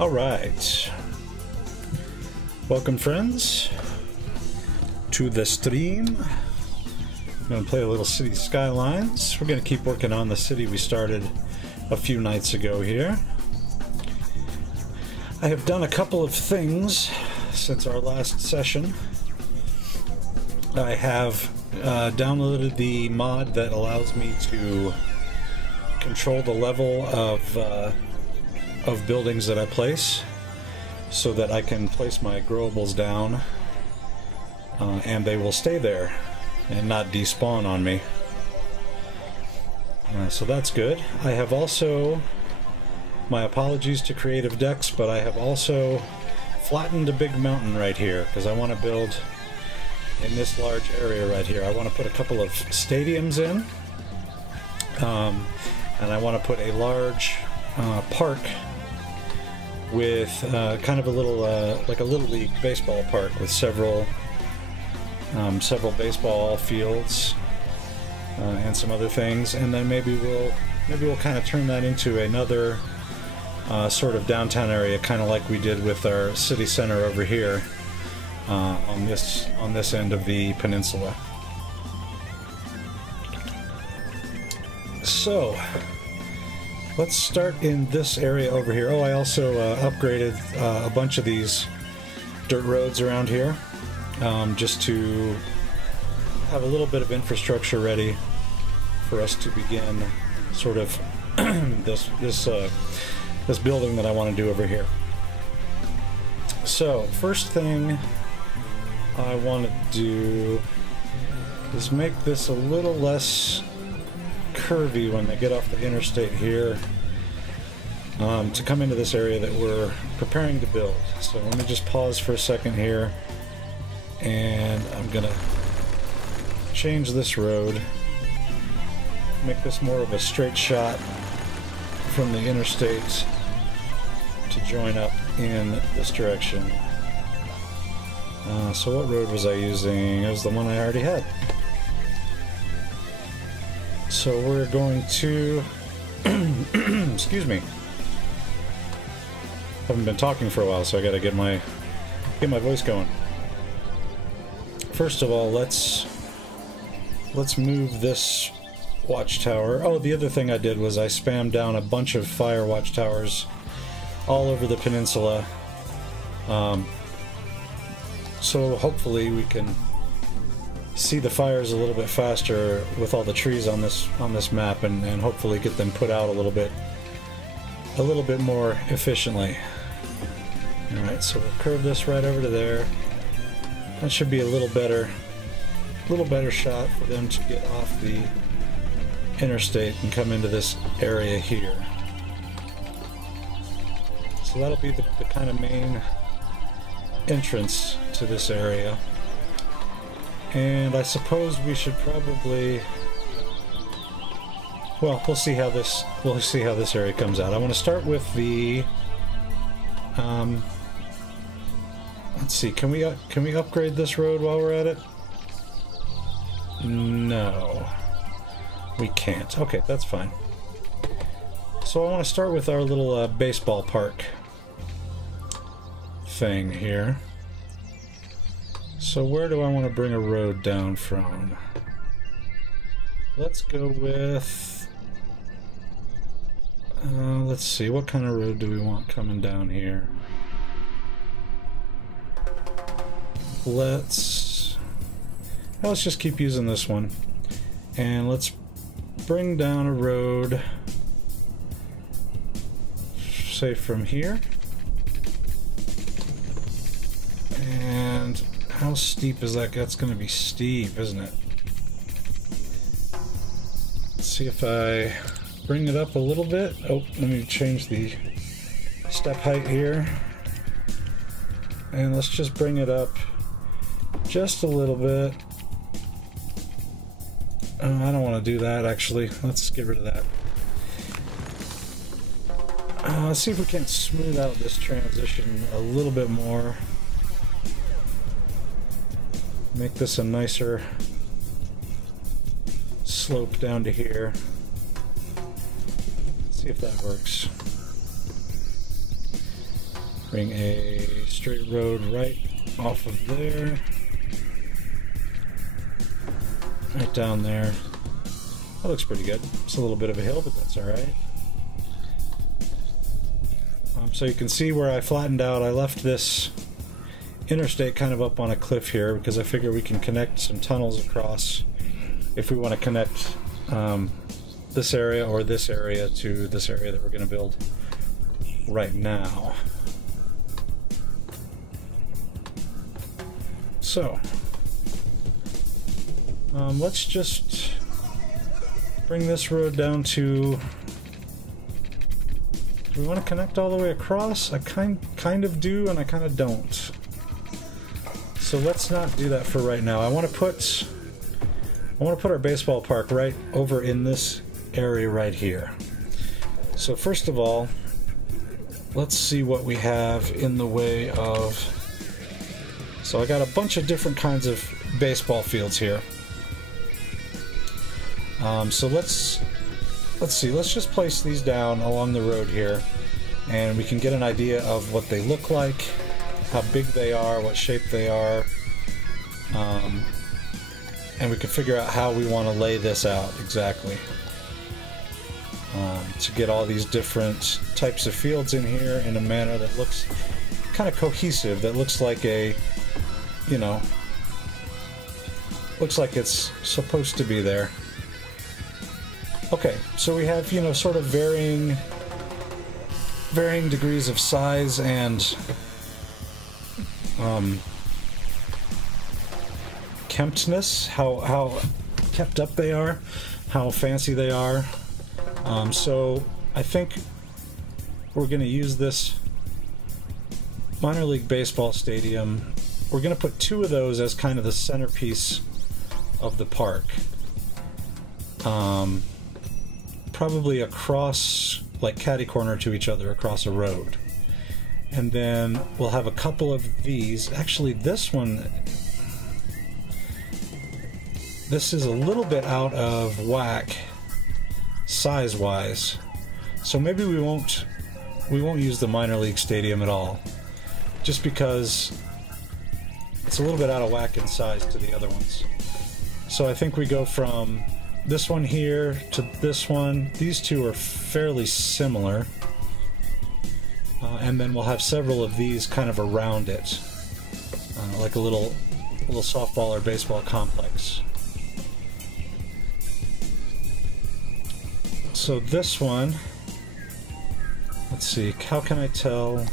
All right. Welcome, friends, to the stream. I'm going to play a little City Skylines. We're going to keep working on the city we started a few nights ago here. I have done a couple of things since our last session. I have downloaded the mod that allows me to control the level of buildings that I place, so that I can place my growables down and they will stay there and not despawn on me. So that's good. I have also, my apologies to Creative Decks, but I have also flattened a big mountain right here because I want to build in this large area right here. I want to put a couple of stadiums in, and I want to put a large park with kind of a little, like a little league baseball park with several baseball fields and some other things, and then maybe we'll kind of turn that into another sort of downtown area, kind of like we did with our city center over here on this end of the peninsula. So let's start in this area over here. Oh, I also upgraded a bunch of these dirt roads around here, just to have a little bit of infrastructure ready for us to begin sort of this building that I want to do over here. So first thing I want to do is make this a little less curvy when they get off the interstate here, to come into this area that we're preparing to build. So let me just pause for a second here, and I'm gonna change this road, make this more of a straight shot from the interstate to join up in this direction. So what road was I using? It was the one I already had. So we're going to excuse me. Haven't been talking for a while, so I gotta get my voice going. First of all, let's move this watchtower. Oh, the other thing I did was I spammed down a bunch of fire watchtowers all over the peninsula. So hopefully we can see the fires a little bit faster with all the trees on this map, and hopefully get them put out a little bit more efficiently. All right, so we'll curve this right over to there. That should be a little better shot for them to get off the interstate and come into this area here. So that'll be the kind of main entrance to this area. And I suppose we should probably, well, we'll see how this area comes out. I want to start with the let's see, can we upgrade this road while we're at it? No, we can't. Okay, that's fine. So I want to start with our little baseball park thing here. So where do I want to bring a road down from? Let's go with, let's see, what kind of road do we want coming down here? Let's just keep using this one, and let's bring down a road, say from here, and how steep is that? That's going to be steep, isn't it? Let's see if I bring it up a little bit. Oh, let me change the step height here, and let's just bring it up just a little bit. I don't want to do that, actually. Let's get rid of that. Let's see if we can smooth out this transition a little bit more. Make this a nicer slope down to here. Let's see if that works. Bring a straight road right off of there. Right down there. That looks pretty good. It's a little bit of a hill, but that's alright. So you can see where I flattened out. I left this interstate kind of up on a cliff here because I figure we can connect some tunnels across if we want to connect this area or this area to this area that we're going to build right now. So let's just bring this road down to... Do we want to connect all the way across? I kind of do, and I kind of don't. So let's not do that for right now. I want to put our baseball park right over in this area right here. So first of all, let's see what we have in the way of... So I got a bunch of different kinds of baseball fields here. So let's see, let's just place these down along the road here, and we can get an idea of what they look like, how big they are, what shape they are, and we can figure out how we want to lay this out exactly. To get all these different types of fields in here in a manner that looks kind of cohesive, that looks like a, you know, looks like it's supposed to be there. Okay, so we have, you know, sort of varying degrees of size and kemptness, how kept up they are, how fancy they are. So I think we're going to use this minor league baseball stadium. We're going to put two of those as kind of the centerpiece of the park. Probably across, like catty corner to each other across a road. And then we'll have a couple of these. Actually, this one, this is a little bit out of whack size-wise. So maybe we won't use the minor league stadium at all. Just because it's a little bit out of whack in size to the other ones. So I think we go from this one here to this one. These two are fairly similar. And then we'll have several of these kind of around it. Like a little softball or baseball complex. So this one, let's see, how can I tell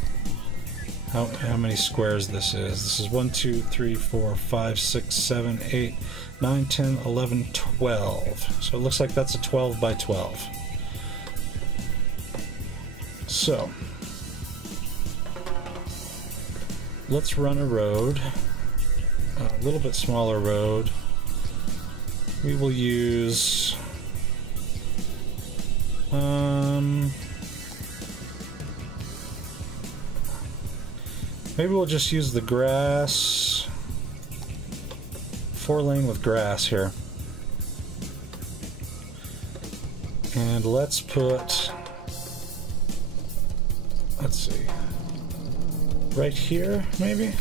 how many squares this is? This is 1, 2, 3, 4, 5, 6, 7, 8, 9, 10, 11, 12. So it looks like that's a 12 by 12. So let's run a road, a little bit smaller road. We will use maybe we'll just use the grass, 4-lane with grass here. And let's put, let's see, right here maybe.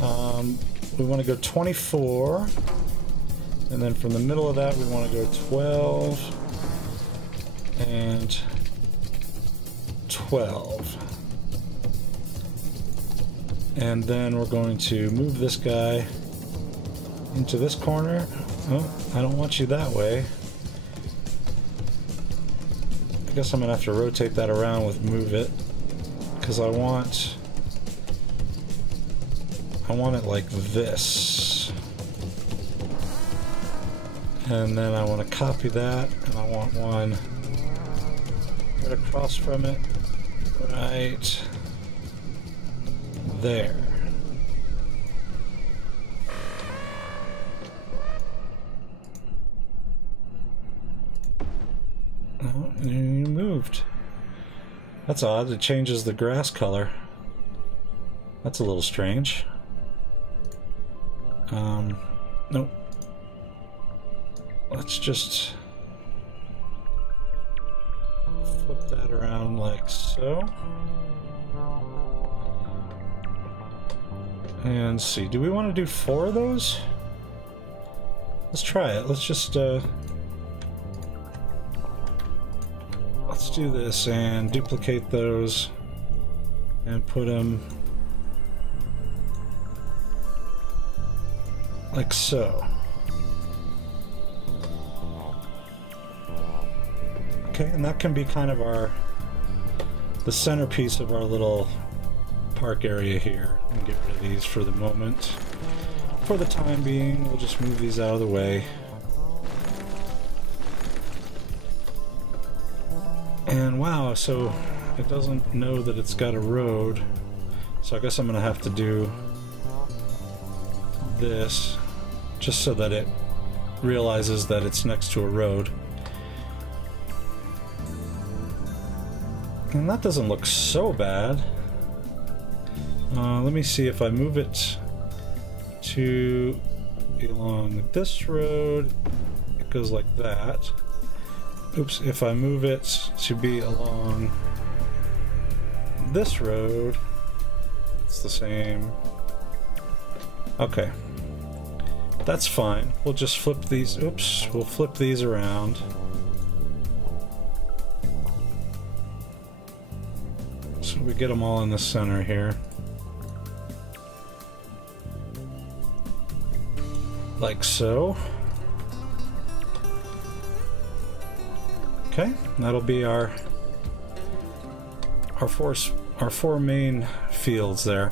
We want to go 24, and then from the middle of that we want to go 12 and 12. And then we're going to move this guy into this corner. Oh, I don't want you that way. I guess I'm gonna have to rotate that around with move it, because I want it like this. And then I want to copy that, and I want one right across from it, right there. Oh, and you moved. That's odd. It changes the grass color. That's a little strange. Nope. Let's just flip that around like so. And see, do we want to do 4 of those? Let's try it. Let's just, let's do this and duplicate those and put them like so. Okay, and that can be kind of the centerpiece of our little park area here. And get rid of these for the moment. For the time being, we'll just move these out of the way. And wow, so it doesn't know that it's got a road. So I guess I'm gonna have to do this just so that it realizes that it's next to a road. And that doesn't look so bad. Let me see if I move it to along this road, it goes like that. Oops, if I move it to be along this road, it's the same. Okay. That's fine. We'll just flip these, oops, we'll flip these around. So we get them all in the center here. Like so. Okay, that'll be our four main fields there.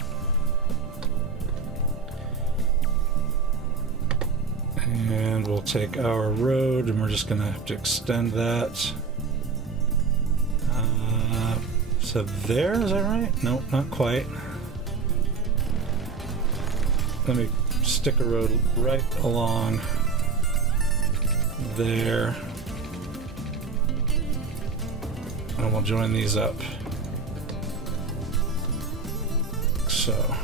And we'll take our road and we're just gonna have to extend that. So there, is that right? Nope, not quite. Let me stick a road right along there. And we'll join these up. So.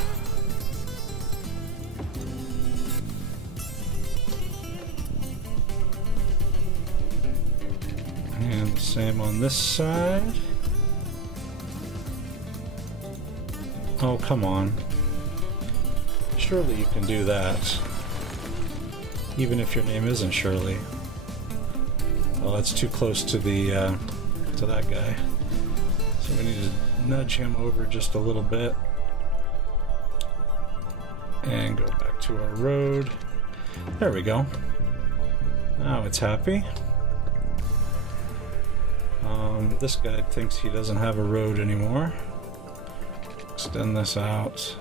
And the same on this side. Oh, come on. Surely you can do that. Even if your name isn't Shirley. Oh, that's too close to the, to that guy. So we need to nudge him over just a little bit. And go back to our road. There we go. Now it's happy. This guy thinks he doesn't have a road anymore. Extend this out.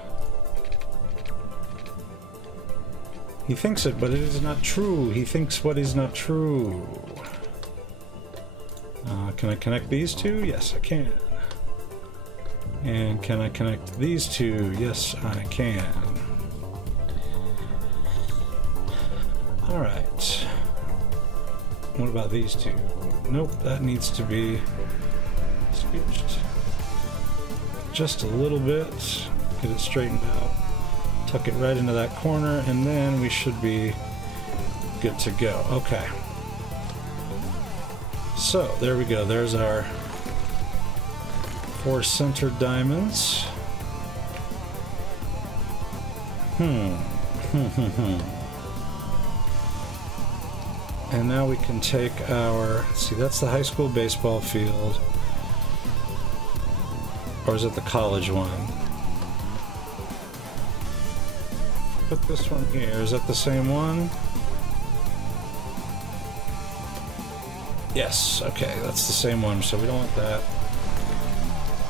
He thinks it, but it is not true. He thinks what is not true. Can I connect these two? Yes, I can. And can I connect these two? Yes, I can. Alright. What about these two? Nope, that needs to be scooched just a little bit. Get it straightened out. Tuck it right into that corner, and then we should be good to go. Okay. So, there we go. There's our 4 centered diamonds. And now we can take our... See, that's the high school baseball field. Or is it the college one? Put this one here. Is that the same one? Yes, okay, that's the same one, so we don't want that.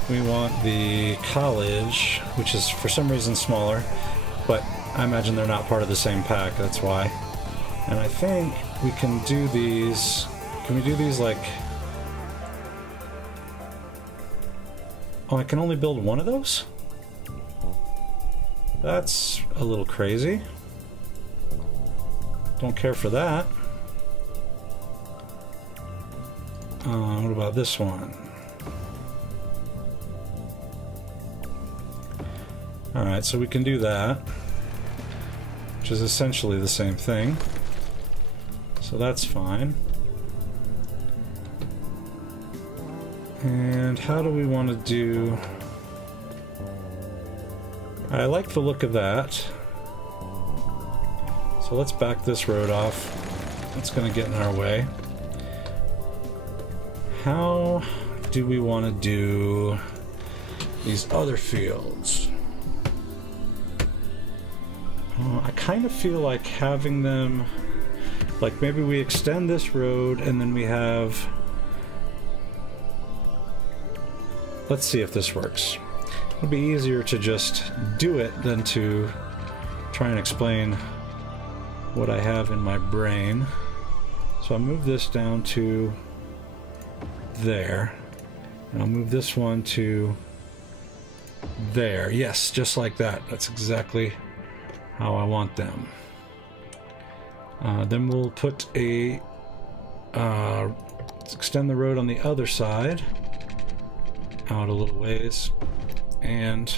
We want the college, which is for some reason smaller, but I imagine they're not part of the same pack, that's why. And I think we can do these... Can we do these like... Oh, I can only build one of those? That's a little crazy. Don't care for that. What about this one? Alright, so we can do that, which is essentially the same thing. So that's fine. And how do we want to do... I like the look of that. So let's back this road off. That's going to get in our way. How do we want to do these other fields? I kind of feel like having them, like maybe we extend this road and then we have, let's see if this works. It'll be easier to just do it than to try and explain what I have in my brain. So I'll move this down to there, and I'll move this one to there. Yes, just like that. That's exactly how I want them. Then we'll put a let's extend the road on the other side out a little ways, and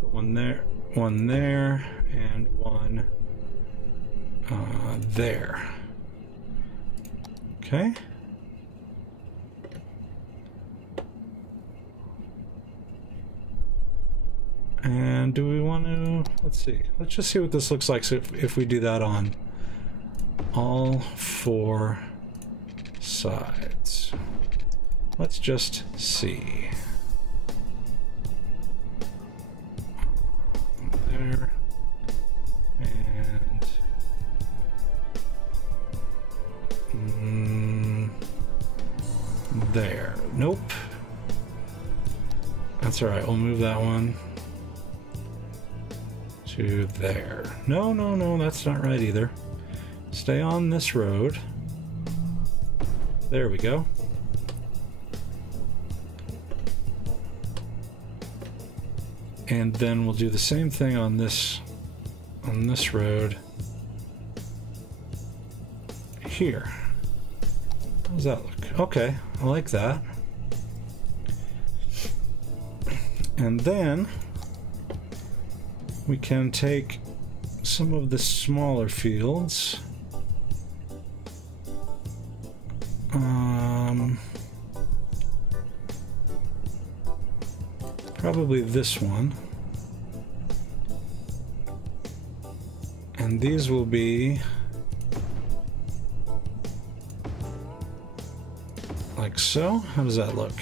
put one there, and one there. Okay. And do we want to, let's see, let's just see what this looks like. So if we do that on all four sides, let's just see. There, and there. Nope. That's all right, we'll move that one to there. No, no, no, that's not right either. Stay on this road. There we go. And then we'll do the same thing on this road here. How does that look? Okay, I like that. And then we can take some of the smaller fields. Probably this one. And these will be like so. How does that look?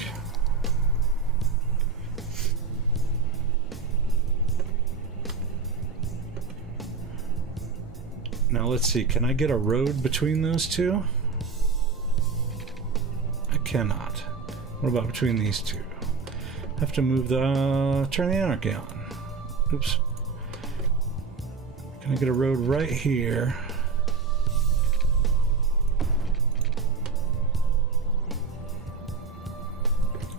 Now let's see, can I get a road between those two? I cannot. What about between these two? I have to move the, turn the anarchy on. Oops. Can I get a road right here?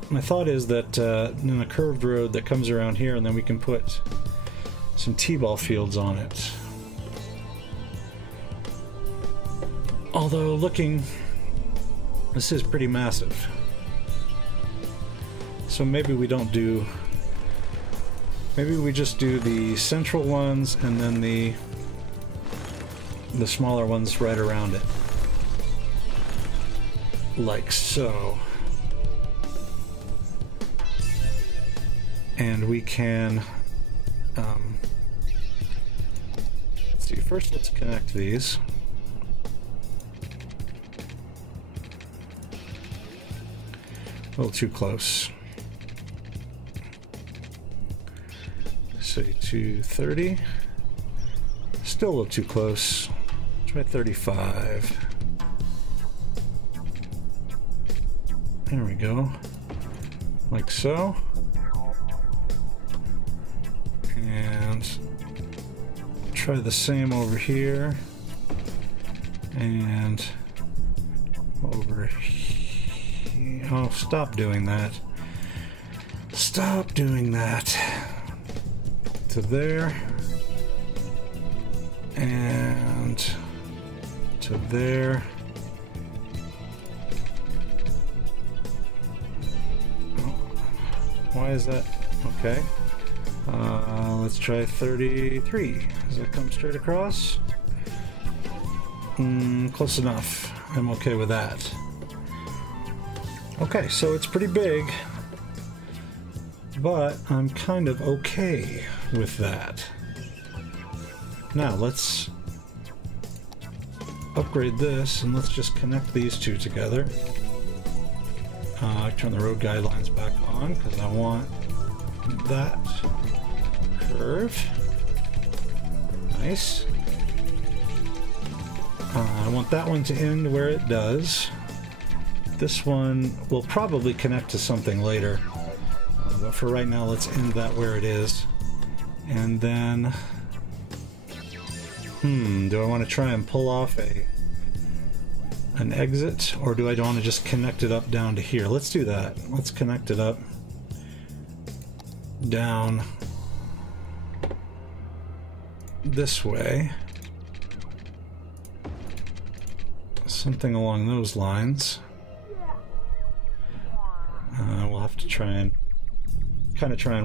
My thought is that in a curved road that comes around here, and then we can put some t-ball fields on it. Although looking, this is pretty massive. So maybe we don't do, maybe we just do the central ones and then the smaller ones right around it. Like so. And we can, let's see, first let's connect these. A little too close. Say 230. Still a little too close. Try 35. There we go. Like so. And try the same over here. And over here. Oh, stop doing that. Stop doing that. To there. And to there. Oh, why is that? Okay. Let's try 33. Does that come straight across? Close enough. I'm okay with that. Okay, so it's pretty big. but I'm kind of okay with that. Now let's upgrade this and let's just connect these two together. Turn the road guidelines back on because I want that curve. Nice. I want that one to end where it does. This one will probably connect to something later, but for right now let's end that where it is. And then do I want to try and pull off an exit, or do I want to just connect it up down to here? Let's do that. Let's connect it up down this way. Something along those lines. We'll have to try and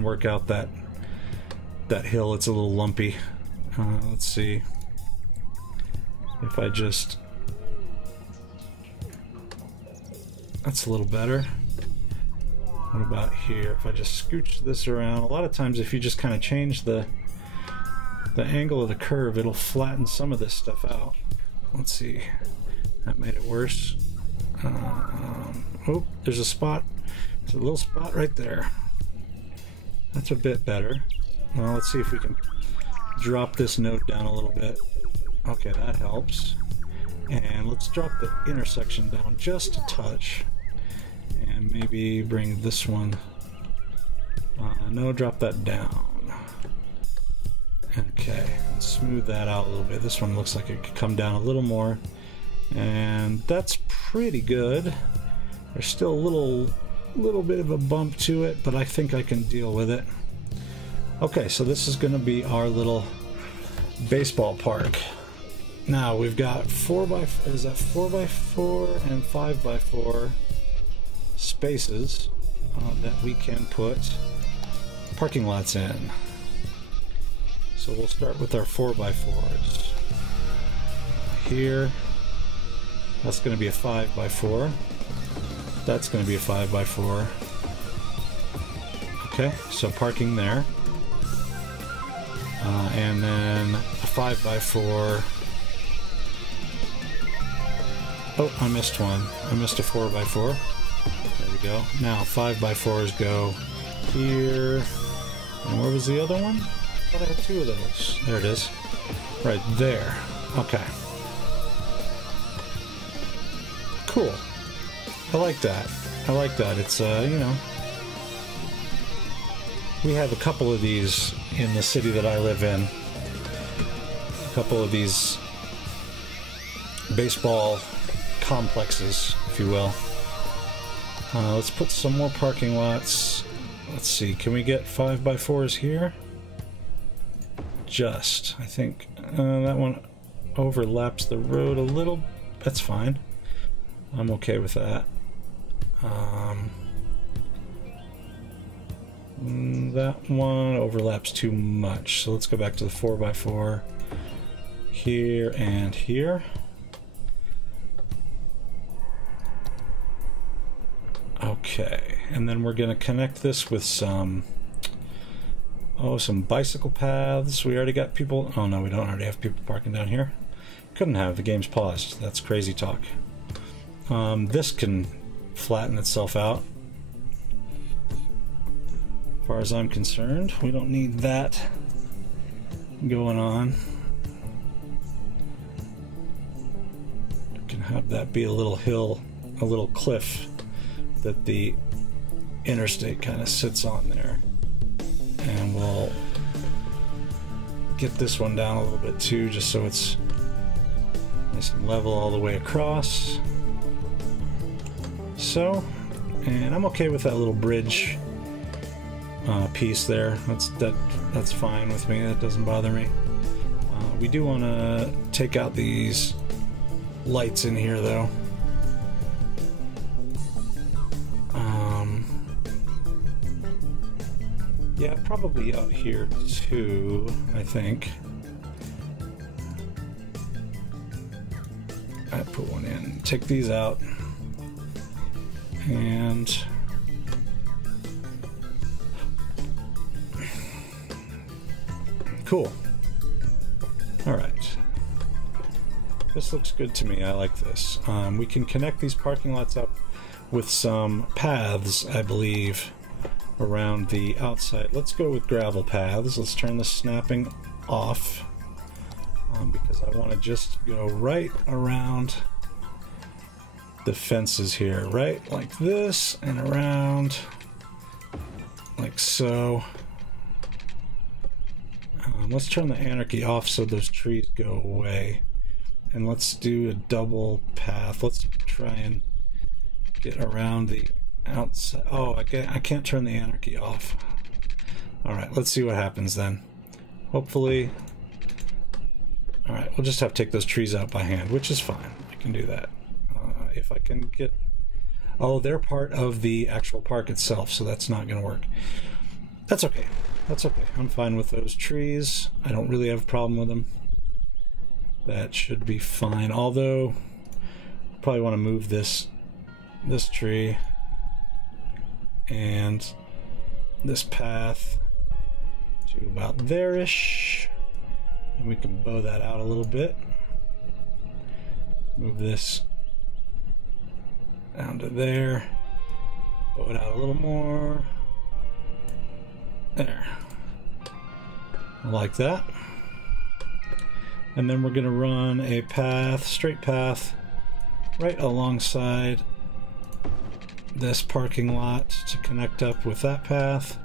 work out that hill. It's a little lumpy. Let's see if I just... That's a little better. What about here? If I just scooch this around, a lot of times if you just kind of change the angle of the curve, it'll flatten some of this stuff out. Let's see. That made it worse. Oh, there's a spot. There's a little spot right there. That's a bit better. Well, let's see if we can drop this node down a little bit. Okay, that helps. And let's drop the intersection down just a touch. And maybe bring this one... no, drop that down. Okay, and smooth that out a little bit. This one looks like it could come down a little more. And that's pretty good. There's still a little bit of a bump to it, but I think I can deal with it. Okay, so this is going to be our little baseball park. Now we've got 4x4 and 5x4 spaces that we can put parking lots in. So we'll start with our 4x4s. Here, that's going to be a 5x4. That's going to be a 5x4. Okay, so parking there. And then a 5x4. Oh, I missed one. I missed a 4x4. There we go. Now 5x4s go here. And where was the other one? I thought I had two of those. There it is. Right there. Okay. Cool. I like that. I like that. It's, you know, we have a couple of these in the city that I live in. A couple of these baseball complexes, if you will. Let's put some more parking lots. Let's see, can we get 5x4s here? Just, I think that one overlaps the road a little. That's fine. I'm okay with that. That one overlaps too much, so let's go back to the 4x4 here and here. Okay, and then we're going to connect this with some bicycle paths. We already got people. Oh no, we don't already have people parking down here. Couldn't have. The game's paused. That's crazy talk. This can flatten itself out. As far as I'm concerned, we don't need that going on. We can have that be a little hill, a little cliff that the interstate kind of sits on there. And we'll get this one down a little bit too, just so it's nice and level all the way across. So, and I'm okay with that little bridge piece there. That's fine with me. That doesn't bother me. We do want to take out these lights in here though. Yeah, probably out here too, I think. I put one in. Take these out. And Cool. All right. This looks good to me. I like this. We can connect these parking lots up with some paths, I believe, around the outside. Let's go with gravel paths. Let's turn the snapping off because I want to just go right around the fences here, right like this and around like so. Let's turn the anarchy off so those trees go away, and let's do a double path. Let's try and get around the outside. Oh, I can't turn the anarchy off. Alright, let's see what happens then. Hopefully. Alright, we'll just have to take those trees out by hand, which is fine. I can do that. If I can get... Oh, they're part of the actual park itself, so that's not going to work. That's okay. That's okay. I'm fine with those trees. I don't really have a problem with them. That should be fine. Although, probably want to move this tree and this path to about there-ish. And we can bow that out a little bit. Move this down to there. Bow it out a little more. There. Like that. And then we're going to run a path, straight path, right alongside this parking lot to connect up with that path.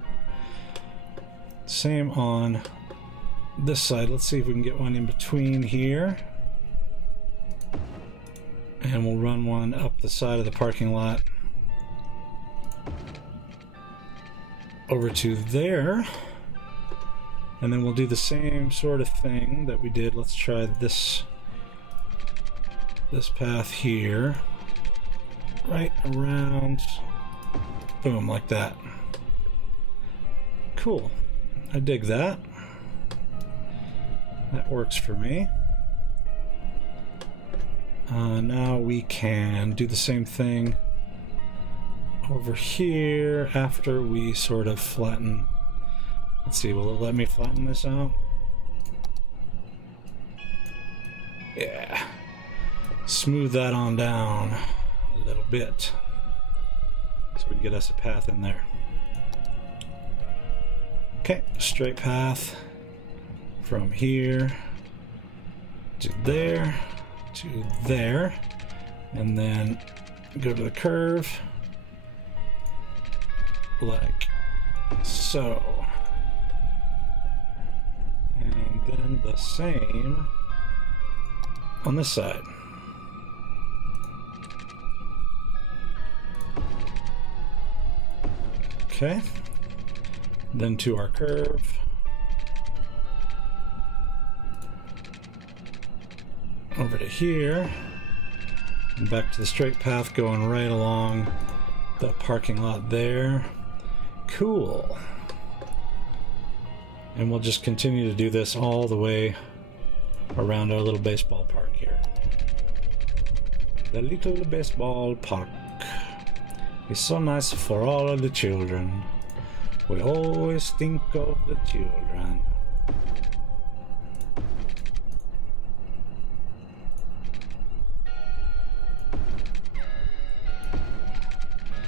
Same on this side. Let's see if we can get one in between here. And we'll run one up the side of the parking lot over to there. And then we'll do the same sort of thing that we did. Let's try this path here. Right around, boom, like that. Cool. I dig that. That works for me. Now we can do the same thing over here after we sort of flatten. Let's see, will it let me flatten this out? Yeah. Smooth that on down a little bit so we can get us a path in there. Okay, straight path from here to there, and then go to the curve like so. And then the same on this side. Okay. Then to our curve. Over to here. And back to the straight path going right along the parking lot there. Cool. And we'll just continue to do this all the way around our little baseball park here. The little baseball park is so nice for all of the children. We always think of the children.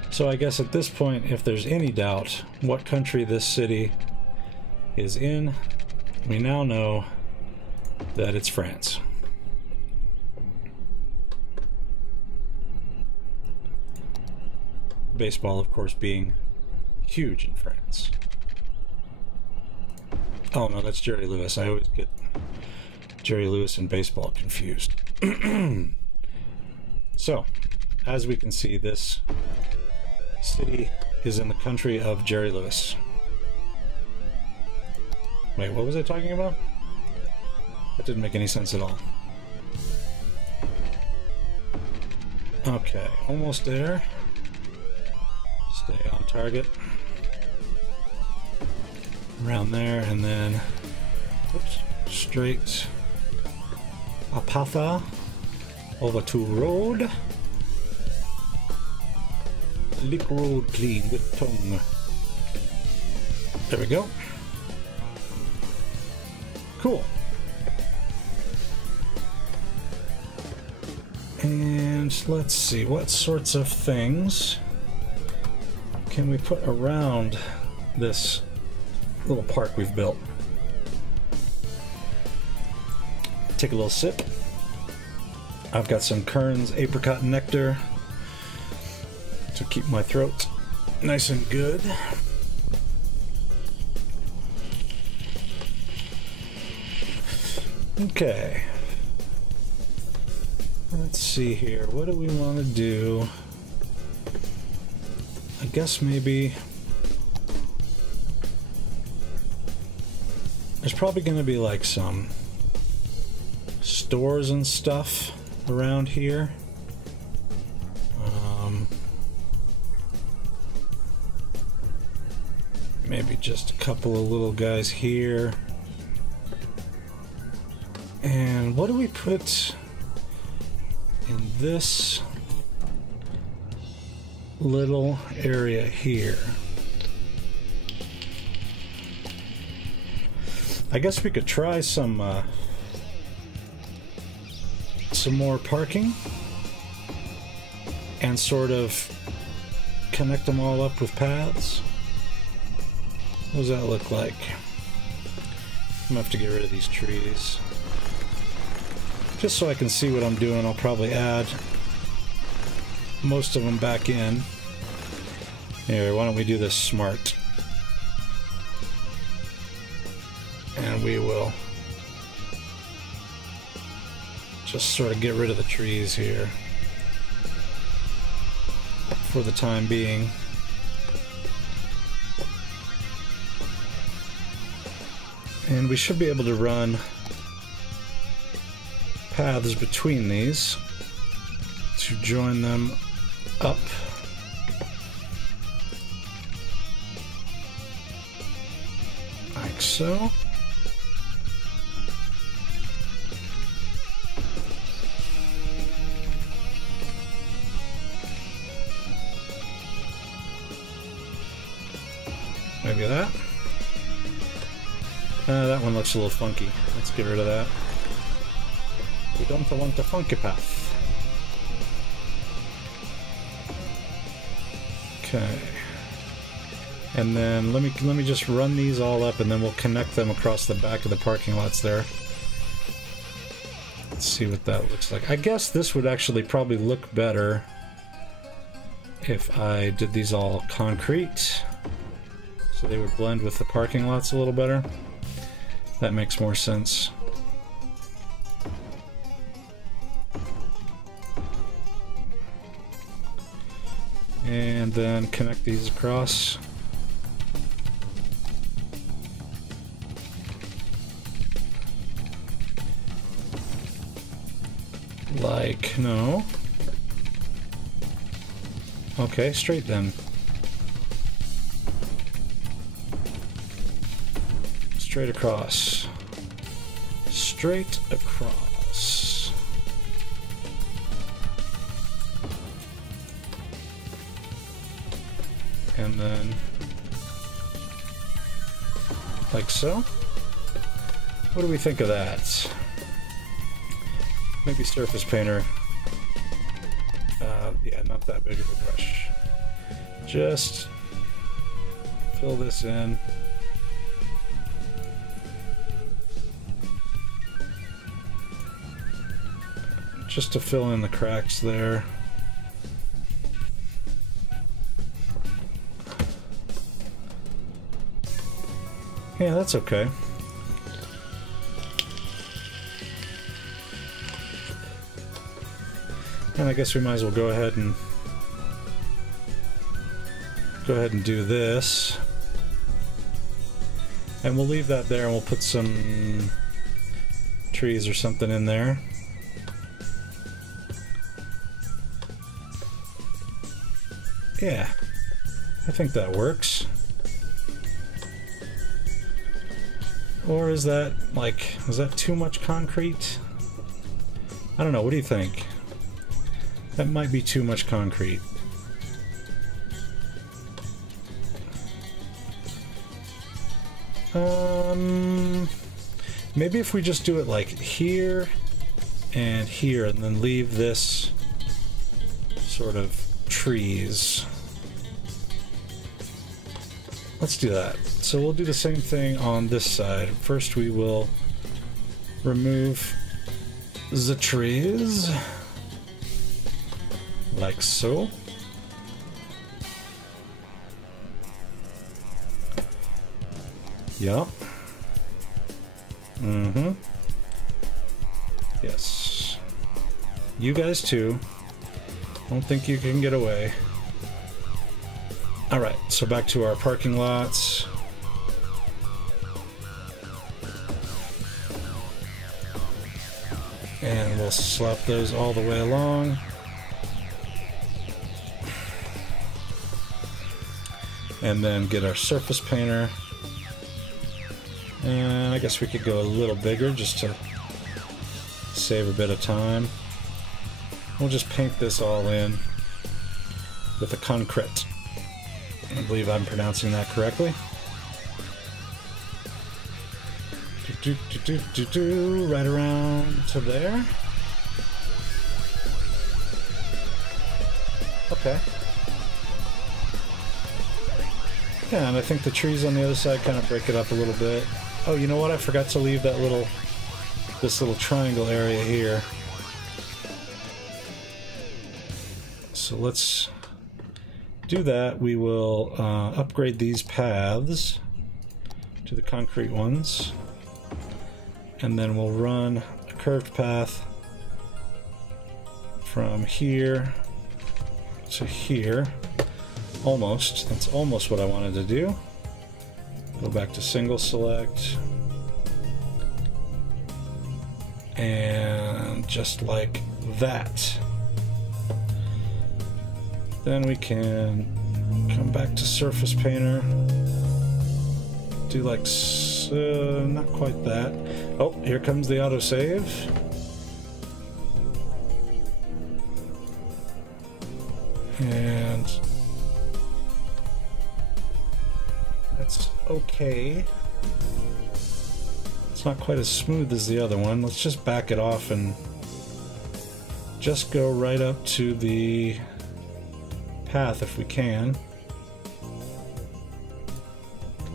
So I guess at this point, if there's any doubt what country this city is in, we now know that it's France. Baseball, of course, being huge in France. Oh no, that's Jerry Lewis. I always get Jerry Lewis and baseball confused. So, as we can see, this city is in the country of Jerry Lewis. Wait, what was I talking about? That didn't make any sense at all. Okay, almost there. Stay on target. Around there, and then oops, straight Apatha over to road. Lick road clean with tongue. There we go. Cool. And let's see, what sorts of things can we put around this little park we've built? Take a little sip. I've got some Kern's apricot nectar to keep my throat nice and good. Okay. Let's see here. What do we want to do? I guess maybe there's probably going to be like some stores and stuff around here. Maybe just a couple of little guys here. And what do we put in this little area here? I guess we could try some more parking and sort of connect them all up with paths. What does that look like? I'm gonna have to get rid of these trees. Just so I can see what I'm doing, I'll probably add most of them back in. Here, why don't we do this smart? And we will just sort of get rid of the trees here for the time being. And we should be able to run paths between these to join them up. Like so. Maybe that. That one looks a little funky. Let's get rid of that. We don't want a funky path. Okay. And then let me just run these all up, and then we'll connect them across the back of the parking lots there. Let's see what that looks like. I guess this would actually probably look better if I did these all concrete, so they would blend with the parking lots a little better. That makes more sense. And then connect these across. Like, no. Okay, straight then. Straight across. Straight across. And then like so. What do we think of that? Maybe surface painter. Yeah, not that big of a brush. Just fill this in. Just to fill in the cracks there. Yeah, that's okay. And I guess we might as well go ahead and do this. And we'll leave that there, and we'll put some trees or something in there. Yeah, I think that works. Or is that, like, is that too much concrete? I don't know, what do you think? That might be too much concrete. Maybe if we just do it like here and here, and then leave this sort of trees. Let's do that. So we'll do the same thing on this side. First we will remove the trees, like so. Yeah. Mm-hmm. Yes. You guys too. Don't think you can get away. Alright, so back to our parking lots. And we'll slap those all the way along. And then get our surface painter. And I guess we could go a little bigger just to save a bit of time. We'll just paint this all in with a concrete. I believe I'm pronouncing that correctly. Right around to there. Okay. Yeah, and I think the trees on the other side kind of break it up a little bit. Oh, you know what? I forgot to leave that this little triangle area here. So let's do that. We will upgrade these paths to the concrete ones. And then we'll run a curved path from here to here. Almost. That's almost what I wanted to do. Go back to single select. And just like that. Then we can come back to surface painter. Do like, not quite that. Oh, here comes the autosave. And that's okay. It's not quite as smooth as the other one. Let's just back it off and just go right up to the path if we can.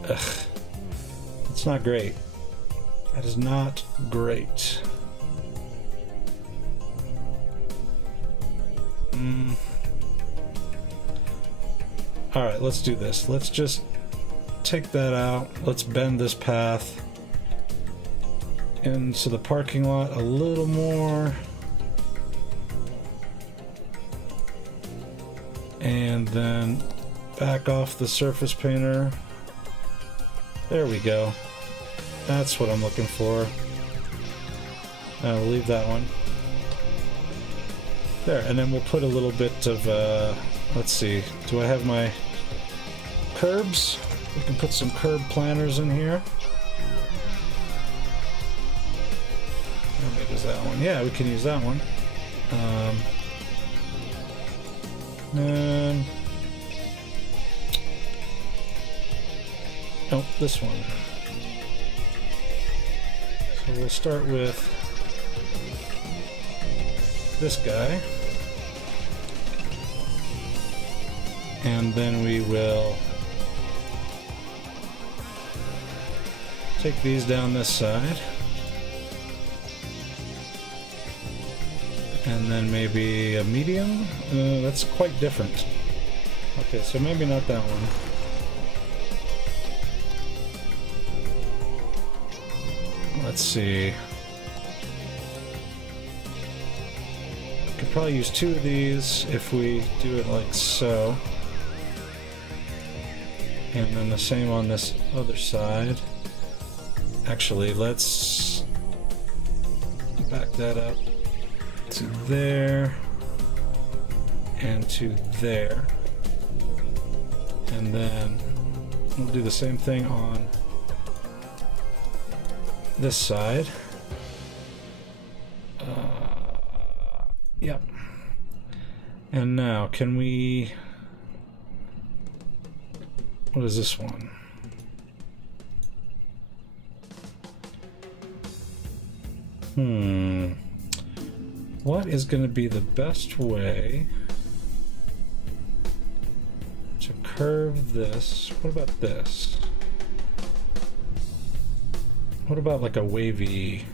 Ugh. It's not great. That is not great. Alright, let's do this. Let's just take that out. Let's bend this path into the parking lot a little more. And then back off the surface painter. There we go. That's what I'm looking for. I'll leave that one. There, and then we'll put a little bit of, let's see, do I have my curbs? We can put some curb planters in here. How big is that one? Yeah, we can use that one. And oh, this one. So we'll start with this guy. And then we will take these down this side. And then maybe a medium? That's quite different. Okay, so maybe not that one. Let's see. Could probably use two of these if we do it like so. And then the same on this other side. Actually, let's back that up to there and to there. And then we'll do the same thing on this side. Yep. And now, can we... What is this one? What is going to be the best way to curve this? What about this? What about like a wavy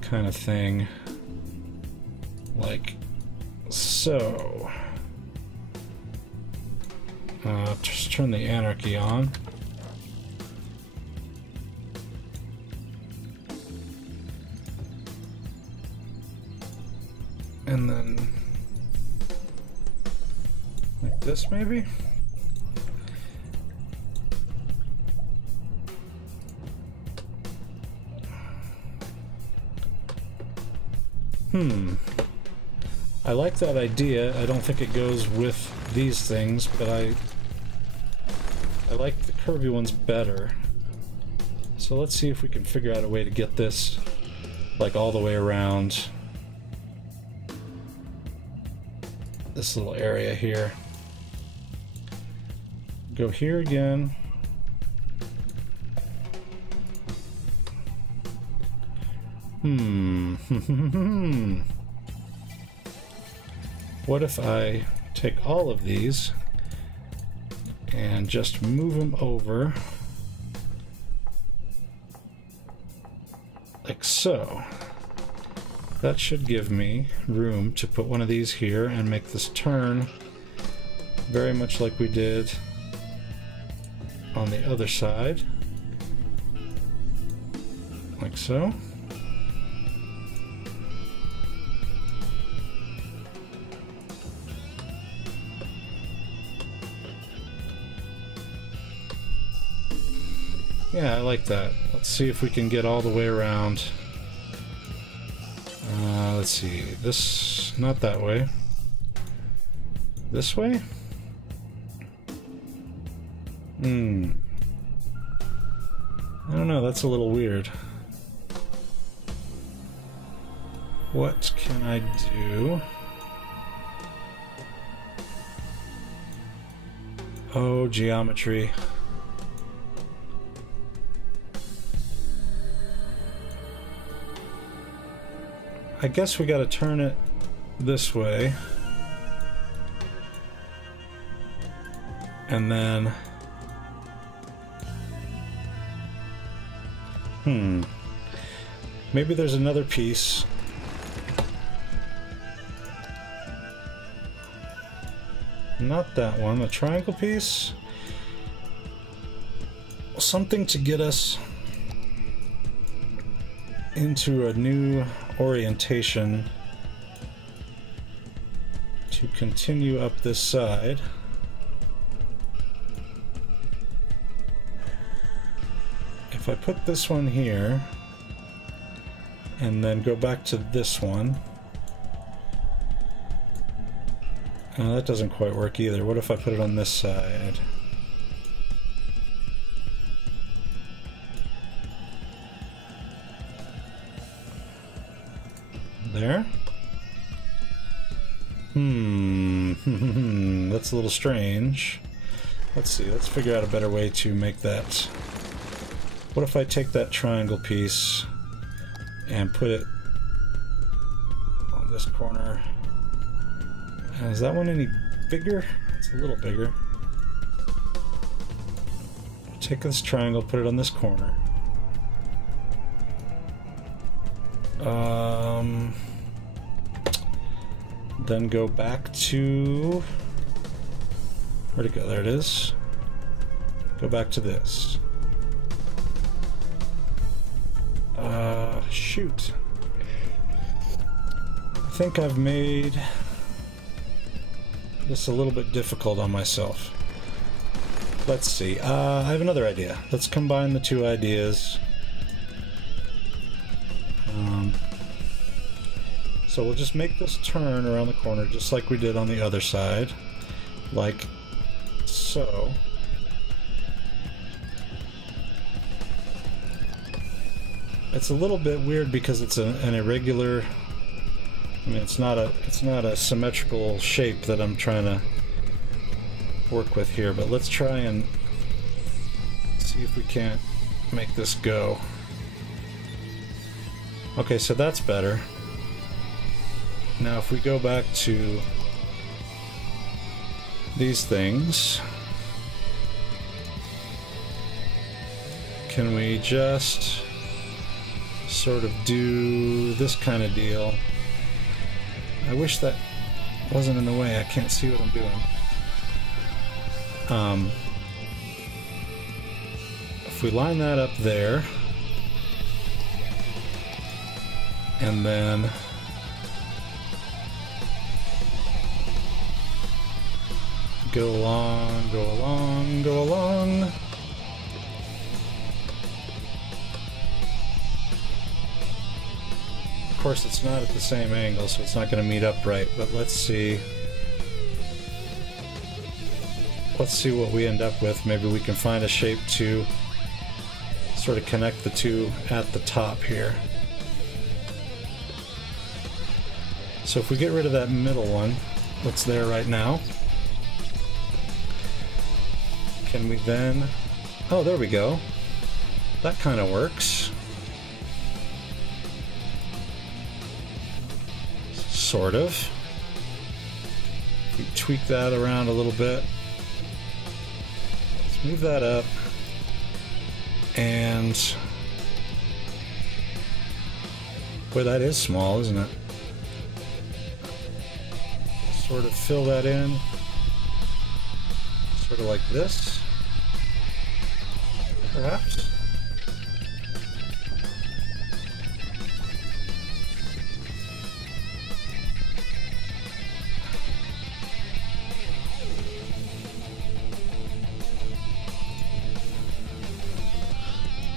kind of thing? Like so. Just turn the anarchy on. And then like this maybe? I like that idea. I don't think it goes with these things, but I like the curvy ones better. So let's see if we can figure out a way to get this like all the way around this little area here. Go here again. What if I take all of these and just move them over like so? That should give me room to put one of these here and make this turn very much like we did on the other side. Like so. Yeah, I like that. Let's see if we can get all the way around. Let's see. This, not that way. This way? I don't know, that's a little weird. What can I do? Oh, geometry. I guess we gotta turn it this way. And then... maybe there's another piece. Not that one, a triangle piece. Something to get us into a new orientation to continue up this side. If I put this one here and then go back to this one, that doesn't quite work either. What if I put it on this side? There? That's a little strange. Let's see, let's figure out a better way to make that. What if I take that triangle piece and put it on this corner? Is that one any bigger? It's a little bigger. Take this triangle, put it on this corner. Then go back to... where'd it go? There it is. Go back to this. Shoot. I think I've made this a little bit difficult on myself. Let's see. I have another idea. Let's combine the two ideas. So we'll just make this turn around the corner just like we did on the other side. Like so. It's a little bit weird because it's an irregular... I mean, it's not a symmetrical shape that I'm trying to work with here, but let's try and see if we can't make this go. Okay, so that's better. Now if we go back to these things, can we just sort of do this kind of deal? I wish that wasn't in the way. I can't see what I'm doing. If we line that up there, and then go along, go along, go along. Of course, it's not at the same angle, so it's not going to meet up right, but let's see. Let's see what we end up with. Maybe we can find a shape to sort of connect the two at the top here. So if we get rid of that middle one, what's there right now, can we then... Oh, there we go. That kind of works. Sort of. We tweak that around a little bit. Let's move that up. And... Boy, that is small, isn't it? Sort of fill that in. Sort of like this. Perhaps.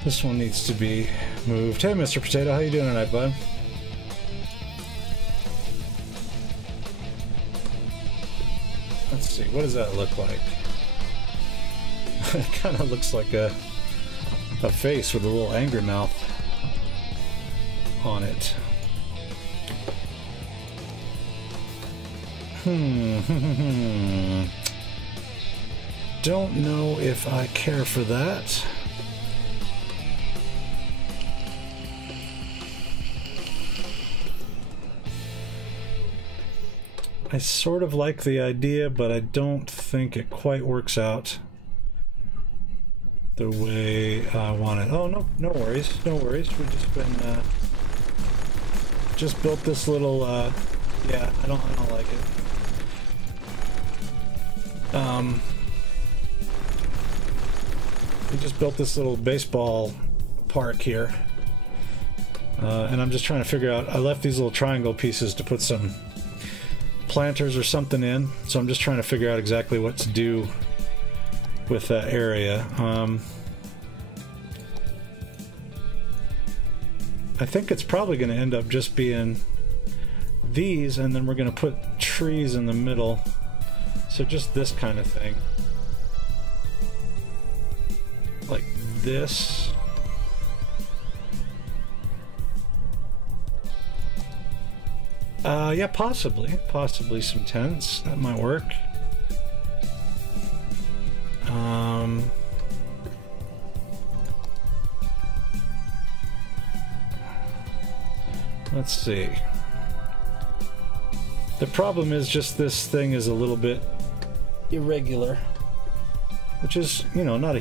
This one needs to be moved. Hey, Mr. Potato, how you doing tonight, bud? Let's see, what does that look like? It kind of looks like a face with a little angry mouth on it. Don't know if I care for that. I sort of like the idea, but I don't think it quite works out the way I want it. Oh, no, no worries, no worries. We've just been, just built this little, yeah, I don't like it. We just built this little baseball park here. And I'm just trying to figure out, I left these little triangle pieces to put some planters or something in, so I'm just trying to figure out exactly what to do with that area. I think it's probably going to end up just being these, and then we're going to put trees in the middle, so just this kind of thing, like this. Yeah, possibly some tents. That might work. Let's see. The problem is just this thing is a little bit irregular, which is, you know, not a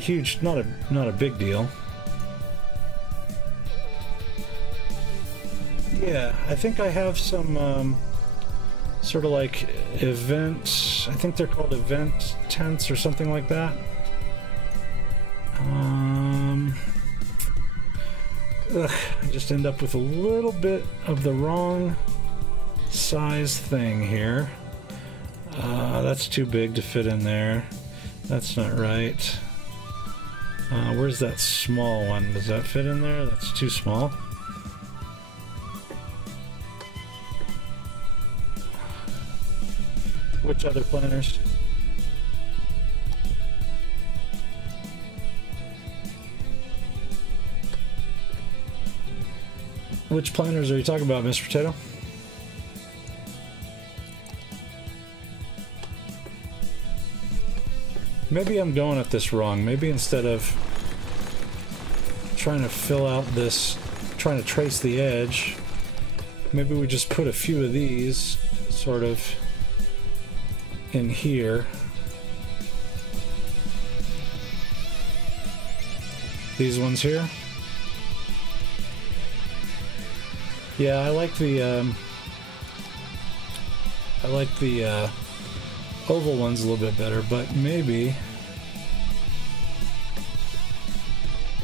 big deal. Yeah, I think I have some sort of like event, I think they're called event tents or something like that. I just end up with a little bit of the wrong size thing here. That's too big to fit in there. That's not right. Where's that small one? Does that fit in there? That's too small. Which other planters? Which planters are you talking about, Mr. Potato? Maybe I'm going at this wrong. Maybe instead of trying to fill out this trying to trace the edge. Maybe we just put a few of these sort of in here. These ones here. Yeah, I like the oval ones a little bit better, but maybe.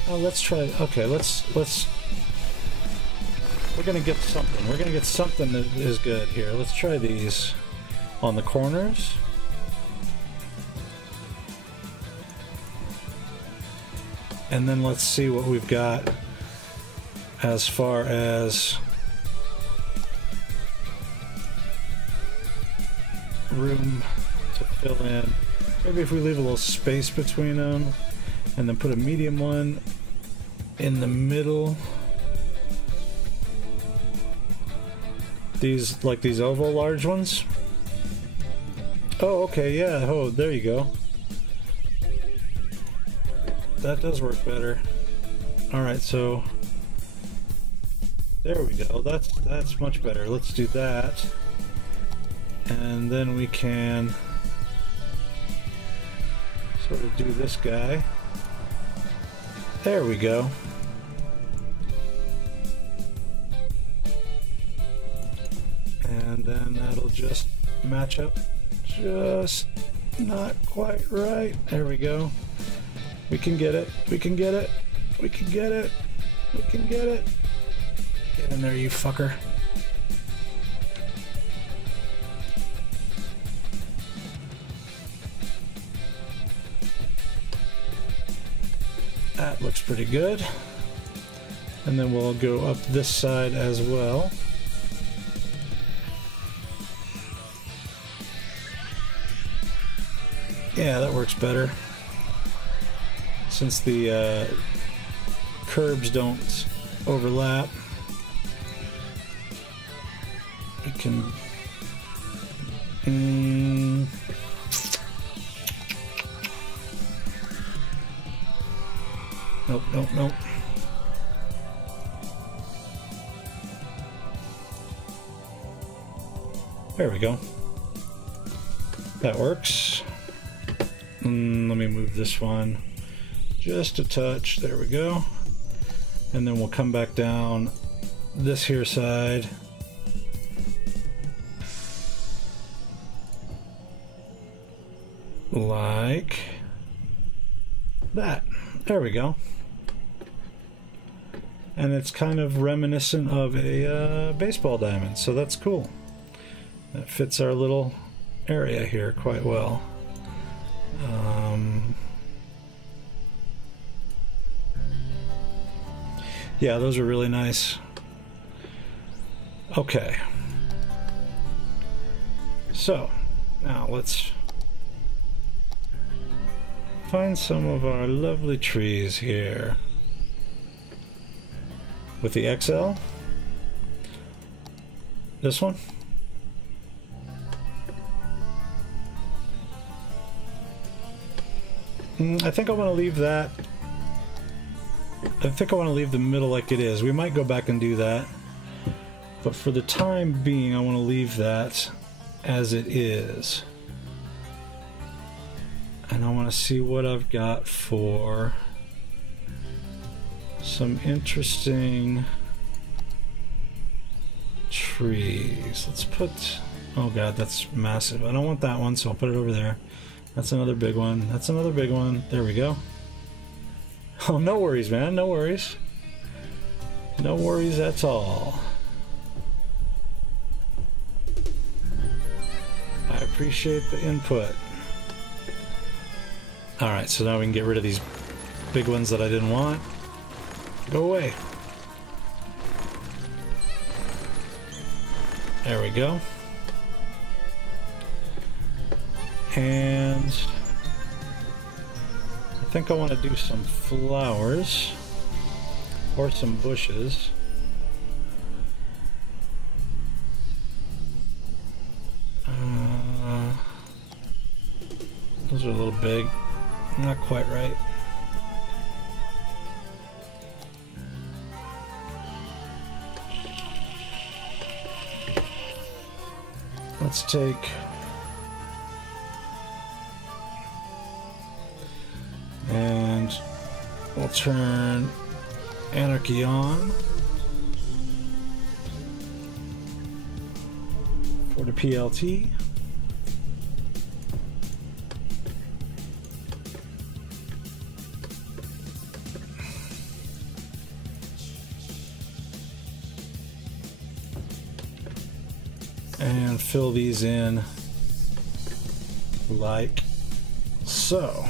Oh, let's try. Okay, let's. We're gonna get something. We're gonna get something that is good here. Let's try these on the corners. And then let's see what we've got as far as room to fill in. Maybe if we leave a little space between them and then put a medium one in the middle. These, like these oval large ones. Oh, okay, yeah. Oh, there you go. That does work better. Alright, so there we go. That's much better. Let's do that. And then we can sort of do this guy. There we go. And then that'll just match up just not quite right. There we go. We can get it. We can get it. We can get it. We can get it. Get in there, you fucker. That looks pretty good. And then we'll go up this side as well. Yeah, that works better. Since the curbs don't overlap, we can nope, nope, nope. There we go. That works. Let me move this one just a touch. There we go. And then we'll come back down this here side. Like that. There we go. And it's kind of reminiscent of a baseball diamond, so that's cool. That fits our little area here quite well. Yeah, those are really nice. Okay. So, now let's find some of our lovely trees here. With the XL. This one. I think I want to leave that. I think I want to leave the middle like it is. We might go back and do that. But for the time being, I want to leave that as it is. And I want to see what I've got for some interesting trees. Let's put... Oh god, that's massive. I don't want that one, so I'll put it over there. That's another big one. That's another big one. There we go. Oh, no worries, man. No worries. No worries at all. I appreciate the input. Alright, so now we can get rid of these big ones that I didn't want. Go away. There we go. And I think I want to do some flowers or some bushes. Those are a little big, not quite right. let's take and we'll turn Anarchy on for the PLT. And fill these in like so.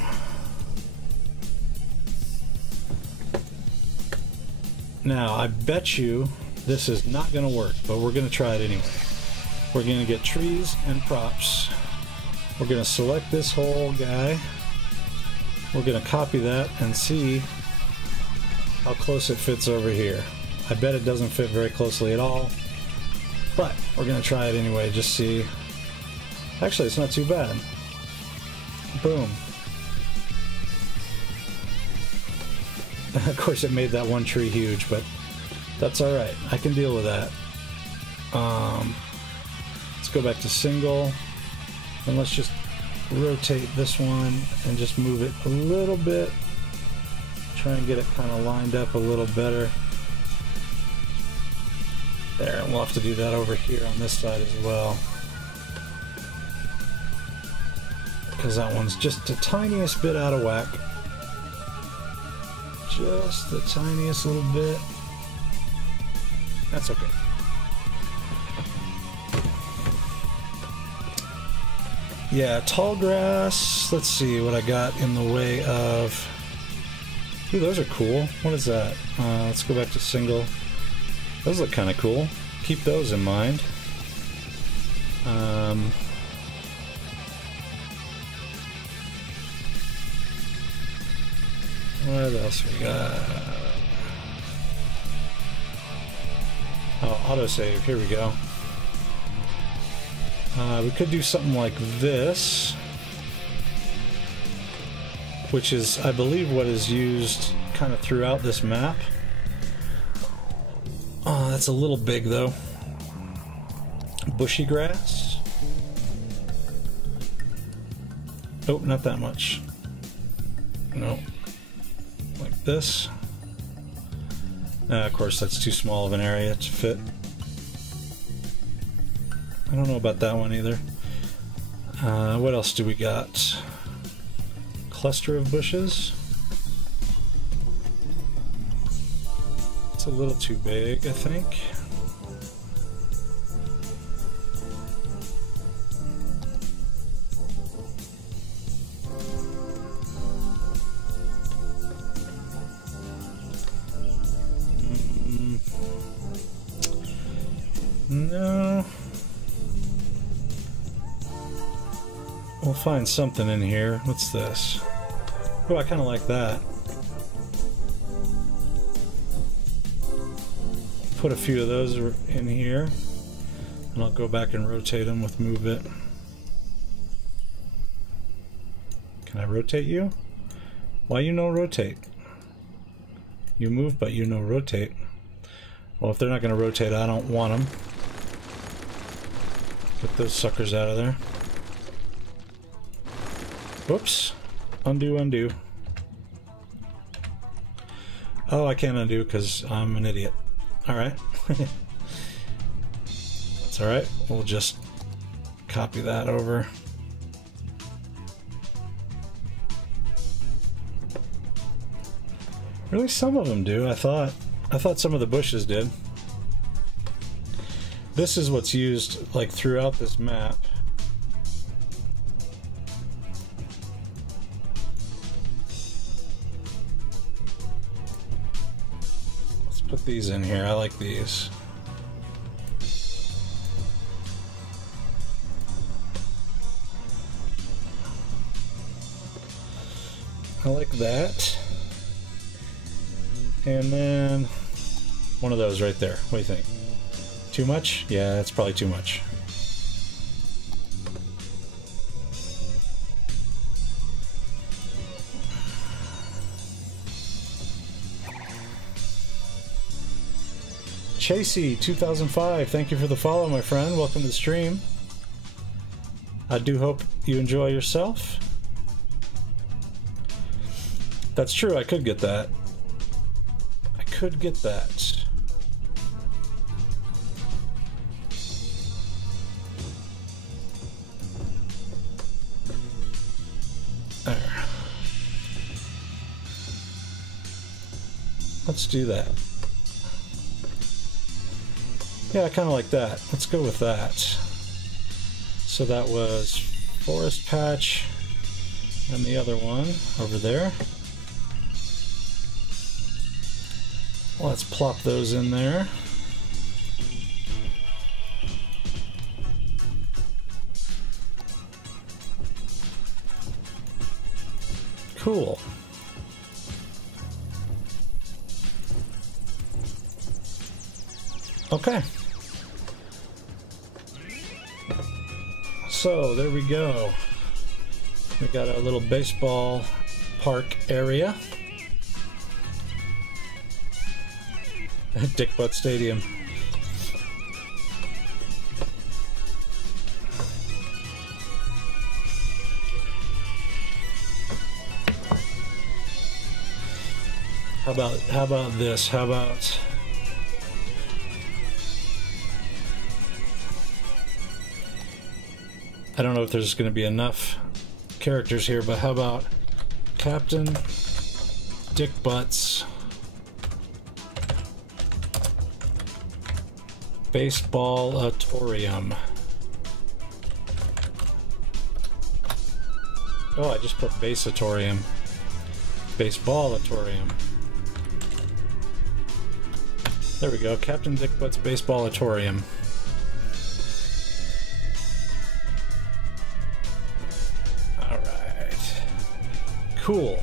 Now, I bet you this is not going to work, but we're going to try it anyway. We're going to get trees and props. We're going to select this whole guy. We're going to copy that and see how close it fits over here. I bet it doesn't fit very closely at all. But we're going to try it anyway, just see. Actually, it's not too bad. Boom. Of course, it made that one tree huge, but that's alright. I can deal with that. Let's go back to single. And let's just rotate this one and just move it a little bit. Try and get it kind of lined up a little better. There, and we'll have to do that over here on this side as well. Because that one's just the tiniest bit out of whack. Just the tiniest little bit. That's okay. Yeah, tall grass. Let's see what I got in the way of... Ooh, those are cool. What is that? Let's go back to single. Those look kind of cool. Keep those in mind. What else we got? Oh, autosave. Here we go. We could do something like this, which is, I believe, what is used kind of throughout this map. Oh, that's a little big though. Bushy grass. Oh, not that much. No. Like this. Of course, that's too small of an area to fit. I don't know about that one either. What else do we got? Cluster of bushes. It's a little too big, I think. No. We'll find something in here. What's this? Oh, I kind of like that. Put a few of those in here, and I'll go back and rotate them with move it. Can I rotate you? Why you no rotate? You move, but you no rotate. Well, if they're not going to rotate, I don't want them. Get those suckers out of there. Whoops. Undo, undo. Oh, I can't undo because I'm an idiot. Alright. That's alright. We'll just copy that over. Really, some of them do. I thought some of the bushes did. This is what's used like throughout this map. Let's put these in here. I like these. I like that. And then one of those right there. What do you think? Too much? Yeah, that's probably too much. Chasey 2005, thank you for the follow, my friend. Welcome to the stream. I do hope you enjoy yourself. That's true, I could get that. I could get that. There. Let's do that. Yeah, I kind of like that. Let's go with that. So that was Forest Patch and the other one over there. Let's plop those in there. Cool. Okay. So there we go. We got our little baseball park area. Dick Butt Stadium. How about this? How about I don't know if there's going to be enough characters here, but how about Captain Dick Butts Baseball-atorium. Oh, I just put Basatorium. Baseball-atorium. There we go, Captain Dick Butts Baseball-atorium. Alright. Cool.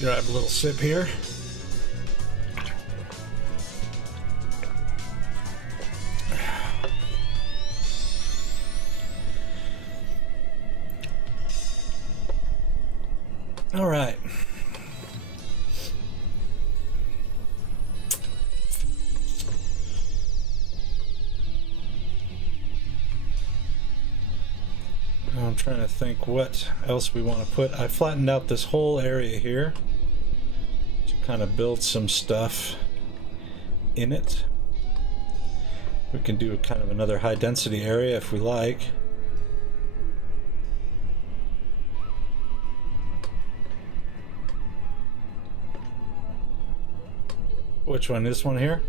Grab a little sip here. All right. I'm trying to think what else we want to put. I flattened out this whole area here to kind of build some stuff in it. We can do a kind of another high density area if we like. Which one? This one here?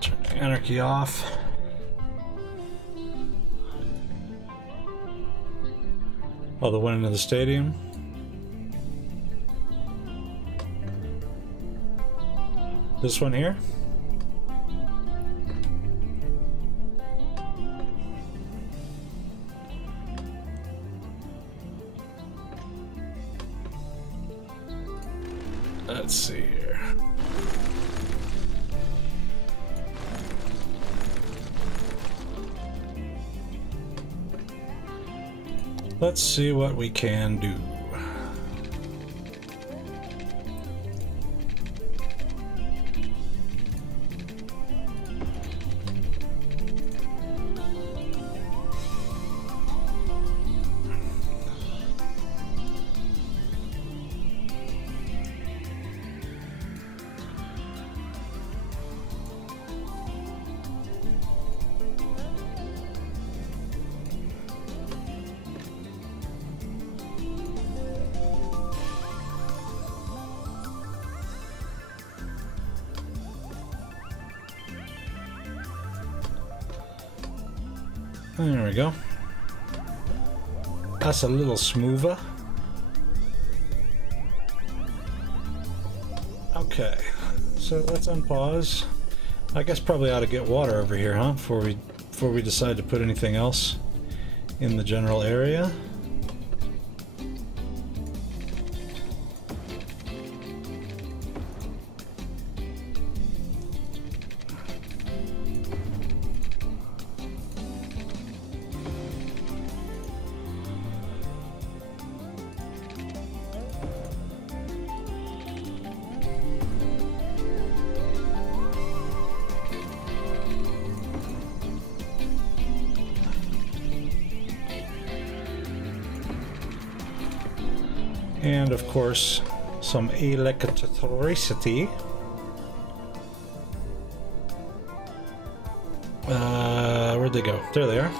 Turn the anarchy off. Oh, the one into the stadium. This one here. Let's see here. Let's see what we can do. There we go. That's a little smoother. Okay, so let's unpause. I guess probably ought to get water over here, huh? Before we decide to put anything else in the general area. And of course, some electricity. Where'd they go? There they are.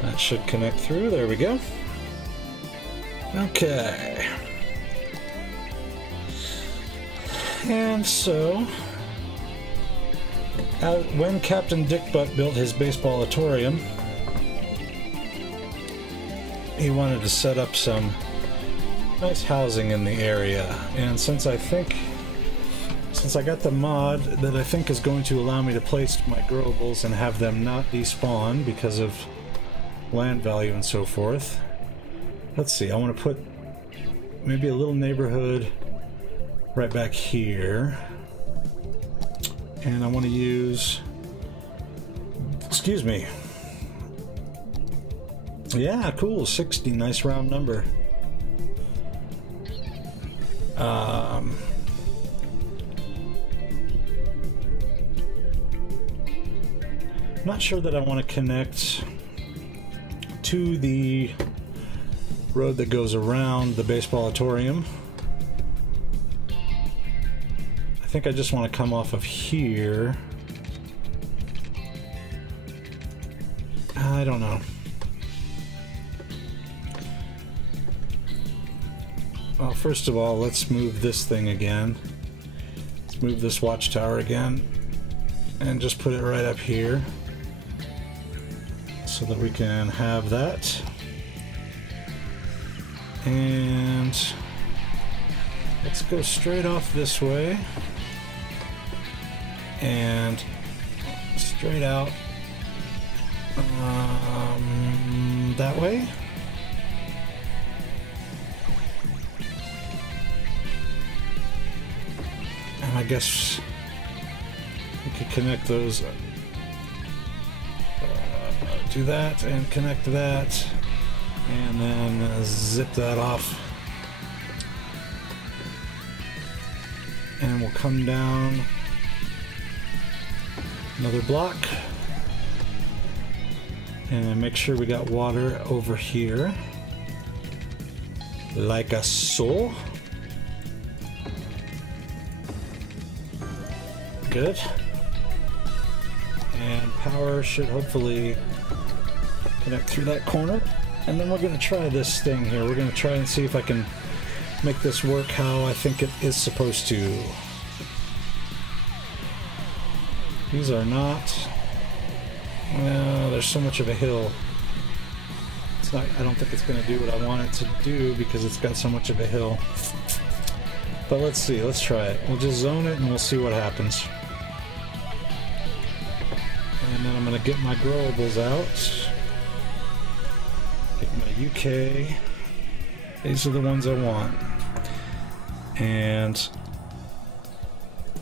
That should connect through. There we go. Okay. And so, when Captain Dickbutt built his baseball-atorium, he wanted to set up some nice housing in the area. And since I got the mod that I think is going to allow me to place my growables and have them not despawn because of land value and so forth, let's see, I want to put maybe a little neighborhood right back here. And I want to use, excuse me, yeah, cool, 60, nice round number. Not sure that I want to connect to the road that goes around the baseball-atorium. I think I just want to come off of here. I don't know. Well, first of all, let's move this thing again. Let's move this watchtower again and just put it right up here so that we can have that. And let's go straight off this way and straight out that way. And I guess we could connect those, do that and connect that, and then zip that off. And we'll come down another block and make sure we got water over here like a so. Good. And power should hopefully connect through that corner. And then we're going to try this thing here. We're going to try and see if I can make this work how I think it is supposed to. These are not... Well, there's so much of a hill. It's not, I don't think it's going to do what I want it to do because it's got so much of a hill. But let's see. Let's try it. We'll just zone it and we'll see what happens. And then I'm going to get my growables out. Get my UK. These are the ones I want. And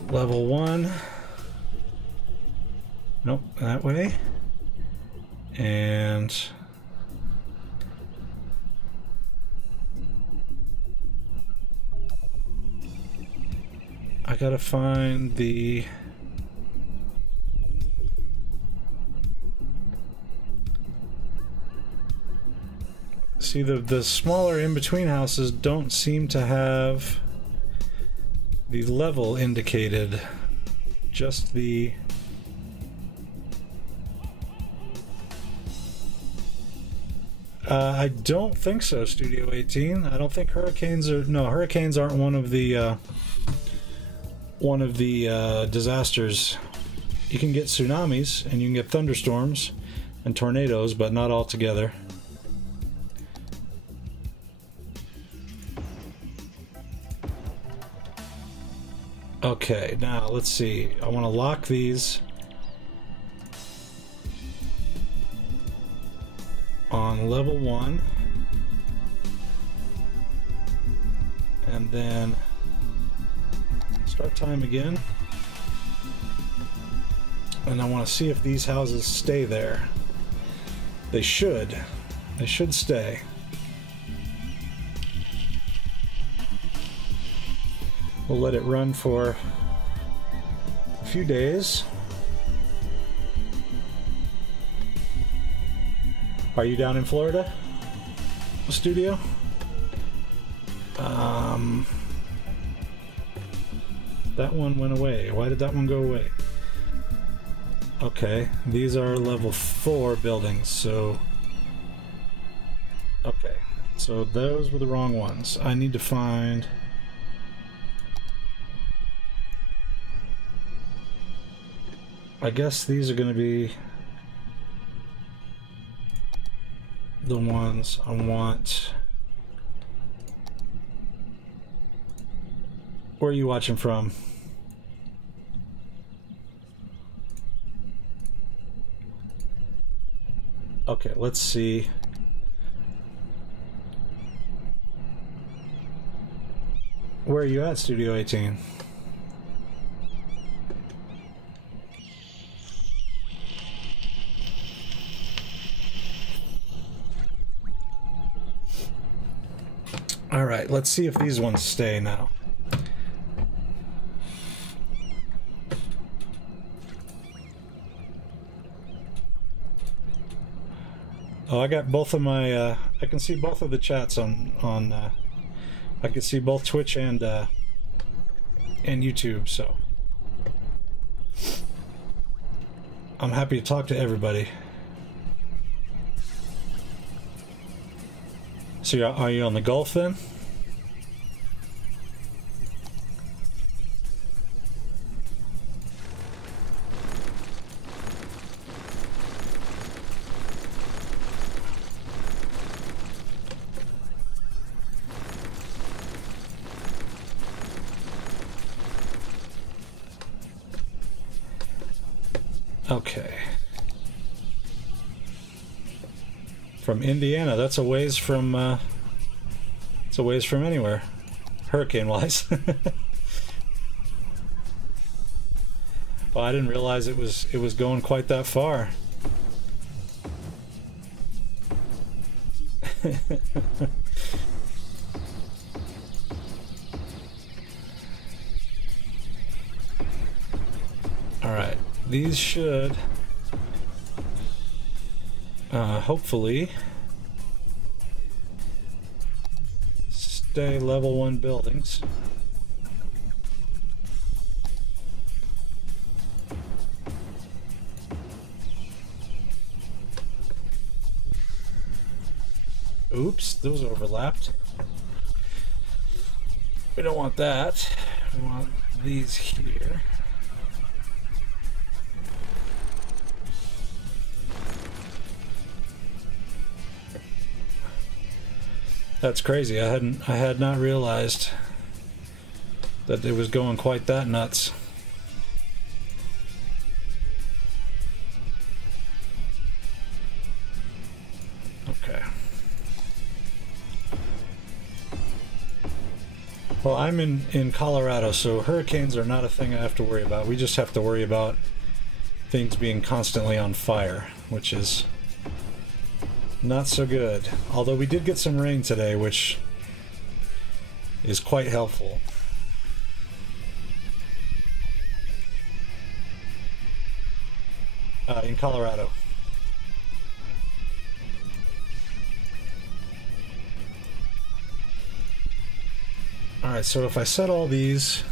level 1. Nope, that way. And I gotta find the see the smaller in-between houses don't seem to have the level indicated, just the I don't think so, Studio 18. I don't think hurricanes are... No, hurricanes aren't one of the disasters. You can get tsunamis, and you can get thunderstorms and tornadoes, but not all together. Okay, now let's see. I want to lock these on level 1. And then start time again. And I want to see if these houses stay there. They should. They should stay. We'll let it run for a few days. Are you down in Florida? Studio? That one went away. Why did that one go away? Okay, these are level 4 buildings, so... Okay, so those were the wrong ones. I need to find... I guess these are going to be the ones I want. Where are you watching from? Okay, let's see. Where are you at, Studio 18? All right, let's see if these ones stay now. Oh, I got both of my, I can see both of the chats on I can see both Twitch and YouTube, so I'm happy to talk to everybody. So are you on the Gulf then? Okay. From Indiana, that's a ways from it's a ways from anywhere, hurricane-wise. Well, I didn't realize it was going quite that far. All right, these should hopefully stay level 1 buildings. Oops, those overlapped. We don't want that. We want these here. That's crazy. I had not realized that it was going quite that nuts. Okay. Well, I'm in Colorado, so hurricanes are not a thing I have to worry about. We just have to worry about things being constantly on fire, which is not so good. Although we did get some rain today, which is quite helpful. In Colorado. Alright, so if I set all these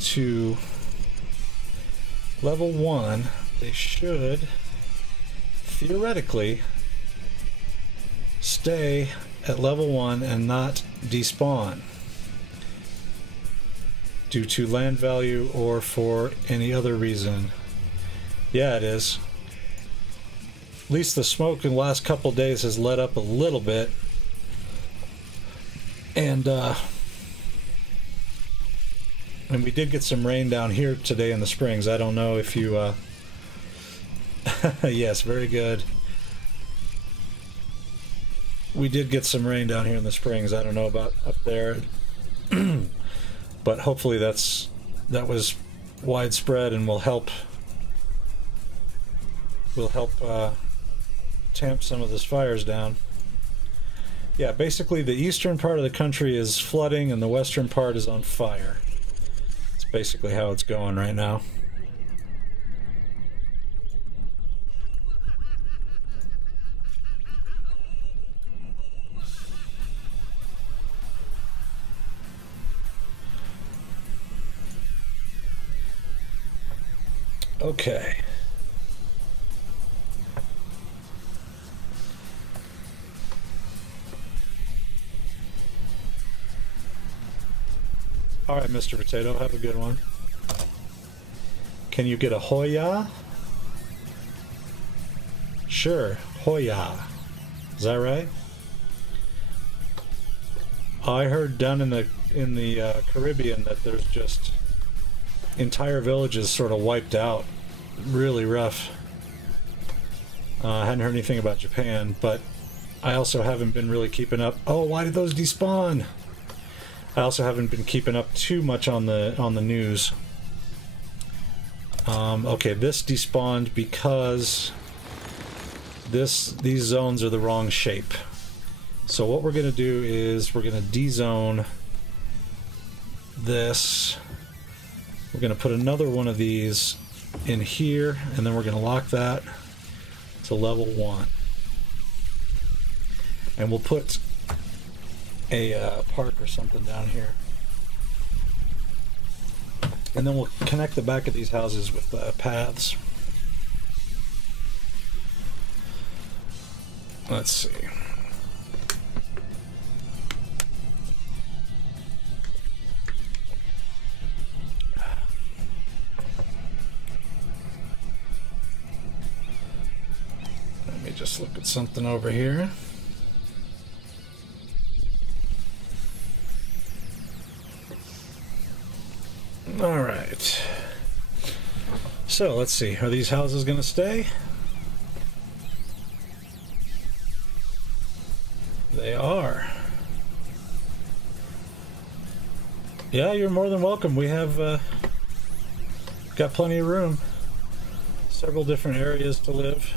to level 1, they should theoretically stay at level 1 and not despawn due to land value or for any other reason. Yeah, it is. At least the smoke in the last couple days has let up a little bit. And And we did get some rain down here today in the Springs. I don't know if you... yes, very good. We did get some rain down here in the Springs. I don't know about up there. But hopefully that was widespread and will help tamp some of those fires down. Yeah, basically the eastern part of the country is flooding and the western part is on fire. That's basically how it's going right now. Okay. All right, Mr. Potato, have a good one. Can you get a Hoya? Sure, Hoya. Is that right? I heard down in the Caribbean that there's just entire villages sort of wiped out. Really rough. I hadn't heard anything about Japan, but I also haven't been really keeping up. Oh, why did those despawn? I also haven't been keeping up too much on the news. Okay, this despawned because these zones are the wrong shape. So what we're gonna do is we're gonna dezone this. We're gonna put another one of these in here, and then we're gonna lock that to level 1. And we'll put a park or something down here. And then we'll connect the back of these houses with paths. Let's see. Let me just look at something over here. All right. So let's see. Are these houses going to stay? They are. Yeah, you're more than welcome. We have got plenty of room. Several different areas to live.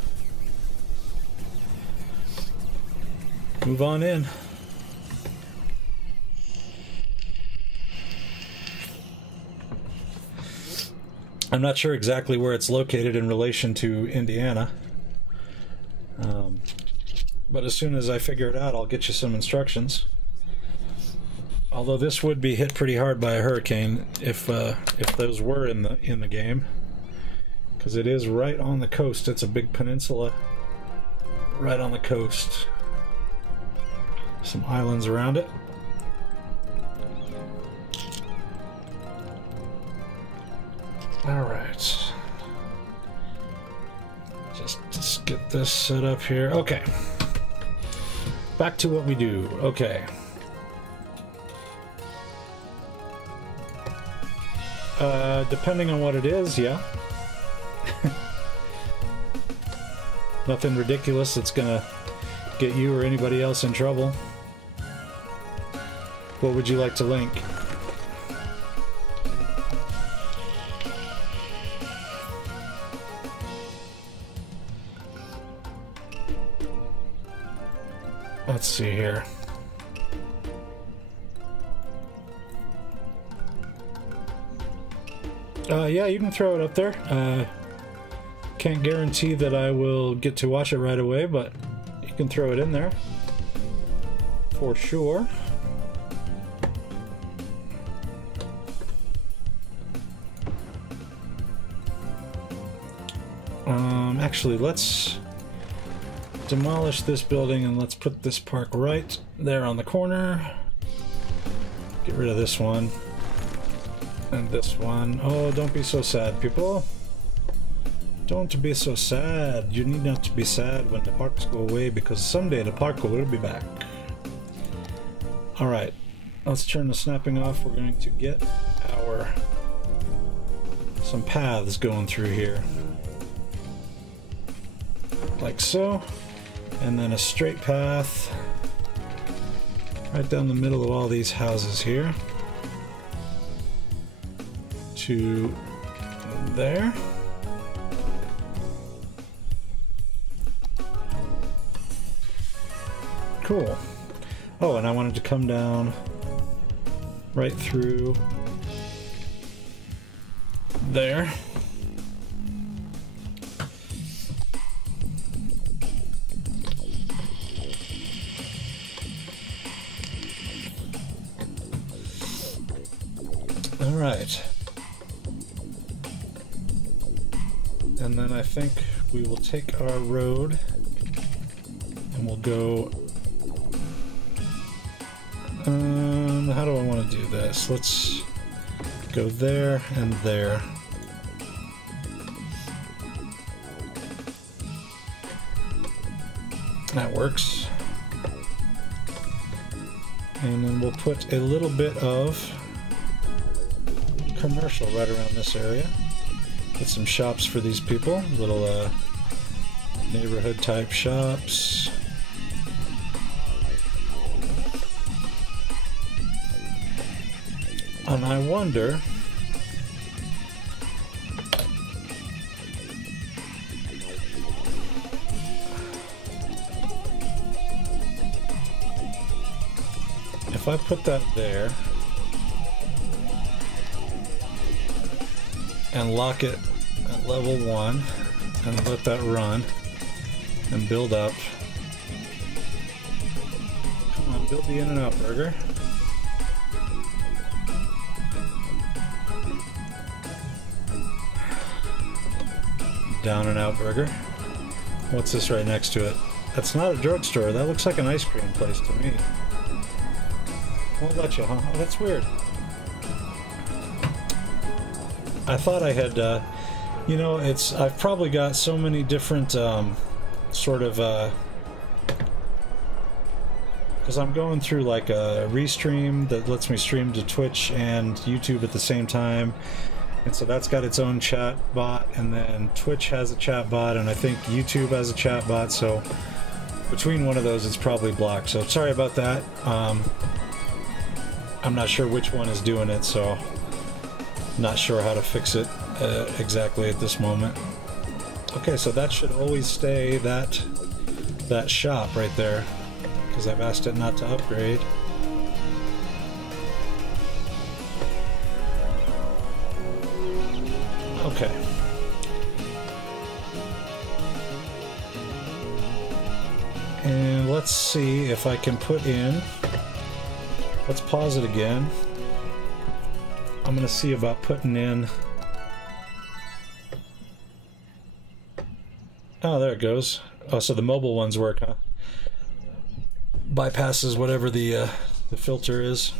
Move on in. I'm not sure exactly where it's located in relation to Indiana. But as soon as I figure it out, I'll get you some instructions. Although this would be hit pretty hard by a hurricane if those were in the game, because it is right on the coast. It's a big peninsula right on the coast. Some islands around it. All right. Just get this set up here. Okay. Back to what we do. Okay. Depending on what it is, yeah. Nothing ridiculous that's gonna get you or anybody else in trouble. What would you like to link? Let's see here. Yeah, you can throw it up there. Can't guarantee that I will get to watch it right away, but you can throw it in there for sure. Actually, let's demolish this building and let's put this park right there on the corner. Get rid of this one and this one. Oh, don't be so sad, people. Don't be so sad. You need not to be sad when the parks go away, because someday the park will be back. Alright, Let's turn the snapping off. We're going to get some paths going through here. Like so. And then a straight path right down the middle of all these houses here to there. Cool. Oh, and I wanted to come down right through there. All right. And then I think we will take our road and we'll go... how do I want to do this? Let's go there and there. That works. And then we'll put a little bit of commercial right around this area. Get some shops for these people, little neighborhood type shops. And I wonder if I put that there and lock it at level 1 and let that run and build up. Come on, build the In-N-Out burger. Down and Out burger. What's this right next to it? That's not a drugstore. That looks like an ice cream place to me. Won't let you, huh? Oh, that's weird. I thought I had, you know, I've probably got so many different, sort of, because I'm going through like a restream that lets me stream to Twitch and YouTube at the same time. And so that's got its own chat bot, and then Twitch has a chat bot, and I think YouTube has a chat bot, so between one of those it's probably blocked. So sorry about that. I'm not sure which one is doing it, so not sure how to fix it exactly at this moment. Okay, so that should always stay that shop right there, because I've asked it not to upgrade. Okay. And let's see if I can put in... Let's pause it again. I'm going to see about putting in... Oh, there it goes. Oh, so the mobile ones work, huh? Bypasses whatever the filter is.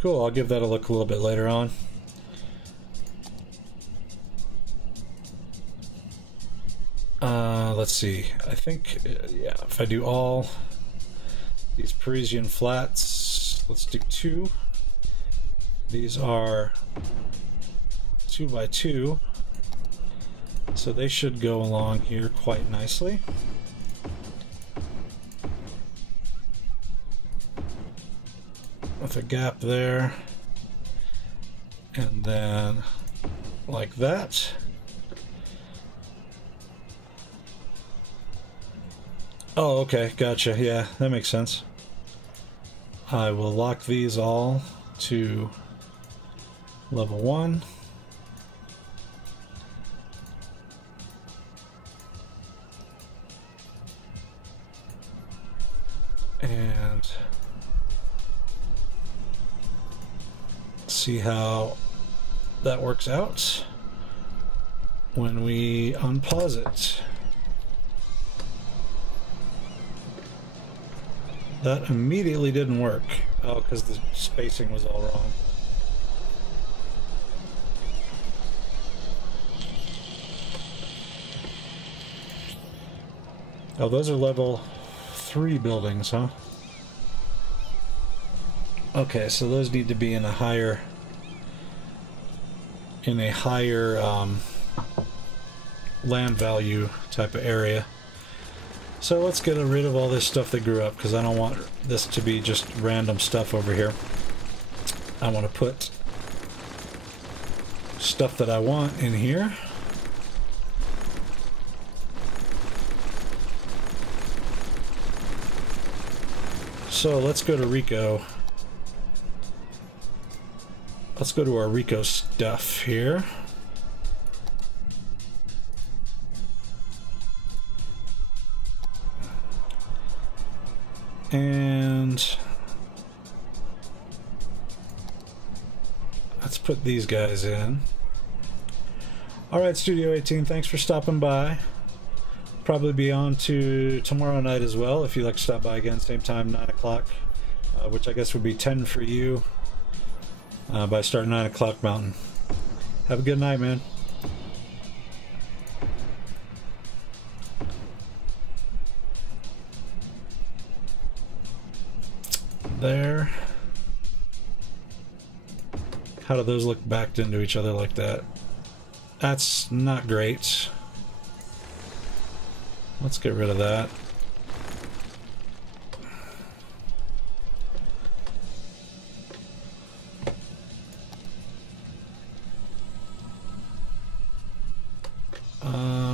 Cool, I'll give that a look a little bit later on. Let's see, I think, yeah, if I do all these Parisian flats, let's do 2. These are 2 by 2, so they should go along here quite nicely. With a gap there, and then like that. Oh, okay, gotcha. Yeah, that makes sense. I will lock these all to level 1. And see how that works out when we unpause it. That immediately didn't work. Oh, because the spacing was all wrong. Oh, those are level 3 buildings, huh? Okay, so those need to be in a higher land value type of area. So let's get rid of all this stuff that grew up, because I don't want this to be just random stuff over here. I want to put stuff that I want in here. So let's go to Rico. Let's go to our Rico stuff here. And let's put these guys in. Alright, Studio 18, thanks for stopping by. Probably be on to tomorrow night as well, if you'd like to stop by again, same time, 9 o'clock, which I guess would be 10 for you, by starting 9 o'clock Mountain. Have a good night, man. There. How do those look backed into each other like that? That's not great. Let's get rid of that.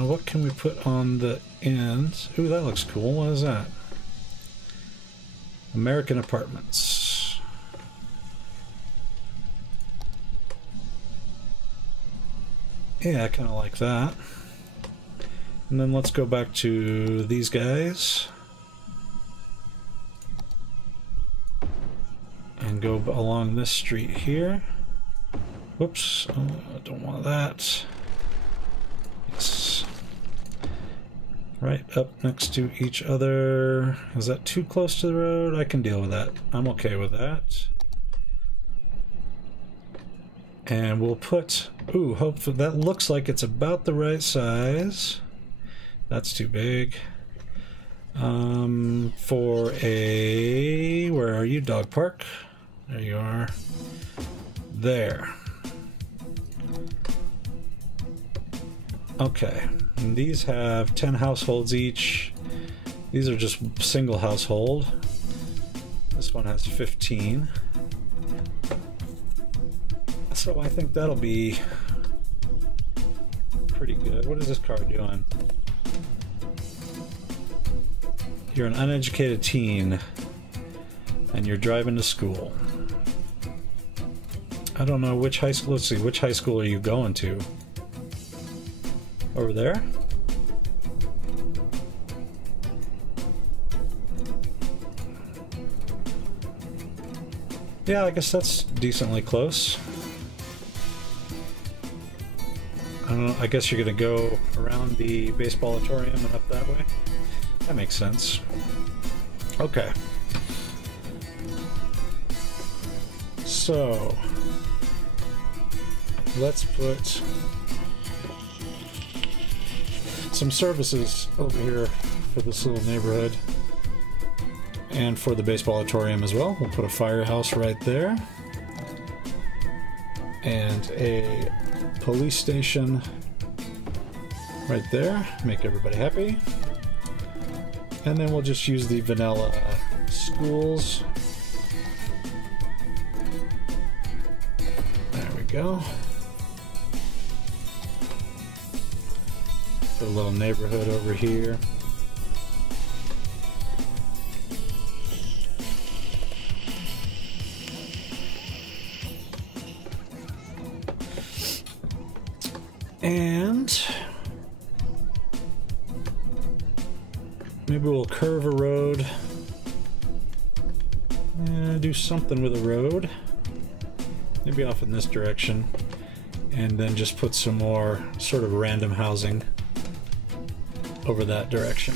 What can we put on the ends? Ooh, that looks cool. What is that? American Apartments. Yeah, I kind of like that. And then let's go back to these guys. And go along this street here. Whoops, oh, I don't want that. Yes. Right up next to each other. Is that too close to the road? I can deal with that. I'm okay with that. And we'll put, ooh, hopefully that looks like it's about the right size. That's too big. For a, where are you, dog park? There you are. There. Okay, and these have 10 households each. These are just single household. This one has 15. So I think that'll be pretty good. What is this car doing? You're an uneducated teen and you're driving to school. I don't know which high school. Let's see, which high school are you going to? Over there? Yeah, I guess that's decently close. I don't know, I guess you're gonna go around the baseball auditorium and up that way? That makes sense. Okay. So, let's put some services over here for this little neighborhood and for the baseball auditorium as well. We'll put a firehouse right there and a police station right there. Make everybody happy. And then we'll just use the vanilla schools. There we go. Put a little neighborhood over here. And maybe we'll curve a road. Do something with a road. Maybe off in this direction. And then just put some more sort of random housing over that direction.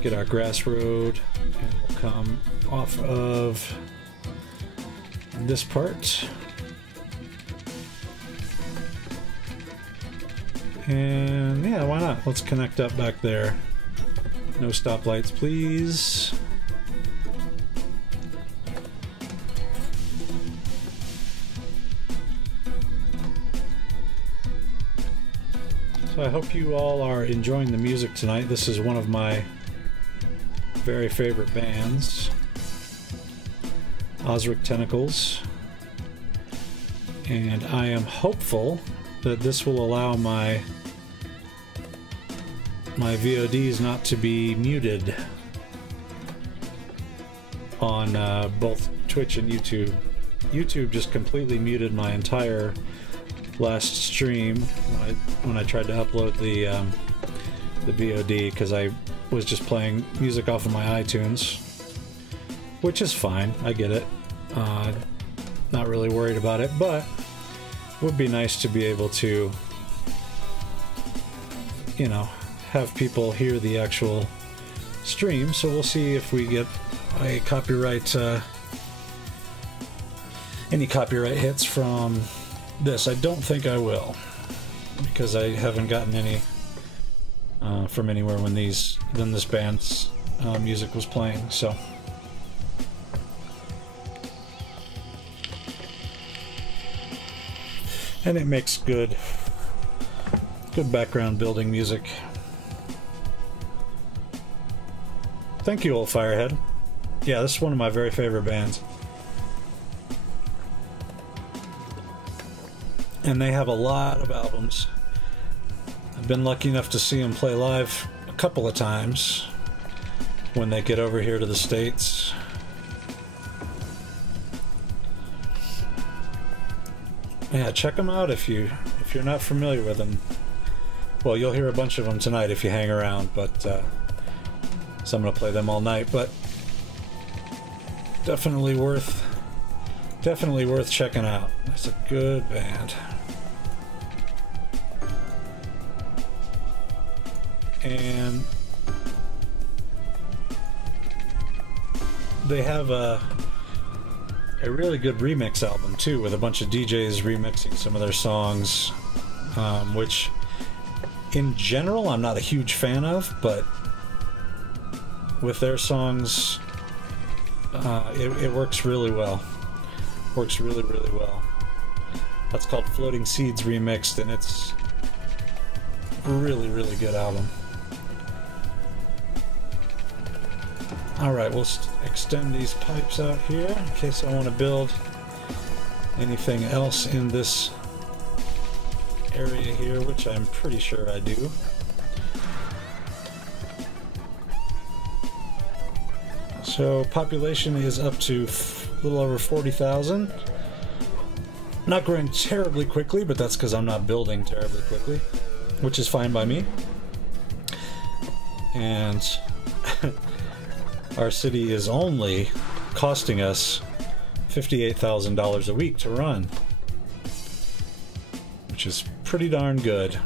Get our grass road, and we'll come off of this part. And yeah, why not? Let's connect up back there. No stoplights, please. So I hope you all are enjoying the music tonight. This is one of my very favorite bands, Osric Tentacles, and I am hopeful that this will allow my VODs not to be muted on both Twitch and YouTube. YouTube just completely muted my entire last stream when I tried to upload the VOD, because I was just playing music off of my iTunes, which is fine. I get it. Not really worried about it, but would be nice to be able to, you know, have people hear the actual stream. So we'll see if we get a copyright, any copyright hits from this. I don't think I will, because I haven't gotten any from anywhere when this band's music was playing. So and it makes good background building music. Thank you, old Firehead. Yeah, this is one of my very favorite bands. And they have a lot of albums. I've been lucky enough to see them play live a couple of times when they get over here to the States. Yeah, check them out if you're not familiar with them. Well, you'll hear a bunch of them tonight if you hang around, but so I'm gonna play them all night. But definitely worth checking out. It's a good band. And they have a really good remix album too, with a bunch of DJs remixing some of their songs, which in general I'm not a huge fan of, but with their songs it works really well. Works really well. That's called Floating Seeds Remixed, and it's a really good album. Alright, we'll extend these pipes out here in case I want to build anything else in this area here, which I'm pretty sure I do. So population is up to a little over 40,000. Not growing terribly quickly, but that's because I'm not building terribly quickly, which is fine by me. And our city is only costing us $58,000 a week to run, which is pretty darn good.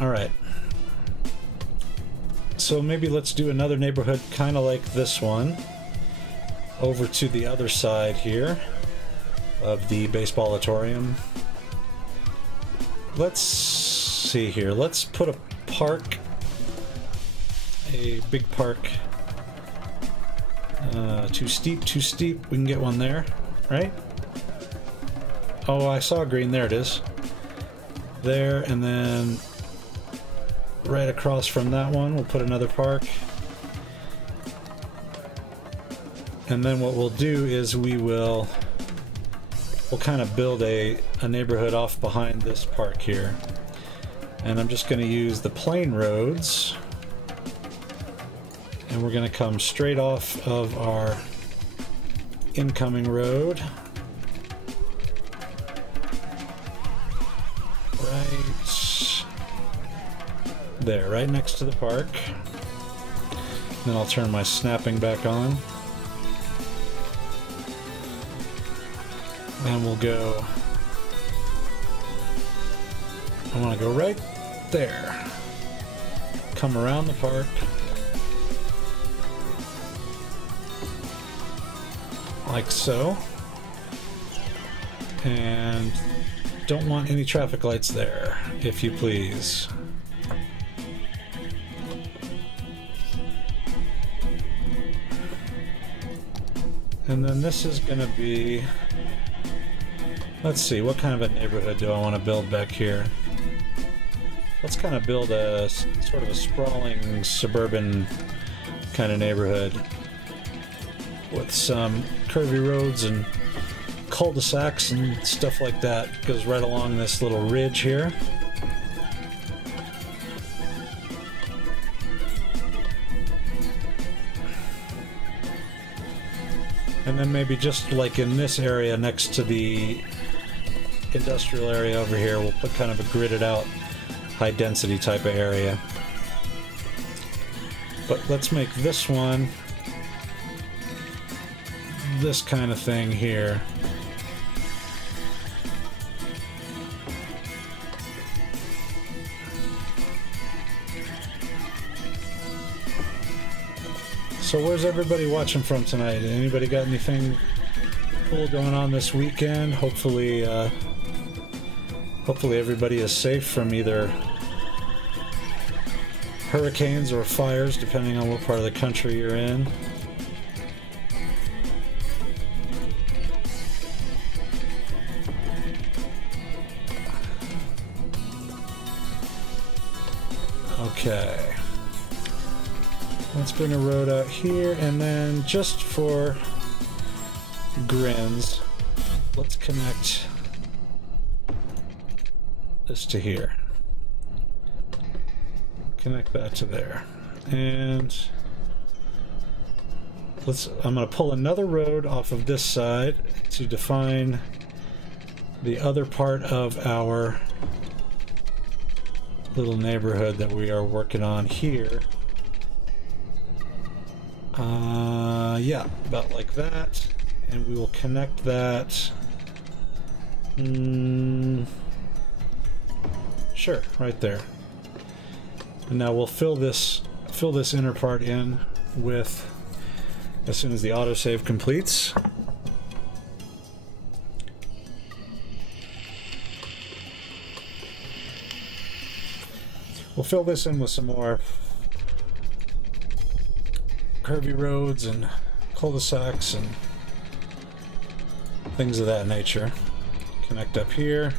Alright. So maybe let's do another neighborhood kind of like this one over to the other side here of the baseball-atorium. Let's see here. Let's put a park, a big park. Too steep. We can get one there, right? Oh, I saw green. There it is. There, and then right across from that one, we'll put another park. And then what we'll do is we'll kind of build a neighborhood off behind this park here. And I'm just going to use the plain roads. And we're going to come straight off of our incoming road. Right there, right next to the park. Then I'll turn my snapping back on. And we'll go... I want to go right there. Come around the park. Like so. And don't want any traffic lights there, if you please. And then this is going to be, let's see, what kind of a neighborhood do I want to build back here? Let's kind of build a sort of a sprawling suburban kind of neighborhood with some curvy roads and cul-de-sacs and stuff like that. It goes right along this little ridge here. And then maybe just like in this area next to the industrial area over here, we'll put kind of a gridded out high density type of area. But let's make this one this kind of thing here. So where's everybody watching from tonight? Anybody got anything cool going on this weekend? Hopefully everybody is safe from either hurricanes or fires, depending on what part of the country you're in. Okay. Let's bring a road out here, and then just for grins, let's connect this to here. Connect that to there. And I'm going to pull another road off of this side to define the other part of our little neighborhood that we are working on here. Yeah, about like that, and we will connect that. Sure, right there. And now we'll fill this inner part in with, as soon as the autosave completes. We'll fill this in with some more curvy roads and cul-de-sacs and things of that nature. Connect up here.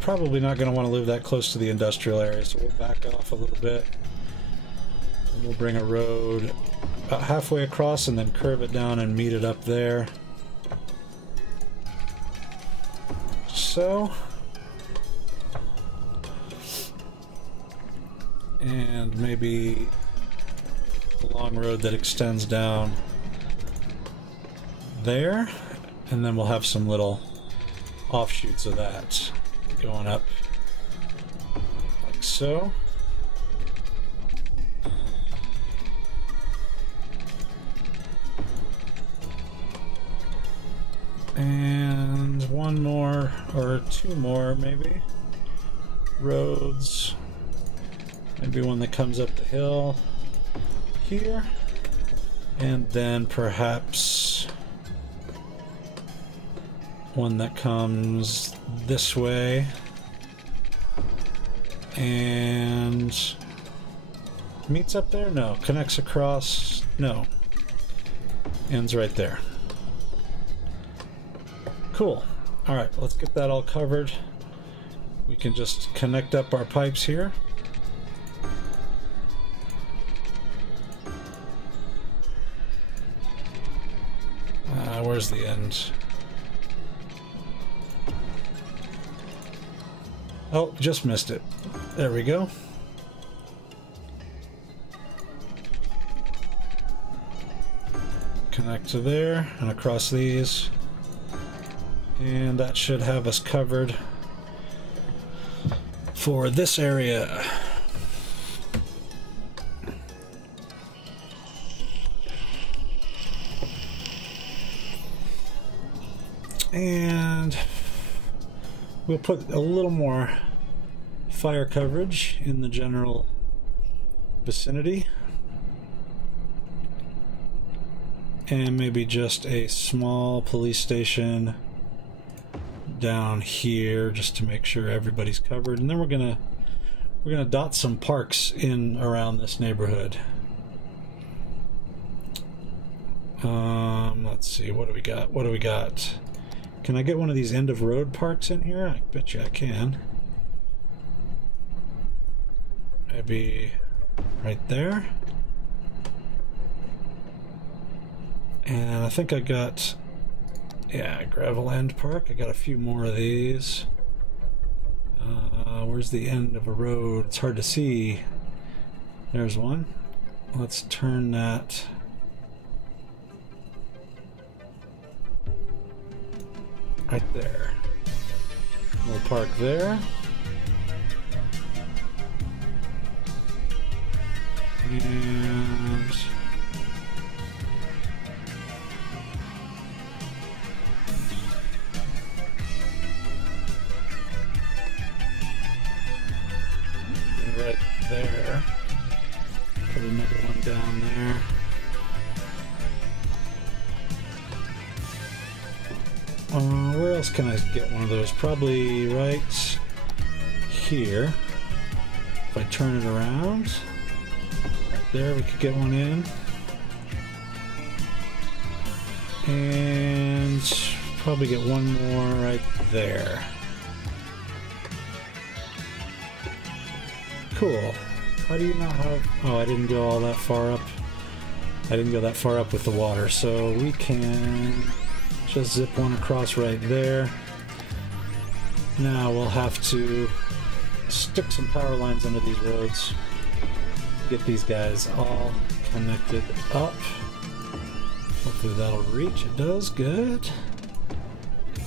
Probably not going to want to live that close to the industrial area, so we'll back off a little bit. And we'll bring a road about halfway across and then curve it down and meet it up there. So. And maybe a long road that extends down there, and then we'll have some little offshoots of that going up like so. And one more or two more maybe roads, maybe one that comes up the hill here, and then perhaps one that comes this way and meets up there? No. Connects across? No. Ends right there. Cool. Alright, let's get that all covered. We can just connect up our pipes here. Where's the end? Oh, just missed it. There we go. Connect to there and across these. And that should have us covered for this area. And we'll put a little more fire coverage in the general vicinity. and maybe just a small police station down here just to make sure everybody's covered. And then we're gonna dot some parks in around this neighborhood. Let's see, what do we got? Can I get one of these end of road parks in here? I bet you I can. Maybe right there. And I think I got, yeah, gravel end park. I got a few more of these. Where's the end of a road? It's hard to see. There's one. Let's turn that. Right there. We'll park there. And right there. Put another one down there. Where else can I get one of those? Probably right here. If I turn it around, right there, we could get one in. And probably get one more right there. Cool. How do you not have... Oh, I didn't go all that far up. I didn't go that far up with the water, so we can just zip one across right there. Now we'll have to stick some power lines under these roads. Get these guys all connected up. Hopefully that'll reach. It does. Good.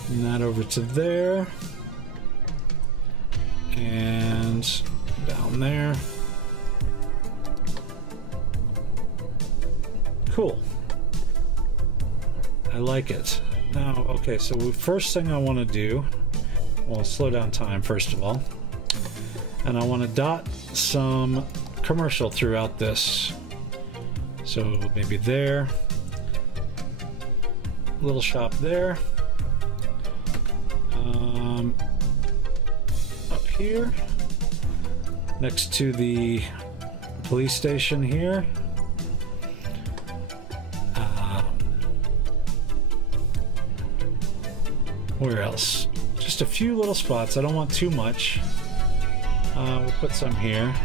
And that over to there. And down there. Cool. I like it. Now, okay, so the first thing I want to do, well, slow down time first of all, and I want to dot some commercial throughout this. So maybe there, little shop there, up here, next to the police station here. Where else? Just a few little spots. I don't want too much. We'll put some here.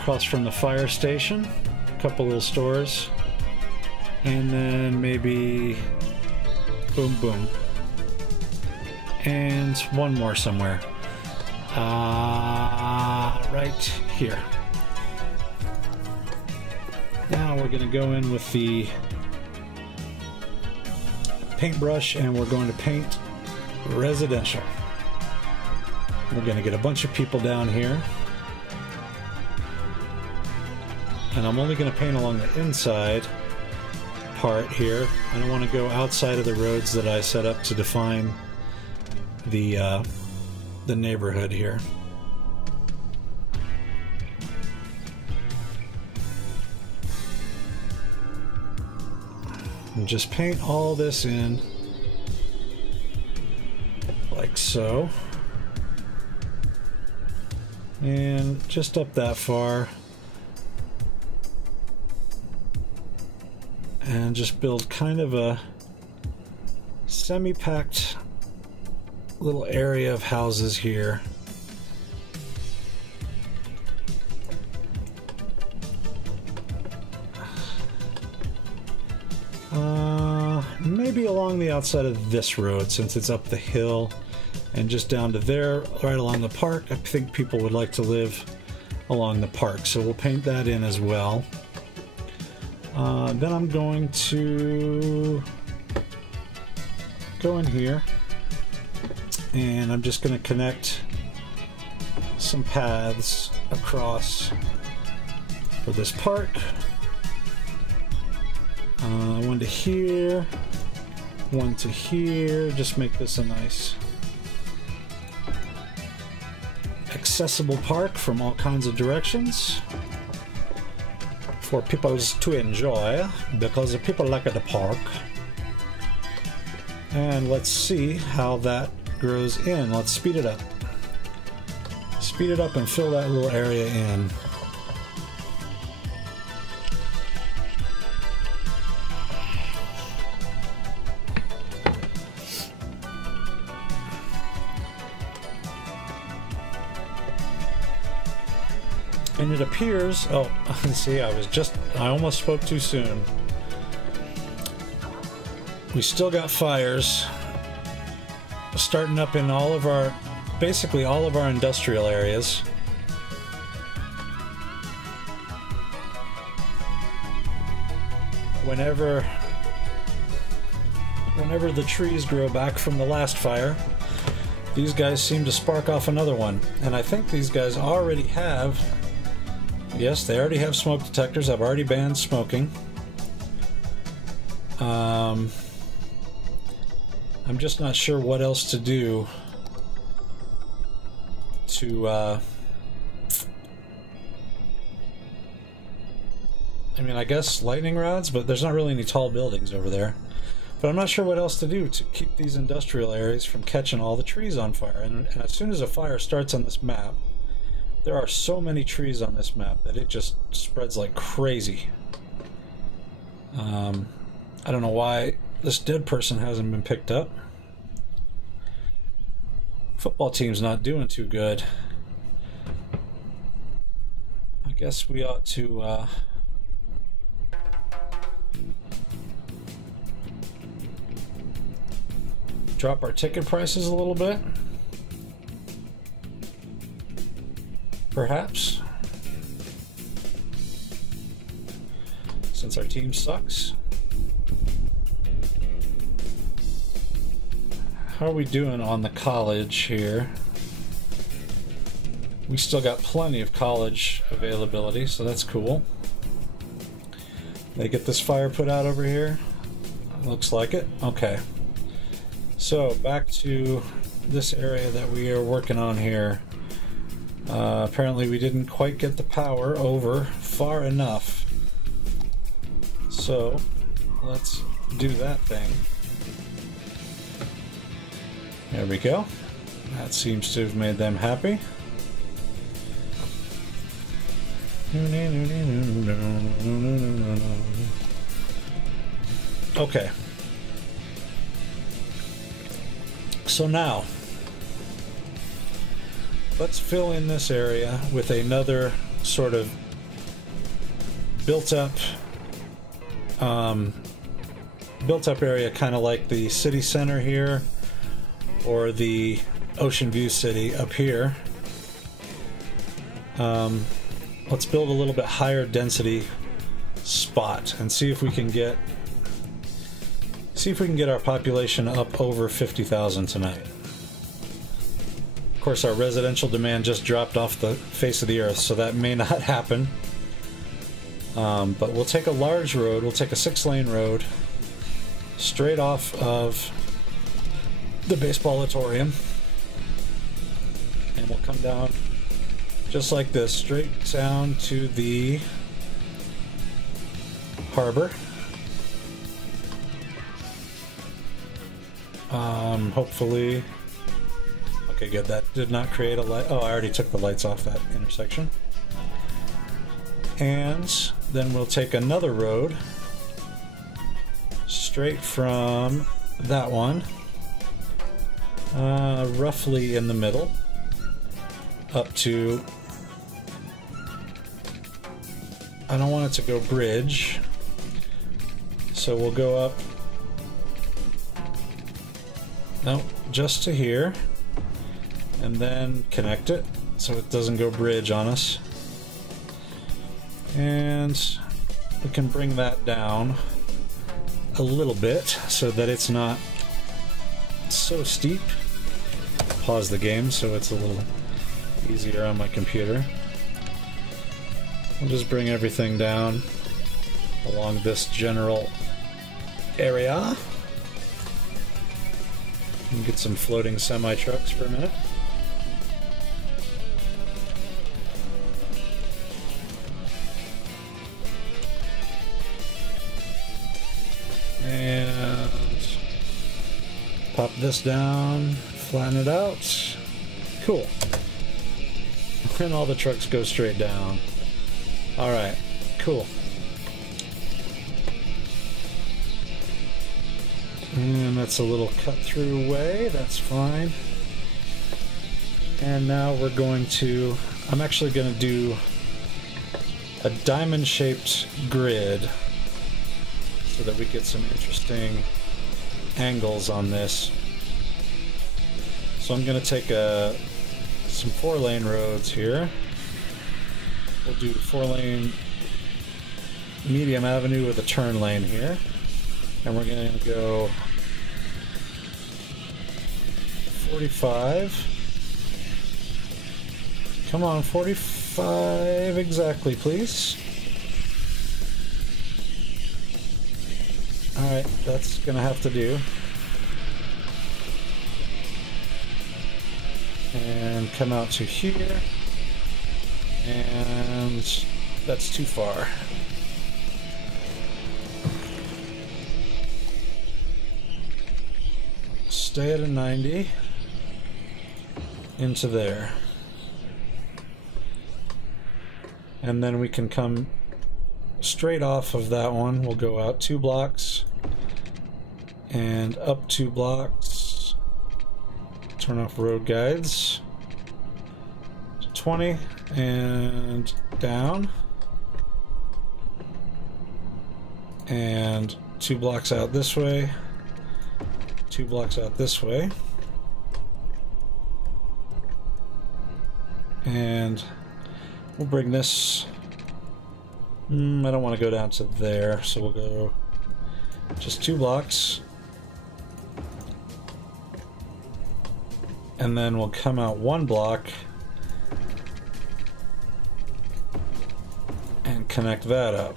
Across from the fire station. A couple little stores. And then maybe... boom, boom. And one more somewhere. Right here. Now we're going to go in with the paintbrush and we're going to paint residential. We're going to get a bunch of people down here, and I'm only going to paint along the inside part here. I don't want to go outside of the roads that I set up to define the neighborhood here. And just paint all this in like so, and just up that far, and just build kind of a semi-packed little area of houses here. Maybe along the outside of this road, since it's up the hill, and just down to there, right along the park. I think people would like to live along the park, so we'll paint that in as well. Then I'm going to go in here, and I'm just going to connect some paths across for this park. One to here, one to here. Just make this a nice accessible park from all kinds of directions. for people to enjoy, because the people like at the park. And let's see how that grows in. Let's speed it up. Speed it up and fill that little area in. And it appears, oh, see, I almost spoke too soon. We still got fires starting up in all of our, basically all of our industrial areas. Whenever the trees grow back from the last fire, these guys seem to spark off another one. And I think these guys already have, yes, they already have smoke detectors. I've already banned smoking. I'm just not sure what else to do to, I mean, I guess lightning rods, but there's not really any tall buildings over there. But I'm not sure what else to do to keep these industrial areas from catching all the trees on fire. And as soon as a fire starts on this map, there are so many trees on this map that it just spreads like crazy. I don't know why this dead person hasn't been picked up. Football team's not doing too good. I guess we ought to drop our ticket prices a little bit. Perhaps. Since our team sucks. How are we doing on the college here? We still got plenty of college availability, so that's cool. They get this fire put out over here? Looks like it. Okay. So back to this area that we are working on here. Apparently we didn't quite get the power over far enough. So let's do that thing. There we go. That seems to have made them happy. Okay. So now, let's fill in this area with another sort of built-up area, kind of like the city center here, or the Ocean View City up here. Let's build a little bit higher density spot and see if we can get our population up over 50,000 tonight. Of course, our residential demand just dropped off the face of the earth, so that may not happen. But we'll take a large road, we'll take a 6-lane road straight off of the baseballatorium, and we'll come down just like this, straight down to the harbor. Hopefully, okay, good. That did not create a light. Oh, I already took the lights off that intersection. And then we'll take another road straight from that one, roughly in the middle, up to, I don't want it to go bridge, so we'll go up, no, just to here, and then connect it so it doesn't go bridge on us. And we can bring that down a little bit so that it's not so steep. Pause the game so it's a little easier on my computer. We'll just bring everything down along this general area. And get some floating semi-trucks for a minute. Pop this down, flatten it out. Cool. And all the trucks go straight down. Alright, cool. And that's a little cut-through way, that's fine. And now we're going to... I'm actually going to do a diamond-shaped grid so that we get some interesting angles on this. So I'm going to take some 4-lane roads here. We'll do 4-lane medium avenue with a turn lane here. And we're going to go 45. Come on, 45 exactly, please. Alright, that's gonna have to do. And come out to here. And that's too far. Stay at a 90. Into there. And then we can come straight off of that one. We'll go out 2 blocks and up 2 blocks. Turn off road guides. 20 and down. And 2 blocks out this way. 2 blocks out this way. And we'll bring this... I don't want to go down to there, so we'll go just 2 blocks. And then we'll come out 1 block and connect that up.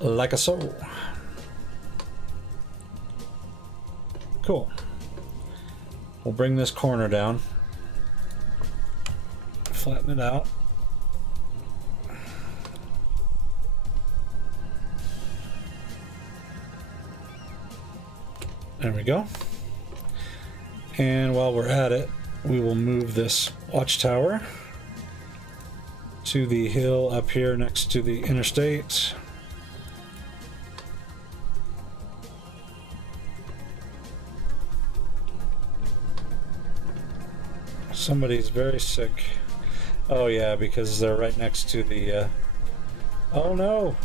Like a so. Cool. We'll bring this corner down. Flatten it out. There we go. And while we're at it, we will move this watchtower to the hill up here next to the interstate. Somebody's very sick. Oh yeah, because they're right next to the... Oh no!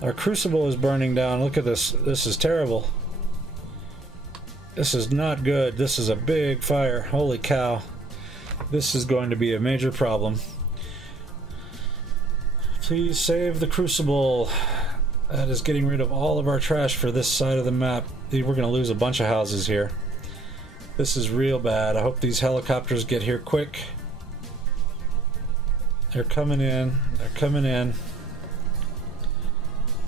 Our crucible is burning down. Look at this. This is terrible. This is not good. This is a big fire. Holy cow. This is going to be a major problem. Please save the crucible. That is getting rid of all of our trash for this side of the map. We're going to lose a bunch of houses here. This is real bad. I hope these helicopters get here quick. They're coming in. They're coming in.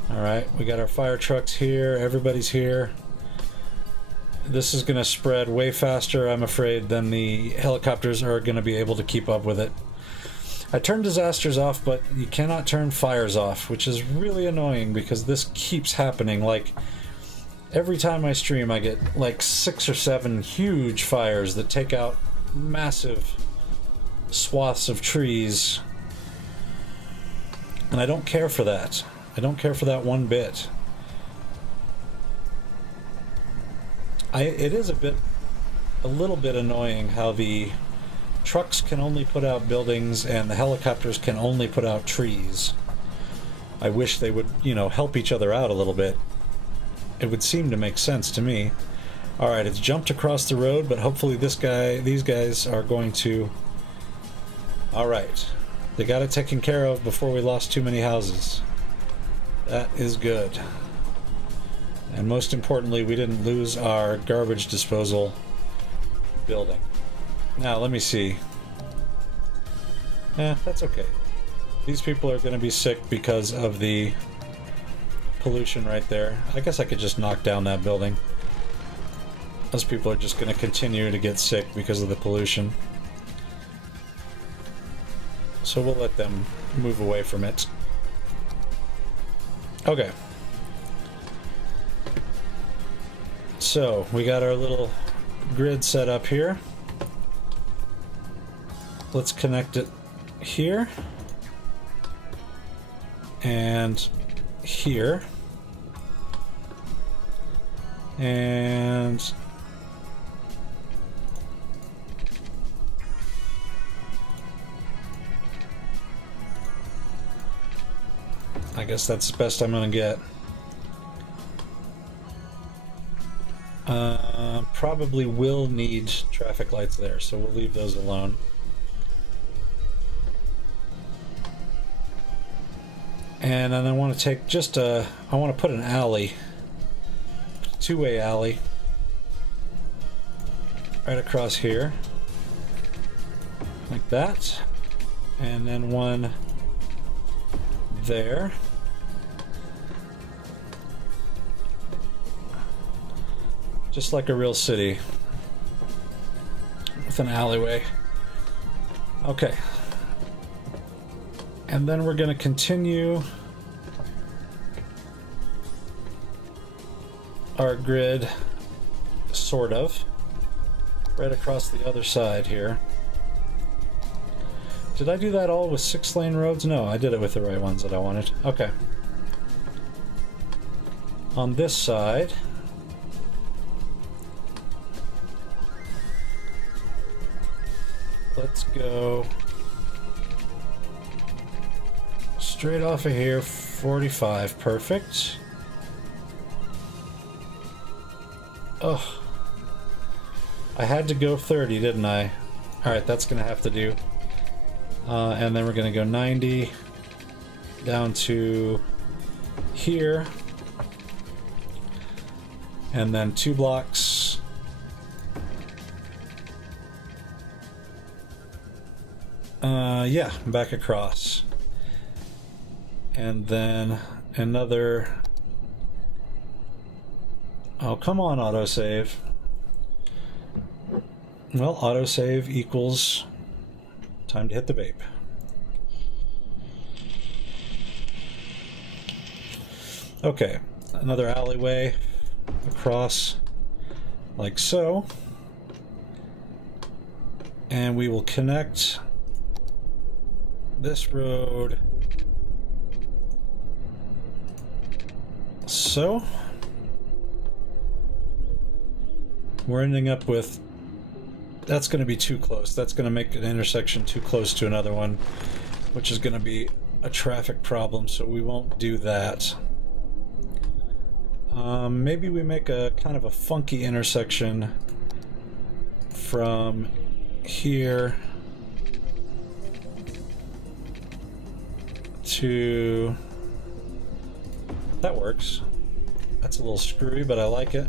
Alright, we got our fire trucks here. Everybody's here. This is going to spread way faster, I'm afraid, than the helicopters are going to be able to keep up with it. I turned disasters off, but you cannot turn fires off, which is really annoying because this keeps happening. Like, every time I stream, I get like 6 or 7 huge fires that take out massive swaths of trees. And I don't care for that. I don't care for that one bit. It is a little bit annoying how the trucks can only put out buildings and the helicopters can only put out trees. I wish they would, you know, help each other out a little bit. It would seem to make sense to me. Alright, it's jumped across the road, but hopefully these guys are going to... Alright. They got it taken care of before we lost too many houses. That is good. And most importantly, we didn't lose our garbage disposal building. Now, let me see. That's okay. These people are going to be sick because of the pollution right there. I guess I could just knock down that building. Those people are just going to continue to get sick because of the pollution. So we'll let them move away from it. Okay. So we got our little grid set up here. Let's connect it here and here and I guess that's the best I'm gonna get. Probably will need traffic lights there, so we'll leave those alone. And then I want to take just I want to put an alley, two-way alley, right across here, like that, and then one there. Just like a real city with an alleyway. Okay. And then we're going to continue our grid, sort of, right across the other side here. Did I do that all with 6-lane roads? No, I did it with the right ones that I wanted. Okay. On this side, let's go straight off of here, 45, perfect. Oh, I had to go 30, didn't I? Alright, that's gonna have to do. And then we're gonna go 90 down to here, and then 2 blocks. Yeah, back across. And then another... Oh, come on, autosave. Well, autosave equals time to hit the vape. Okay, another alleyway across like so. And we will connect this road so. We're ending up with, that's going to be too close. That's going to make an intersection too close to another one, which is going to be a traffic problem, so we won't do that. Maybe we make a kind of a funky intersection from here to... That works. That's a little screwy, but I like it.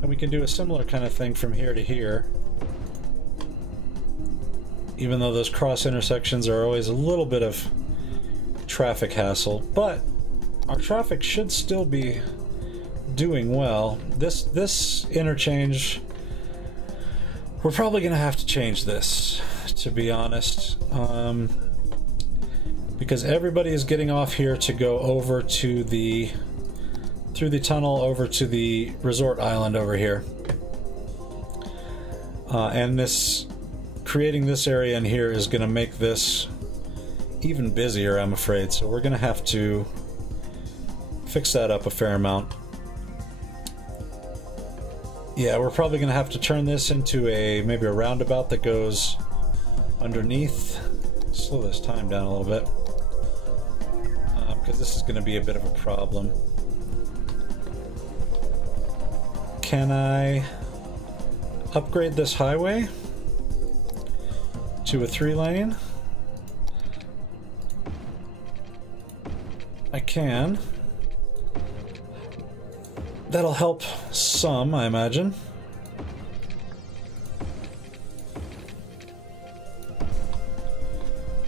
And we can do a similar kind of thing from here to here. Even though those cross intersections are always a little bit of traffic hassle, but our traffic should still be doing well. This interchange, we're probably gonna have to change this, to be honest, because everybody is getting off here to go over to the through the tunnel over to the resort island over here, and this creating this area in here is going to make this even busier, I'm afraid, so we're going to have to fix that up a fair amount. Yeah, we're probably going to have to turn this into a maybe a roundabout that goes underneath. Slow this time down a little bit, because this is going to be a bit of a problem. Can I upgrade this highway to a 3-lane? I can. That'll help some, I imagine.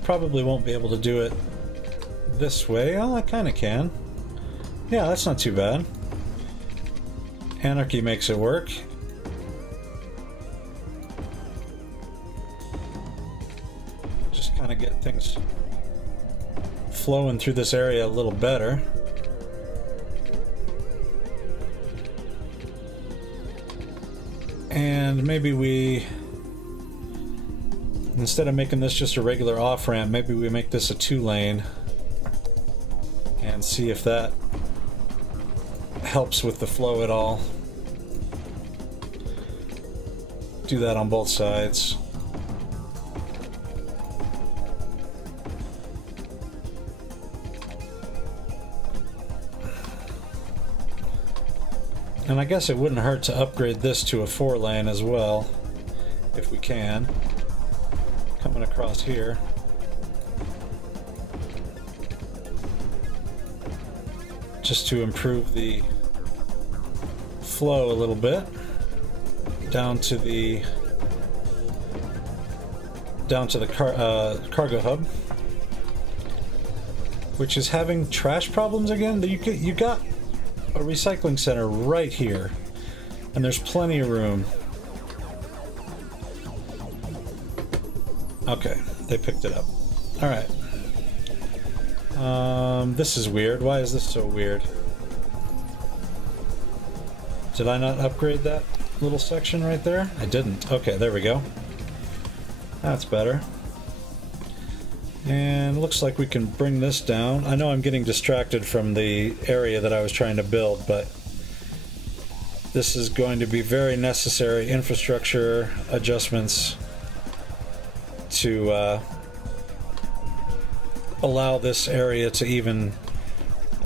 Probably won't be able to do it this way. Oh, I kind of can. Yeah, that's not too bad. Anarchy makes it work. Just kind of get things flowing through this area a little better. And maybe we, instead of making this just a regular off-ramp, maybe we make this a 2-lane and see if that helps with the flow at all. Do that on both sides. And I guess it wouldn't hurt to upgrade this to a 4-lane as well, if we can. Coming across here. Just to improve the flow a little bit. Down to the cargo hub, which is having trash problems again. You got a recycling center right here, and there's plenty of room. Okay, they picked it up. All right. This is weird. Why is this so weird? Did I not upgrade that little section right there? I didn't. Okay, there we go. That's better. And looks like we can bring this down. I know I'm getting distracted from the area that I was trying to build, but this is going to be very necessary infrastructure adjustments to allow this area to even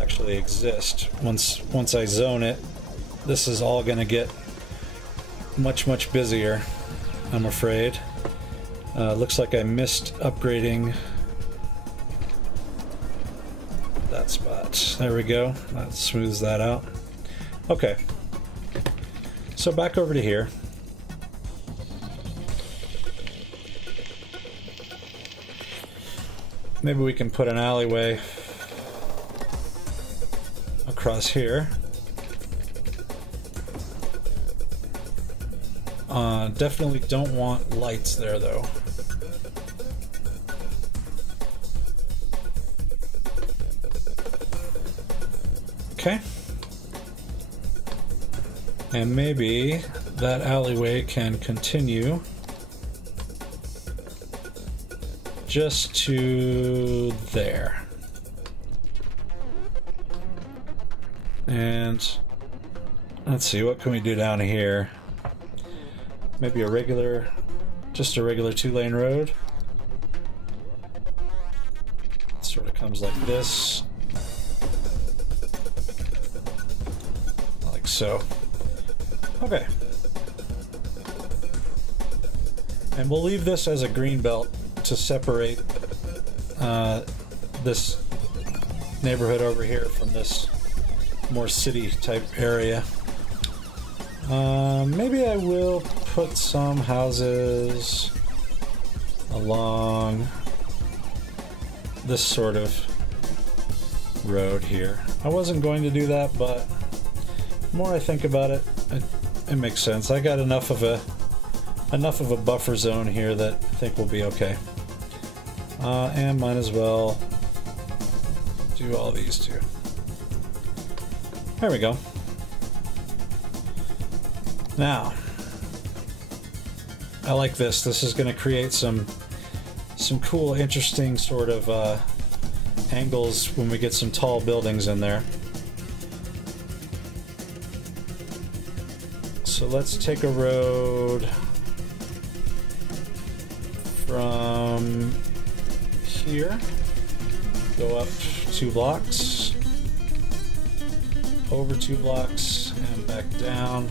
actually exist. Once I zone it, this is all going to get much busier, I'm afraid. Looks like I missed upgrading that spot. There we go. That smooths that out. Okay. So back over to here. Maybe we can put an alleyway across here. Definitely don't want lights there, though. Okay. And maybe that alleyway can continue just to there. And let's see, what can we do down here? Maybe a regular, just a regular 2-lane road. It sort of comes like this. Like so. Okay. And we'll leave this as a green belt to separate this neighborhood over here from this more city type area. Maybe I will put some houses along this sort of road here. I wasn't going to do that, but the more I think about it, it makes sense. I got enough of a buffer zone here that I think we'll be okay. And might as well do all these too. There we go. Now, I like this. This is going to create some cool, interesting sort of angles when we get some tall buildings in there. So let's take a road from here, go up 2 blocks, over 2 blocks, and back down.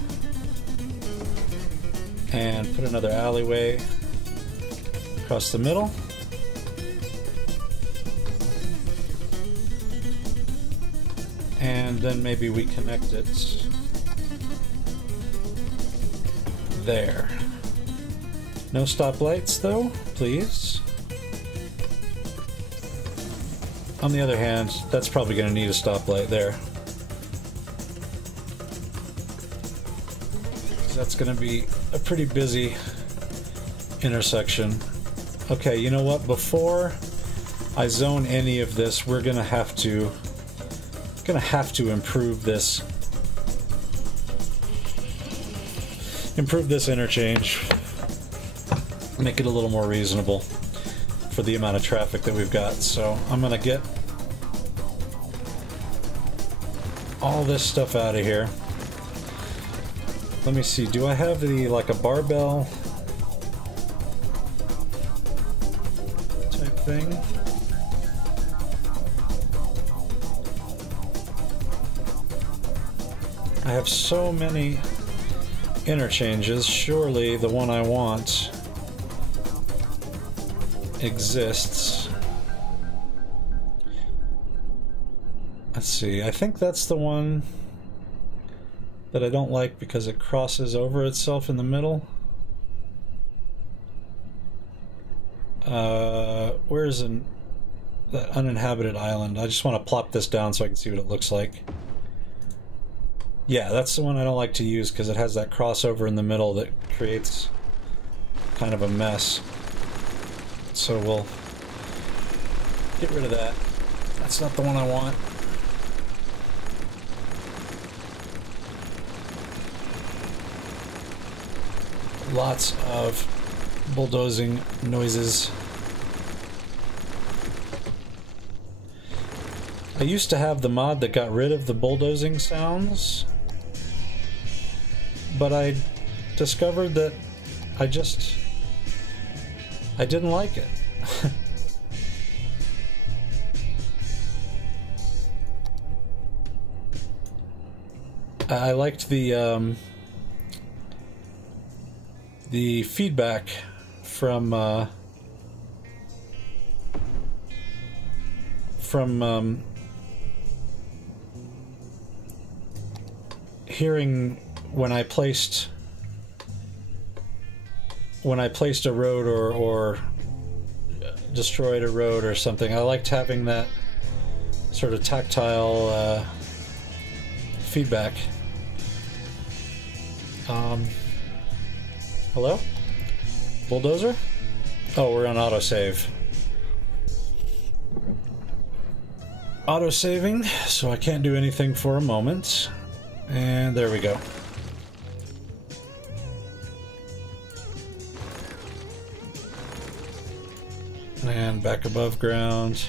And put another alleyway across the middle. And then maybe we connect it there. No stoplights though, please. On the other hand, that's probably going to need a stoplight there. That's going to be a pretty busy intersection. Okay, you know what? Before I zone any of this, we're going to have to improve this improve this interchange, make it a little more reasonable for the amount of traffic that we've got. So I'm gonna get all this stuff out of here. Let me see, do I have the, like a barbell type thing? I have so many interchanges, surely the one I want exists. Let's see, I think that's the one that I don't like because it crosses over itself in the middle. Where's that uninhabited island? I just want to plop this down so I can see what it looks like. Yeah, that's the one I don't like to use because it has that crossover in the middle that creates kind of a mess. So we'll get rid of that. That's not the one I want. Lots of bulldozing noises. I used to have the mod that got rid of the bulldozing sounds, but I discovered that I didn't like it. I liked the feedback from hearing when I placed a road or destroyed a road or something. I liked having that sort of tactile feedback. Hello? Bulldozer? Oh, we're on autosave. Autosaving, so I can't do anything for a moment. And there we go. And back above ground.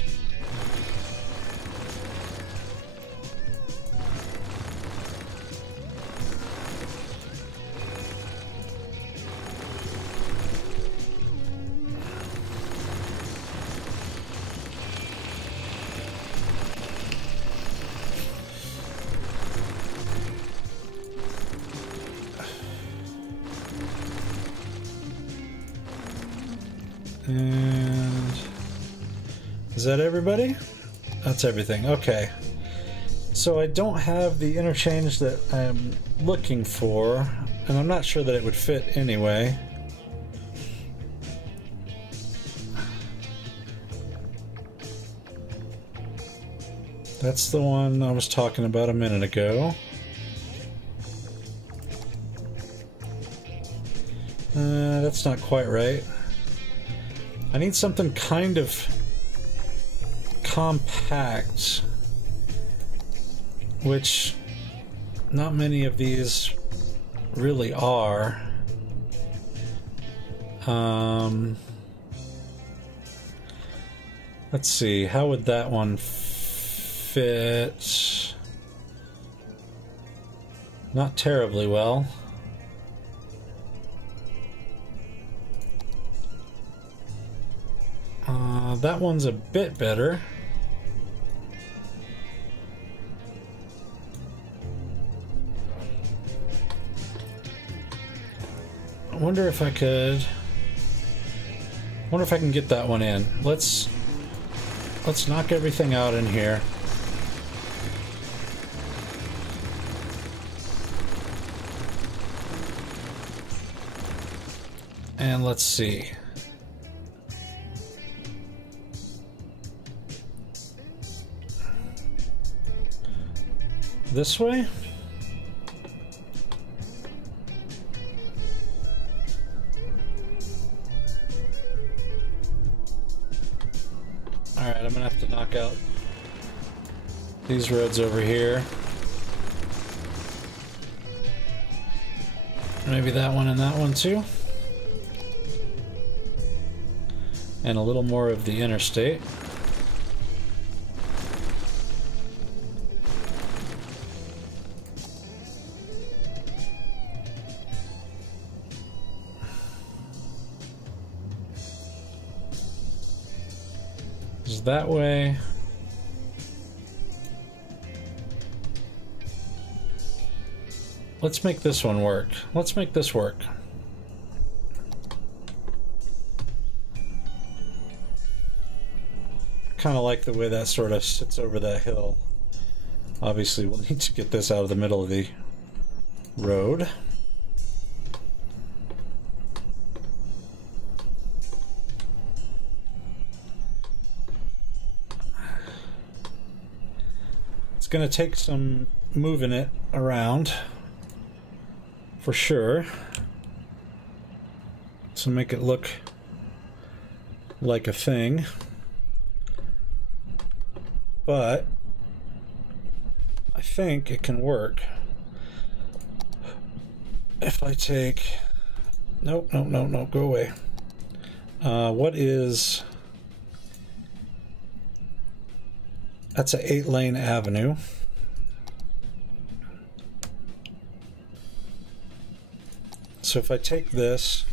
And is that everybody? That's everything. Okay. So I don't have the interchange that I'm looking for, and I'm not sure that it would fit anyway. That's the one I was talking about a minute ago. That's not quite right. I need something kind of compact, which not many of these really are. Let's see, how would that one fit? Not terribly well. That one's a bit better. I wonder if I can get that one in. Let's knock everything out in here. And let's see. This way? Alright, I'm gonna have to knock out these roads over here. Maybe that one and that one too. And a little more of the interstate. Is that way. Let's make this one work. Let's make this work. Kind of like the way that sort of sits over that hill. Obviously, we'll need to get this out of the middle of the road. It's going to take some moving it around. For sure. To make it look like a thing. But I think it can work. If I take... Nope, nope, nope, nope, go away. What is... That's an 8-lane avenue. So if I take this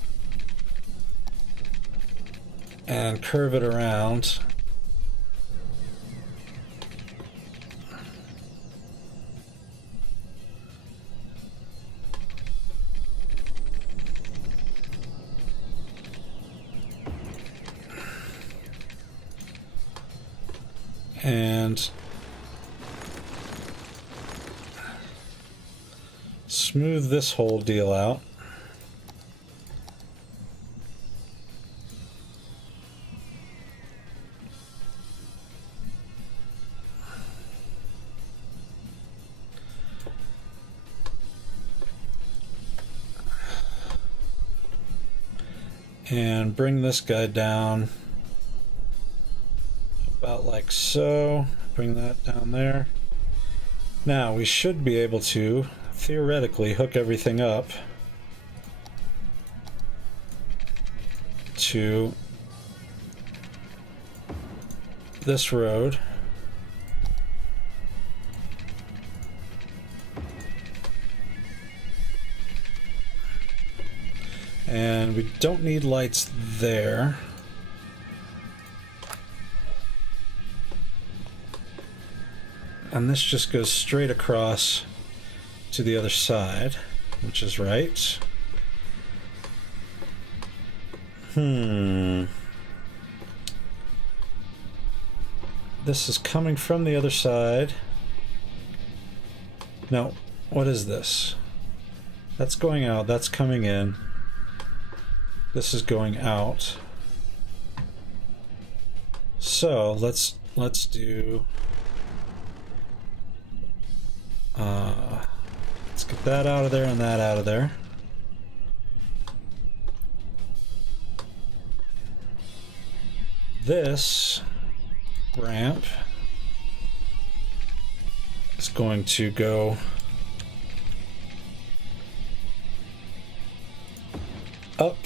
and curve it around, and smooth this whole deal out. And bring this guy down about like so. Bring that down there. Now we should be able to theoretically hook everything up to this road. And we don't need lights there. And this just goes straight across to the other side, which is right. This is coming from the other side. No, what is this? That's going out, that's coming in. This is going out. So let's do let's get that out of there and that out of there. This ramp is going to go up.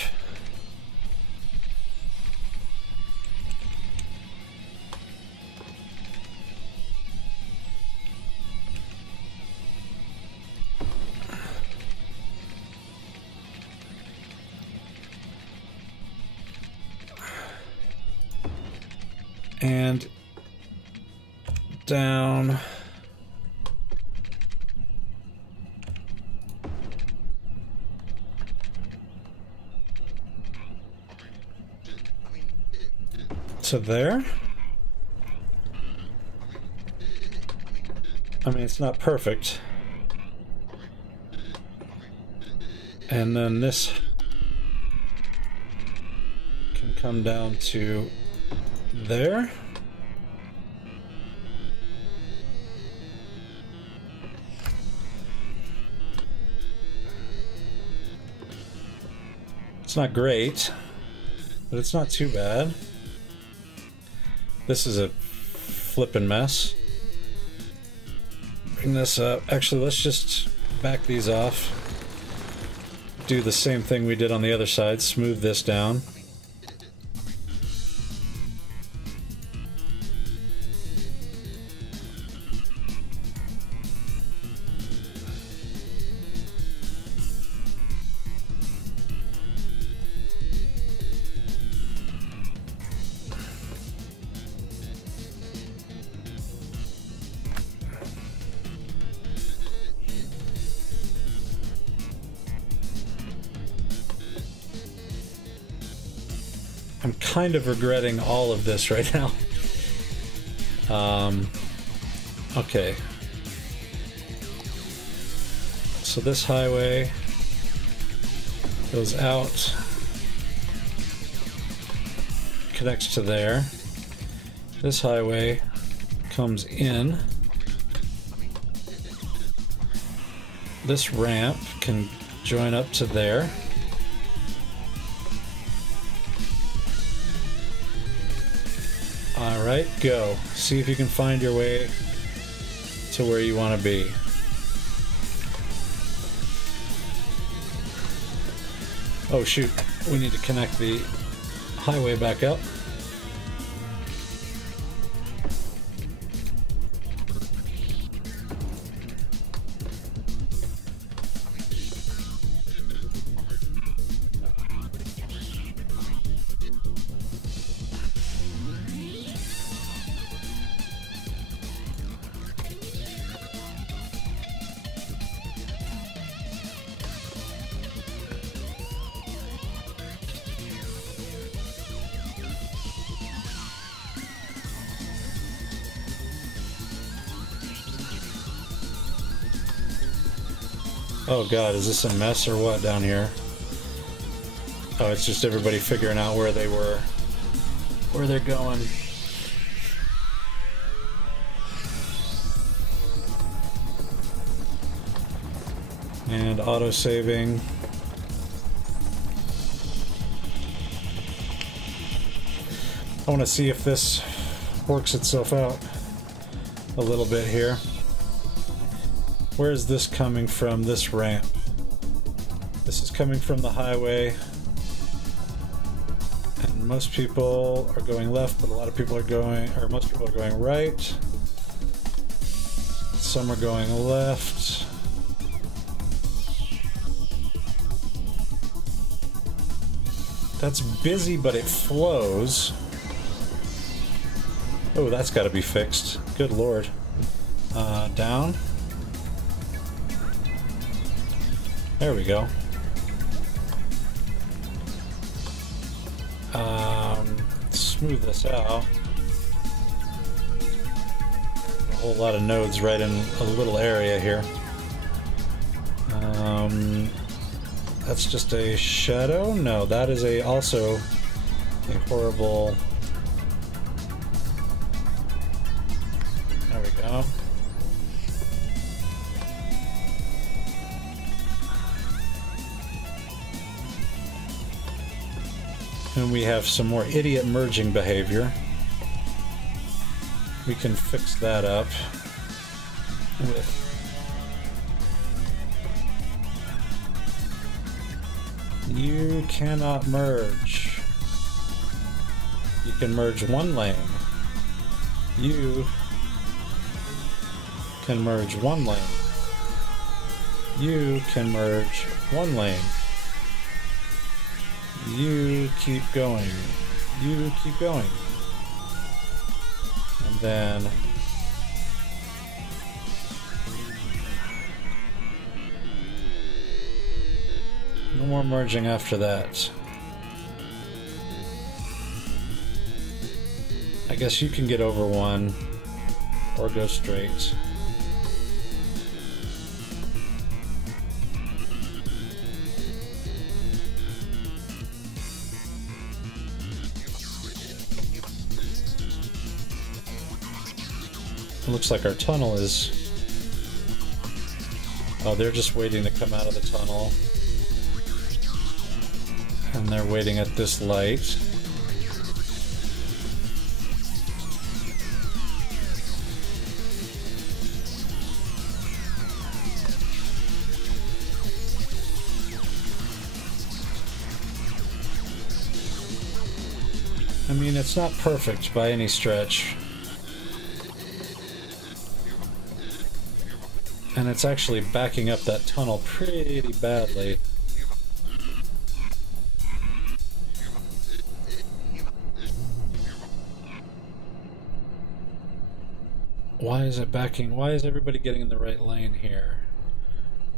And down. To there. I mean, it's not perfect. And then this can come down to there. It's not great, but it's not too bad. This is a flippin' mess. Bring this up. Actually, let's just back these off. do the same thing we did on the other side, smooth this down. I'm kind of regretting all of this right now. Okay. So this highway goes out, connects to there. This highway comes in. This ramp can join up to there. Alright, go. See if you can find your way to where you want to be. Oh shoot, we need to connect the highway back up. Oh god, is this a mess or what down here? Oh, it's just everybody figuring out where they were, where they're going. And auto-saving. I want to see if this works itself out a little bit here. Where is this coming from, this ramp? This is coming from the highway. And most people are going left, but a lot of people are going, or most people are going right. Some are going left. That's busy, but it flows. Oh, that's got to be fixed. Good lord. Down. There we go. Smooth this out. A whole lot of nodes right in a little area here. That's just a shadow? No, that is also a horrible... There we go. And we have some more idiot merging behavior. We can fix that up with you cannot merge. You can merge one lane. You can merge one lane. You can merge one lane. You keep going. You keep going. And then no more merging after that. I guess you can get over one or go straight. It looks like our tunnel is... Oh, they're just waiting to come out of the tunnel. And they're waiting at this light. mean, it's not perfect by any stretch. And it's actually backing up that tunnel pretty badly. Why is it backing? Why is everybody getting in the right lane here?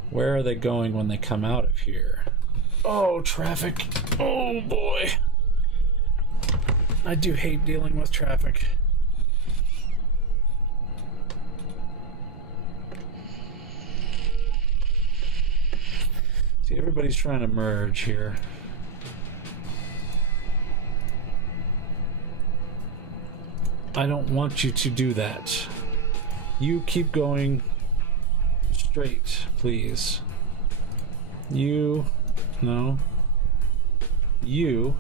Where are they going when they come out of here? Oh, traffic. Oh boy. I do hate dealing with traffic. See, everybody's trying to merge here. I don't want you to do that. You keep going straight, please. You, no. You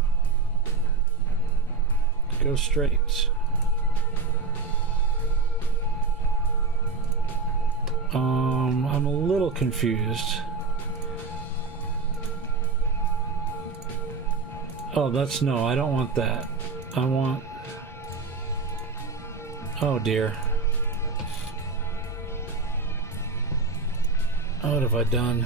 go straight. I'm a little confused. Oh, that's no, I don't want that. I want... Oh dear. What have I done?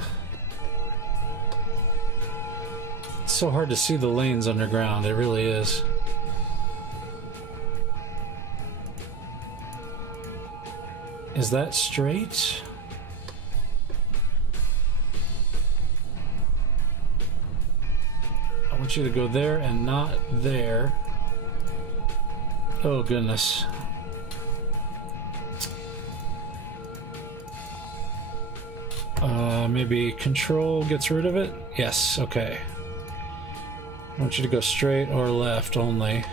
It's so hard to see the lanes underground, it really is. Is that straight? I want you to go there and not there. Oh goodness. Maybe control gets rid of it? Yes, okay. I want you to go straight or left only.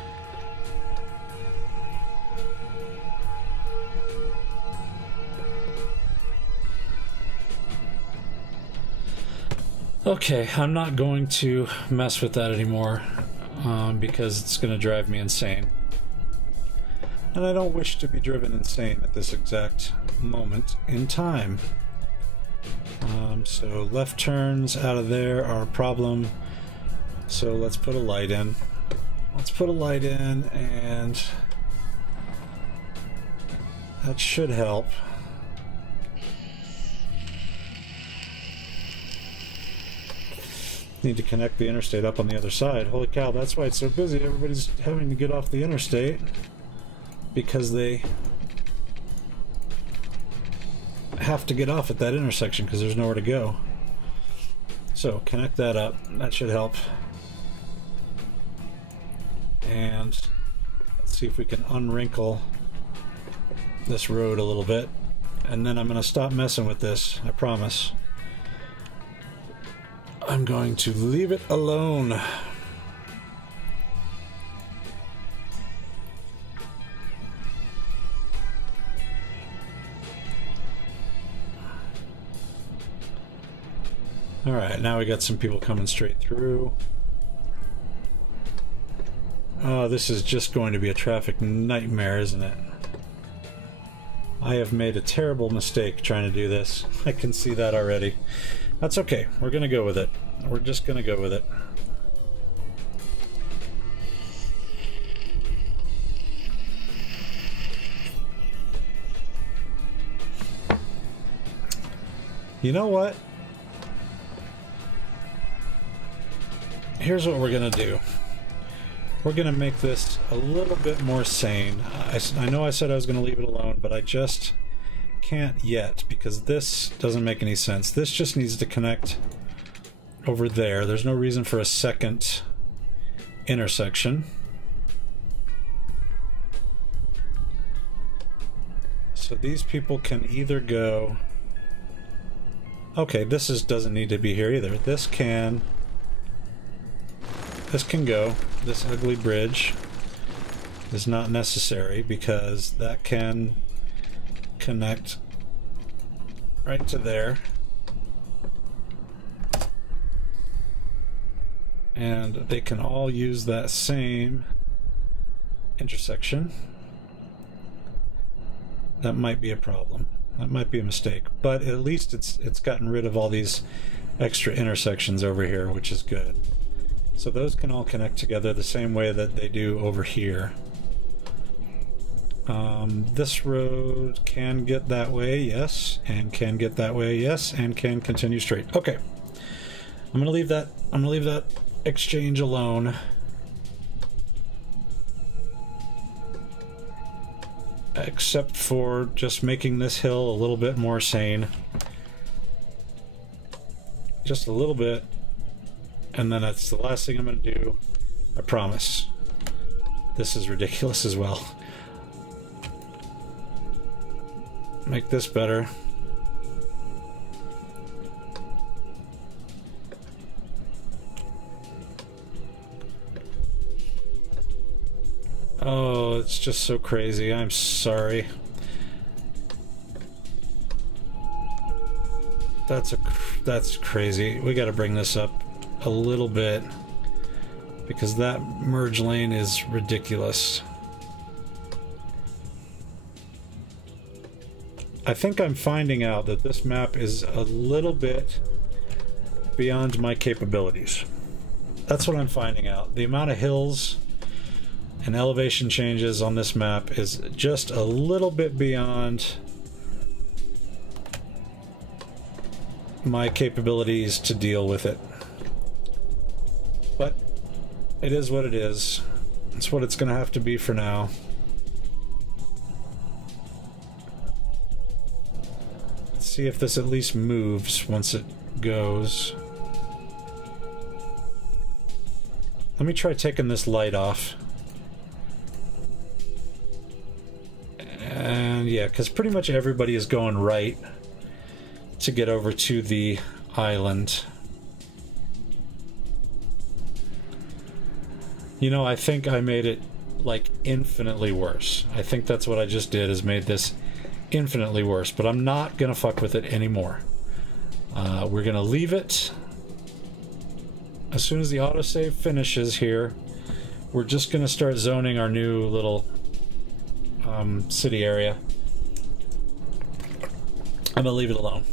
Okay, I'm not going to mess with that anymore because it's going to drive me insane. And I don't wish to be driven insane at this exact moment in time. So left turns out of there are a problem. So let's put a light in. Let's put a light in, and that should help. Need to connect the interstate up on the other side. Holy cow, that's why it's so busy. Everybody's having to get off the interstate because they have to get off at that intersection because there's nowhere to go. So connect that up. That should help. And let's see if we can unwrinkle this road a little bit. And then I'm going to stop messing with this. I promise. I'm going to leave it alone. Alright, now we got some people coming straight through. Oh, this is just going to be a traffic nightmare, isn't it? I have made a terrible mistake trying to do this. I can see that already. That's okay. We're going to go with it. We're just going to go with it. You know what? Here's what we're going to do. We're going to make this a little bit more sane. I know I said I was going to leave it alone, but I just can't yet because this doesn't make any sense. This just needs to connect over there. There's no reason for a second intersection. So these people can either go... Okay, this doesn't need to be here either. This can go. This ugly bridge is not necessary because that can connect right to there. And they can all use that same intersection. That might be a problem. That might be a mistake. But at least it's gotten rid of all these extra intersections over here, which is good. So those can all connect together the same way that they do over here. This road can get that way, yes, and can get that way, yes, and can continue straight. Okay, I'm gonna leave that. I'm gonna leave that exchange alone. Except for just making this hill a little bit more sane. Just a little bit. And then that's the last thing I'm going to do. I promise. This is ridiculous as well. Make this better. Oh, it's just so crazy. I'm sorry. That's crazy. We got to bring this up a little bit because that merge lane is ridiculous. I think I'm finding out that this map is a little bit beyond my capabilities. That's what I'm finding out. The amount of hills and elevation changes on this map is just a little bit beyond my capabilities to deal with it. But it is what it is. It's what it's going to have to be for now. Let's see if this at least moves once it goes. Let me try taking this light off. And yeah, because pretty much everybody is going right to get over to the island. You know, I think I made it like infinitely worse. I think that's what I just did, is made this infinitely worse, but I'm not gonna fuck with it anymore. We're gonna leave it. As soon as the autosave finishes here, we're just gonna start zoning our new little city area. I'm gonna leave it alone.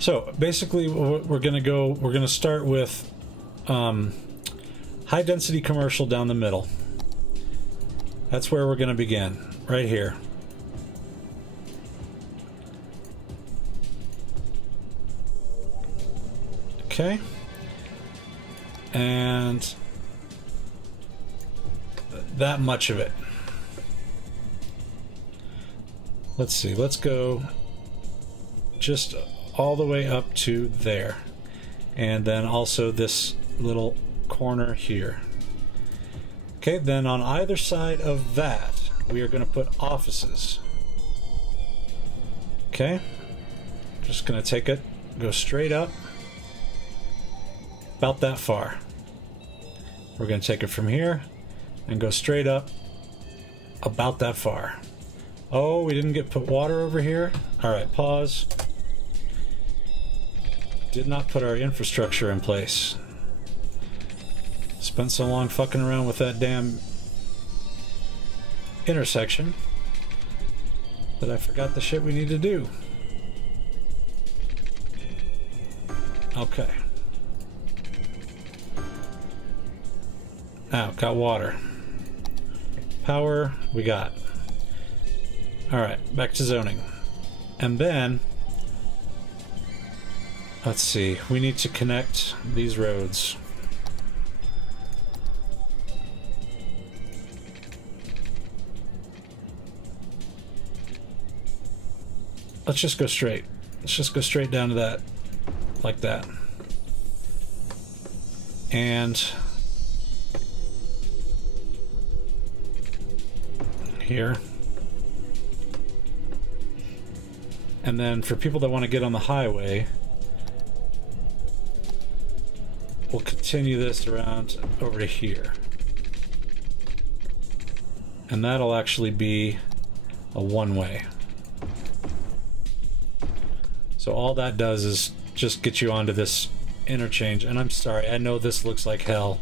So basically we're gonna start with high density commercial down the middle. That's where we're gonna begin, right here. Okay. And that much of it. Let's see, let's go just all the way up to there. And then also this little corner here. Okay, then on either side of that, we are going to put offices. Okay, just going to take it, go straight up, about that far. We're going to take it from here and go straight up, about that far. Oh, we didn't put water over here. All right, pause. Did not put our infrastructure in place. Spent so long fucking around with that damn intersection that I forgot the shit we need to do. Okay. Now, got water. Power, we got. Alright, back to zoning. And then, let's see, we need to connect these roads. Let's just go straight. Let's just go straight down to that, like that. And here. And then for people that want to get on the highway, we'll continue this around over to here. And that'll actually be a one-way. So all that does is just get you onto this interchange. And I'm sorry, I know this looks like hell.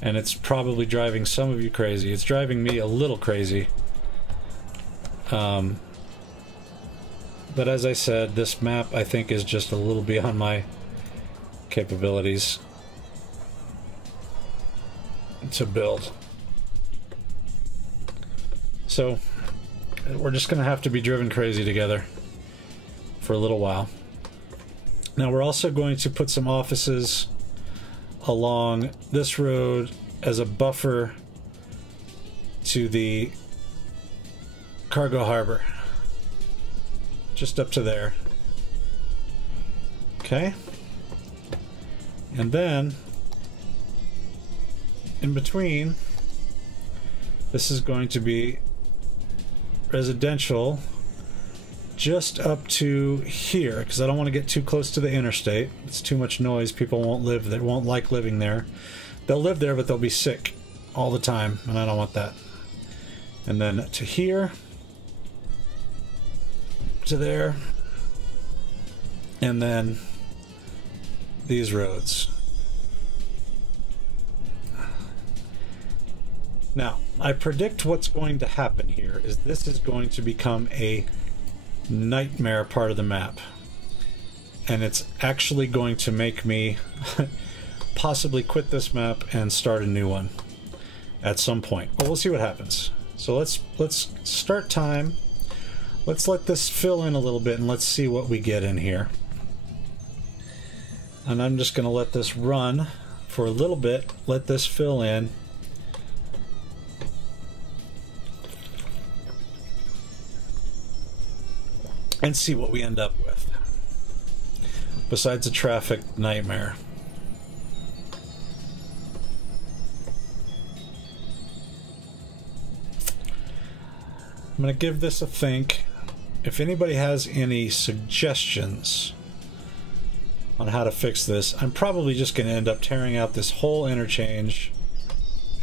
And it's probably driving some of you crazy. It's driving me a little crazy. But as I said, this map I think is just a little beyond my capabilities. to build. So we're just going to have to be driven crazy together for a little while. Now we're also going to put some offices along this road as a buffer to the cargo harbor. Just up to there. Okay. And then in between, this is going to be residential just up to here, because I don't want to get too close to the interstate. It's too much noise. People won't live there, won't like living there. They'll live there, but they'll be sick all the time, and I don't want that. And then to here, to there, and then these roads. Now, I predict what's going to happen here is this is going to become a nightmare part of the map. And it's actually going to make me possibly quit this map and start a new one at some point. But we'll see what happens. So let's start time. Let's let this fill in a little bit and let's see what we get in here. And I'm just going to let this run for a little bit, let this fill in. And see what we end up with. Besides a traffic nightmare. I'm going to give this a think. If anybody has any suggestions on how to fix this, I'm probably just going to end up tearing out this whole interchange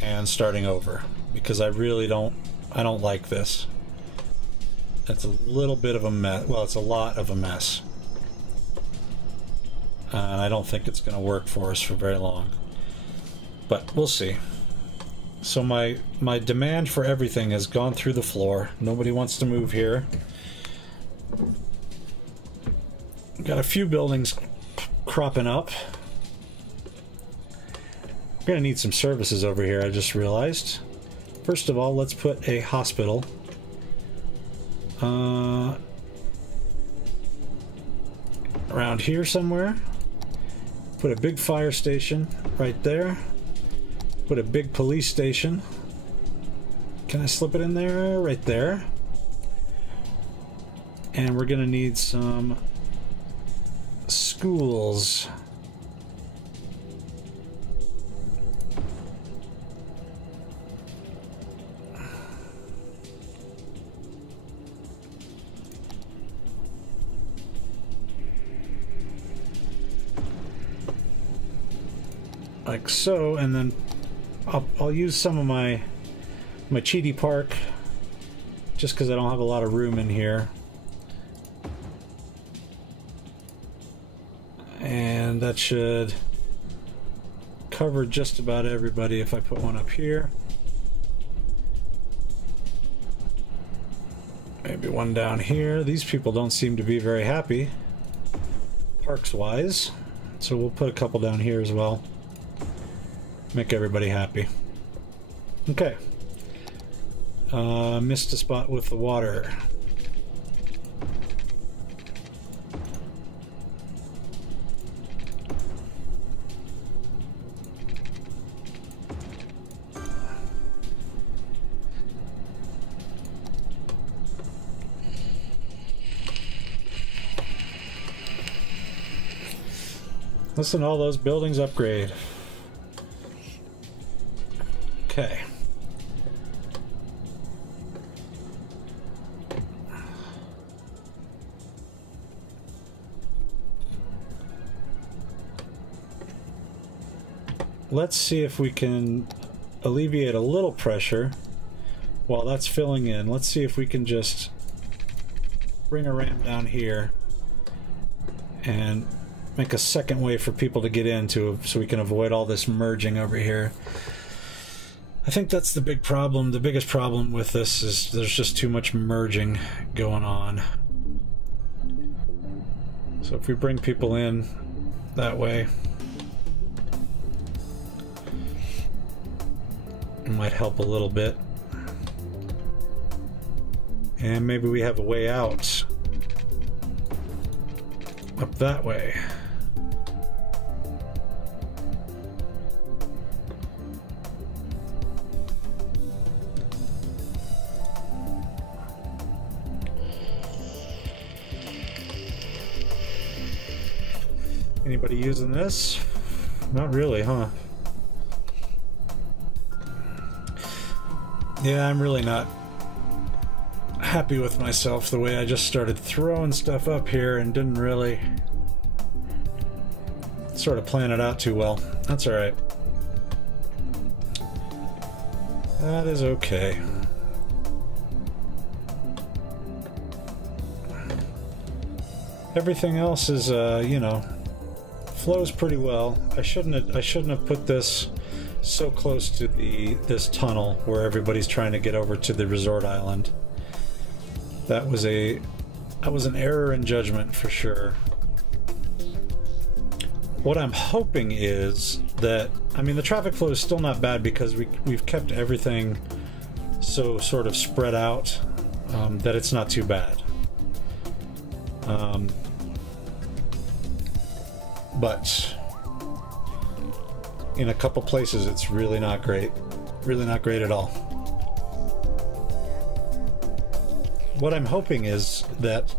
and starting over, because I really don't like this. It's a little bit of a mess. Well, it's a lot of a mess. And I don't think it's going to work for us for very long. But we'll see. So my demand for everything has gone through the floor. Nobody wants to move here. Got a few buildings cropping up. We're going to need some services over here, I just realized. First of all, let's put a hospital. Around here somewhere. Put a big fire station right there. Put a big police station. Can I slip it in there? Right there. And we're gonna need some schools. Like so, and then I'll use some of my Cheaty Park just because I don't have a lot of room in here. And that should cover just about everybody if I put one up here. Maybe one down here. These people don't seem to be very happy parks-wise, so we'll put a couple down here as well. Make everybody happy. Okay. Missed a spot with the water. Listen to all those buildings upgrade. Okay. Let's see if we can alleviate a little pressure while that's filling in. Let's see if we can just bring a ramp down here and make a second way for people to get into so we can avoid all this merging over here. I think that's the big problem. The biggest problem with this is there's just too much merging going on. So if we bring people in that way. might help a little bit. And maybe we have a way out up that way. Anybody using this? Not really, huh? Yeah, I'm really not happy with myself the way I just started throwing stuff up here and didn't really sort of plan it out too well. That's alright. That is okay. Everything else is, you know, flows pretty well. I shouldn't have put this so close to this tunnel where everybody's trying to get over to the resort island. That was an error in judgment for sure. What I'm hoping is that, I mean, the traffic flow is still not bad because we've kept everything so sort of spread out that it's not too bad. But in a couple places it's really not great. Really not great at all. What I'm hoping is that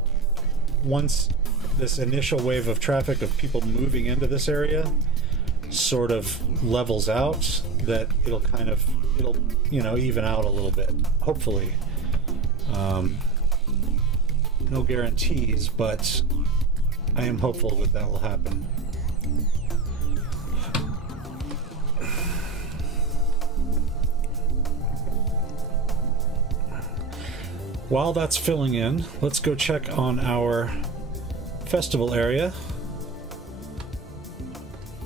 once this initial wave of traffic of people moving into this area sort of levels out, that it'll you know, even out a little bit, hopefully. No guarantees, but I am hopeful that will happen. While that's filling in, let's go check on our festival area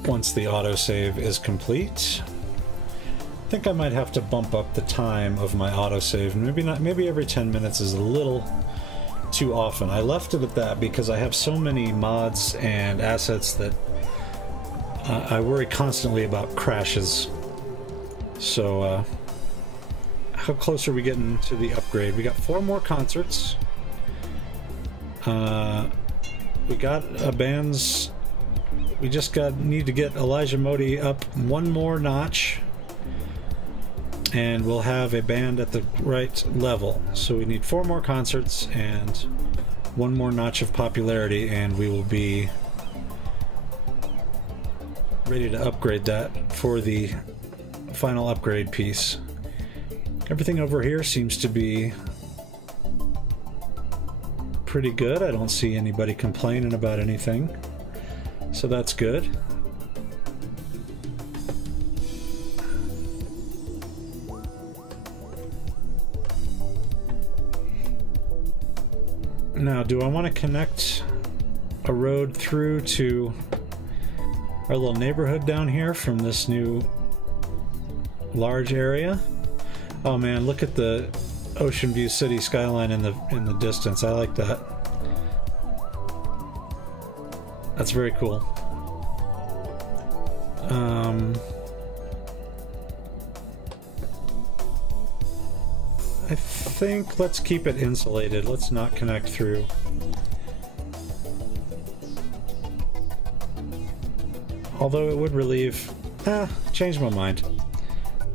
once the autosave is complete. I think I might have to bump up the time of my autosave. Maybe every 10 minutes is a little too often. I left it at that because I have so many mods and assets that I worry constantly about crashes. So how close are we getting to the upgrade? We got 4 more concerts. We got bands. We just need to get Elijah Modi up 1 more notch, and we'll have a band at the right level. So we need 4 more concerts and 1 more notch of popularity, and we will be ready to upgrade that for the final upgrade piece. Everything over here seems to be pretty good. I don't see anybody complaining about anything, so that's good. Now, do I want to connect a road through to our little neighborhood down here from this new large area? Oh man, look at the Ocean View City skyline in the distance. I like that. That's very cool. I think let's keep it insulated. Let's not connect through. Although it would relieve... change my mind.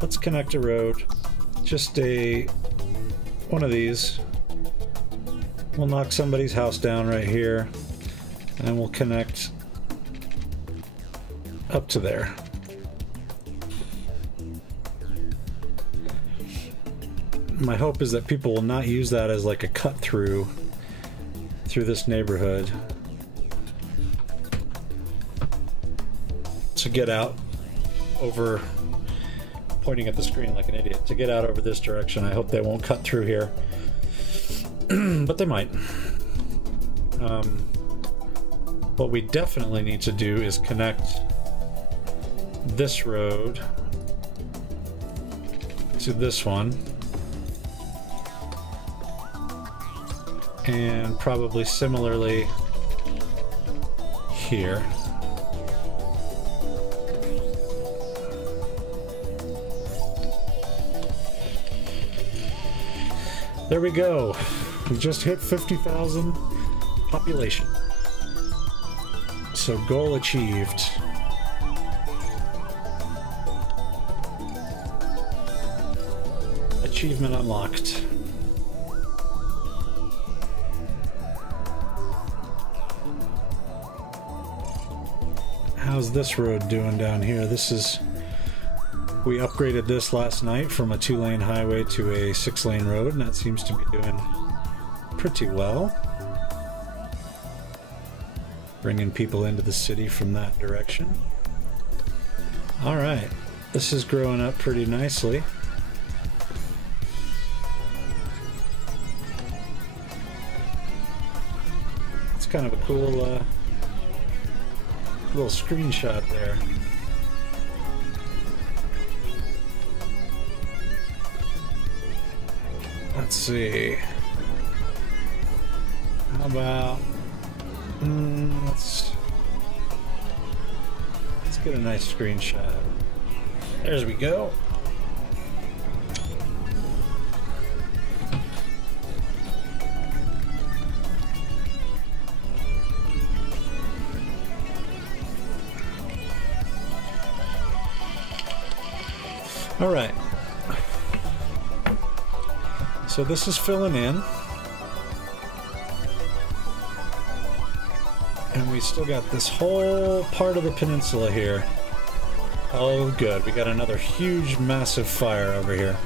Let's connect a road. Just one of these. We'll knock somebody's house down right here, and we'll connect up to there. My hope is that people will not use that as like a cut through this neighborhood to get out over, pointing at the screen like an idiot, to get out over this direction. I hope they won't cut through here. But they might. What we definitely need to do is connect this road to this one, and probably similarly here. There we go. We just hit 50,000 population. So goal achieved. Achievement unlocked. How's this road doing down here? This is... We upgraded this last night from a 2-lane highway to a 6-lane road, and that seems to be doing pretty well. Bringing people into the city from that direction. Alright, this is growing up pretty nicely. It's kind of a cool little screenshot there. Let's see. How about let's get a nice screenshot. There we go. All right. So this is filling in. And we still got this whole part of the peninsula here. Oh, good. We got another huge, massive fire over here.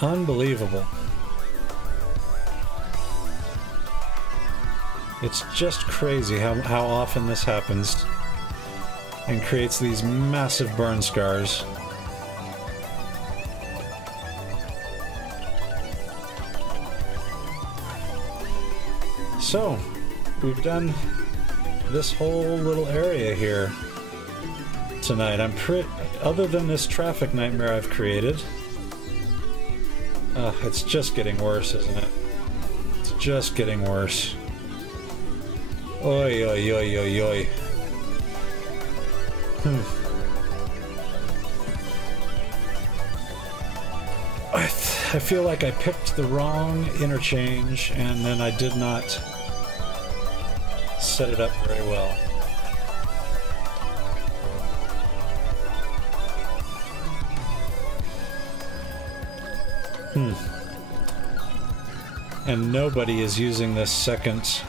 Unbelievable. It's just crazy how often this happens and creates these massive burn scars. So, we've done this whole little area here tonight. Other than this traffic nightmare I've created, it's just getting worse, isn't it? It's just getting worse. Oi, oi, oi, oi, oi. I feel like I picked the wrong interchange and then I did not set it up very well. And nobody is using this second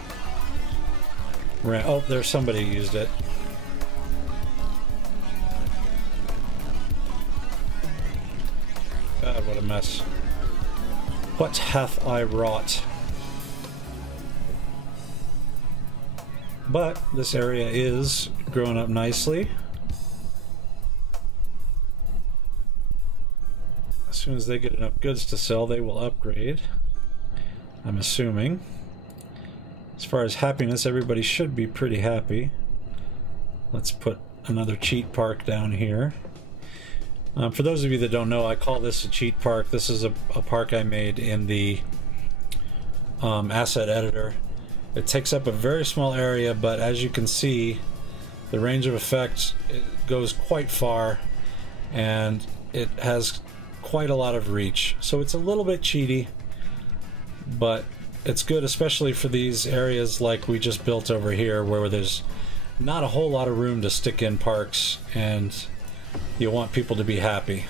ramp. Oh, there's somebody who used it. God, what a mess. What hath I wrought? But this area is growing up nicely. As soon as they get enough goods to sell, they will upgrade, I'm assuming. As far as happiness, everybody should be pretty happy. Let's put another cheat park down here. For those of you that don't know, I call this a cheat park. This is a park I made in the asset editor. It takes up a very small area, but as you can see, the range of effect goes quite far, and it has quite a lot of reach. So it's a little bit cheaty, but it's good, especially for these areas like we just built over here, where there's not a whole lot of room to stick in parks, and you want people to be happy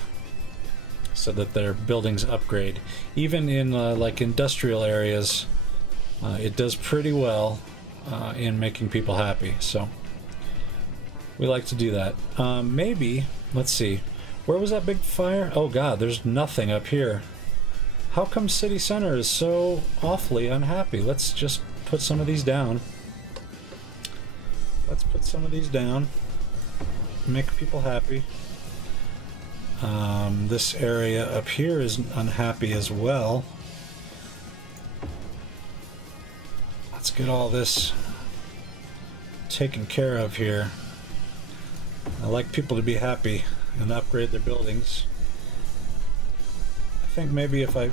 so that their buildings upgrade. Even in like industrial areas, it does pretty well in making people happy, so we like to do that. Maybe, let's see, where was that big fire? Oh god, there's nothing up here. How come City Center is so awfully unhappy? Let's just put some of these down. Let's put some of these down. Make people happy. This area up here is unhappy as well. Let's get all this taken care of here. I like people to be happy and upgrade their buildings. I think maybe if I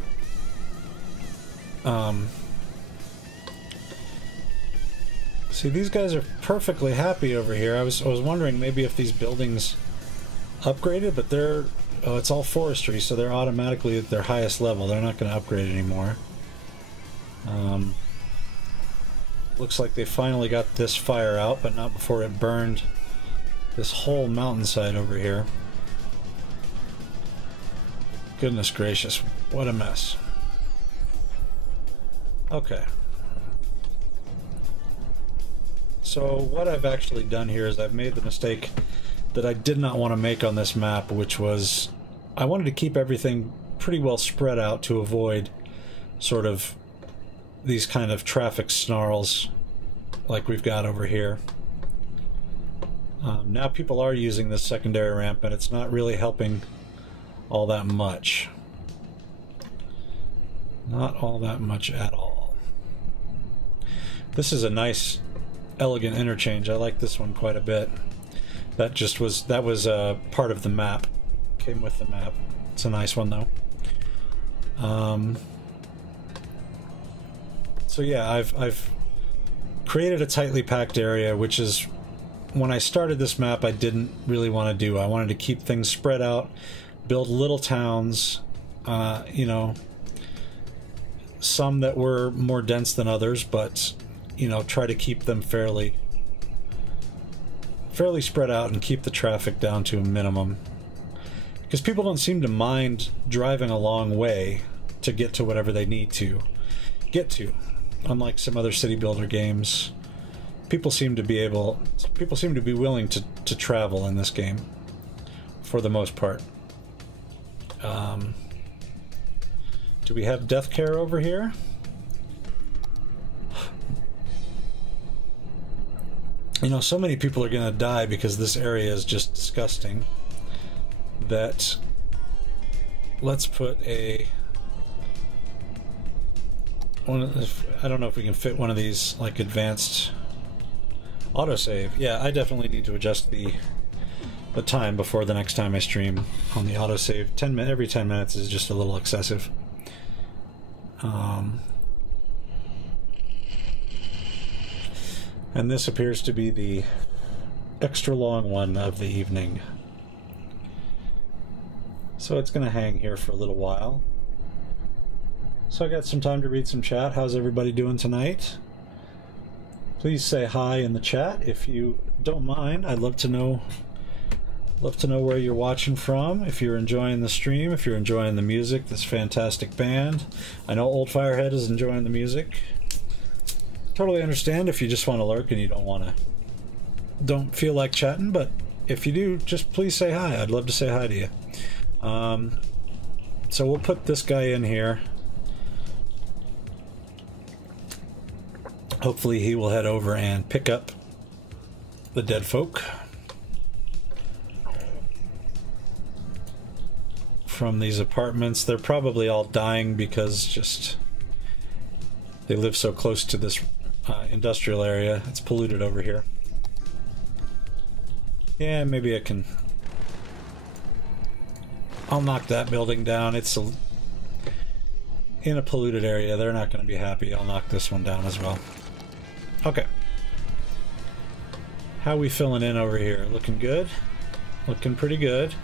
see, these guys are perfectly happy over here. I was wondering maybe if these buildings upgraded, but they're Oh, it's all forestry, so they're automatically at their highest level. They're not going to upgrade anymore. Looks like they finally got this fire out, but not before it burned this whole mountainside over here. Goodness gracious, what a mess. Okay. So what I've actually done here is I've made the mistake that I did not want to make on this map, which was I wanted to keep everything pretty well spread out to avoid sort of these kind of traffic snarls like we've got over here. Now people are using this secondary ramp, and it's not really helping all that much. Not all that much at all. This is a nice, elegant interchange. I like this one quite a bit. That was part of the map. Came with the map. It's a nice one though. So yeah, I've created a tightly packed area, which is, when I started this map, I didn't really want to do. I wanted to keep things spread out, build little towns, you know, some that were more dense than others, but, you know, try to keep them fairly spread out and keep the traffic down to a minimum. Because people don't seem to mind driving a long way to get to whatever they need to get to. Unlike some other city builder games, people seem to be willing to travel in this game for the most part. Do we have death care over here? You know, so many people are going to die because this area is just disgusting that let's put a I don't know if we can fit one of these like advanced autosave. Yeah, I definitely need to adjust the time before the next time I stream on the autosave. Every 10 minutes is just a little excessive. And this appears to be the extra long one of the evening. So it's going to hang here for a little while. So I got some time to read some chat. How's everybody doing tonight? Please say hi in the chat if you don't mind. I'd love to know where you're watching from, if you're enjoying the stream, if you're enjoying the music, this fantastic band. I know Old Firehead is enjoying the music. Totally understand if you just want to lurk and you don't feel like chatting, but if you do, just please say hi. I'd love to say hi to you. So we'll put this guy in here. Hopefully he will head over and pick up the dead folk from these apartments. They're probably all dying because just they live so close to this industrial area. It's polluted over here. Yeah, maybe I'll knock that building down. It's in a polluted area. They're not going to be happy. I'll knock this one down as well. Okay. How we filling in over here? Looking good? Looking pretty good.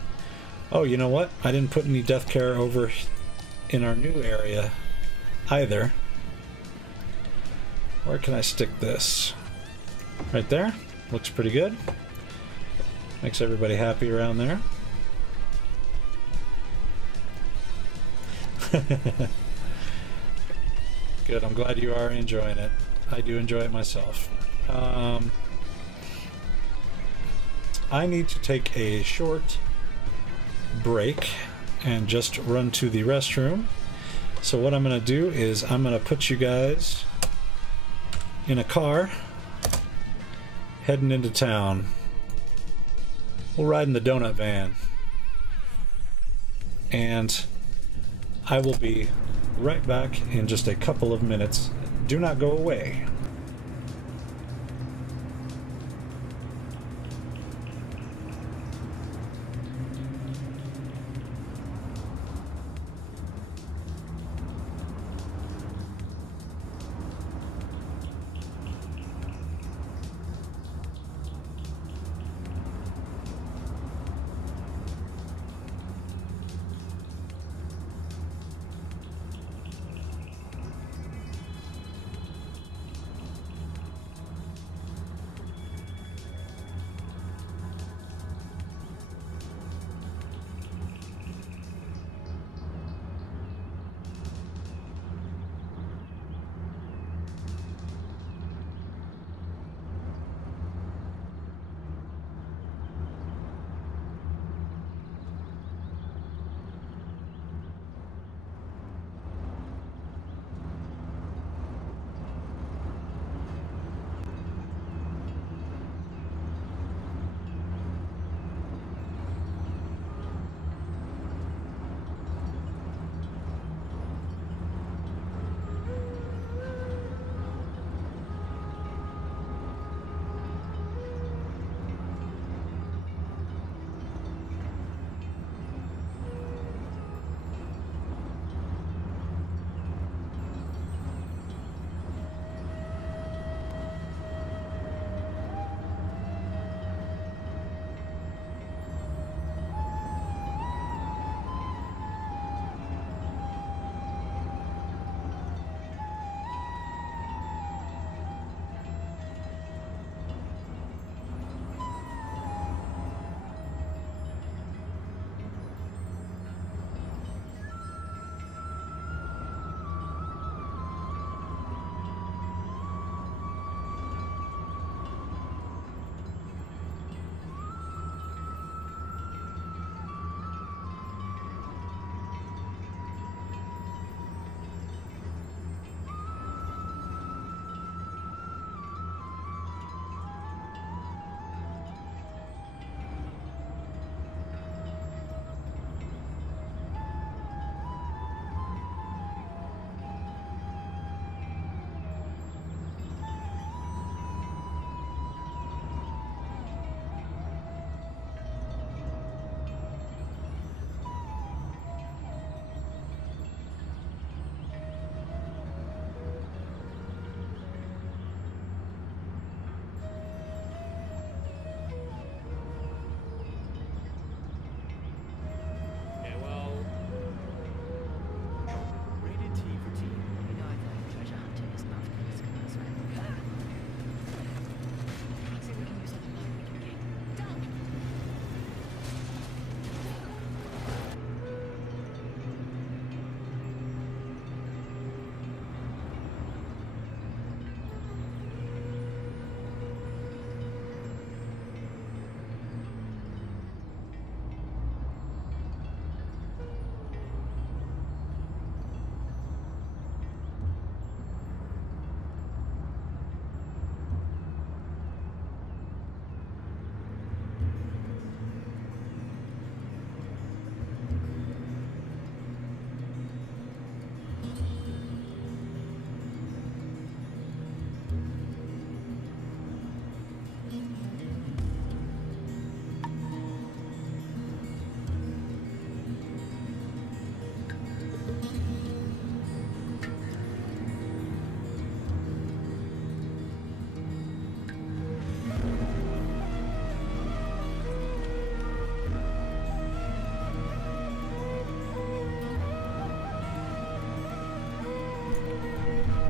Oh, you know what? I didn't put any death care over in our new area either. Where can I stick this? Right there. Looks pretty good. Makes everybody happy around there. Good, I'm glad you are enjoying it. I do enjoy it myself. I need to take a short break and just run to the restroom. So what I'm going to do is I'm going to put you guys in a car heading into town. We'll ride in the donut van. And I will be right back in just a couple of minutes. Do not go away.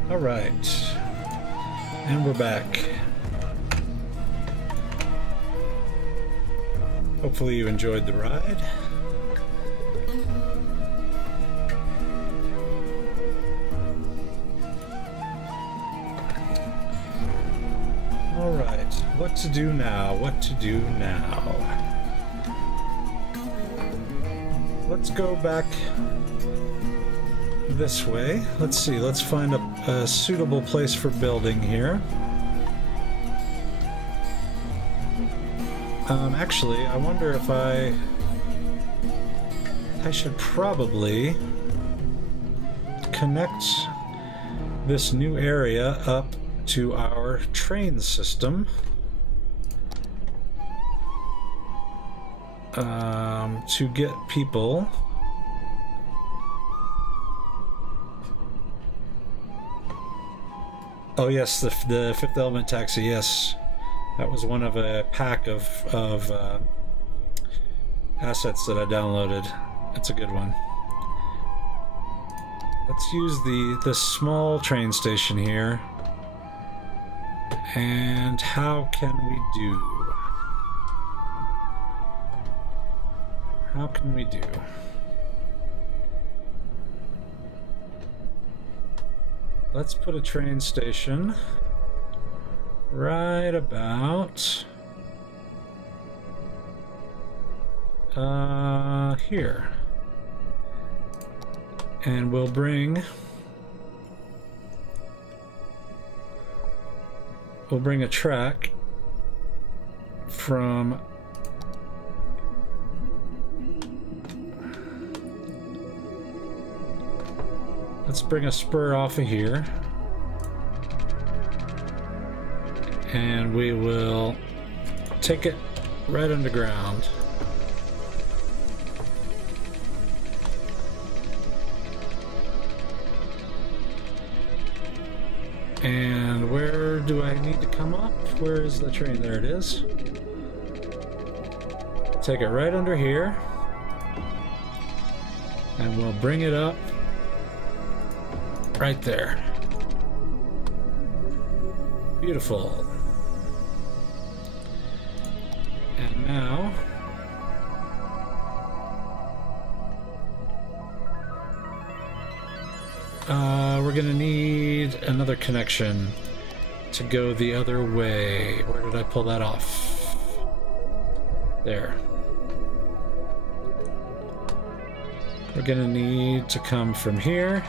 All right. And we're back. Hopefully you enjoyed the ride. All right, what to do now? What to do now? Let's go back this way. Let's see, let's find a suitable place for building here. Actually, I wonder if I should probably connect this new area up to our train system. To get people oh yes, the Fifth Element taxi, yes. That was one of a pack of assets that I downloaded. That's a good one. Let's use the small train station here. And how can we do? How can we do? Let's put a train station right about here. And we'll bring a track from let's bring a spur off of here, and we will take it right underground. And where do I need to come up? Where is the train? There it is. Take it right under here, and we'll bring it up right there. Beautiful. And now we're gonna need another connection to go the other way. Where did I pull that off? There. We're gonna need to come from here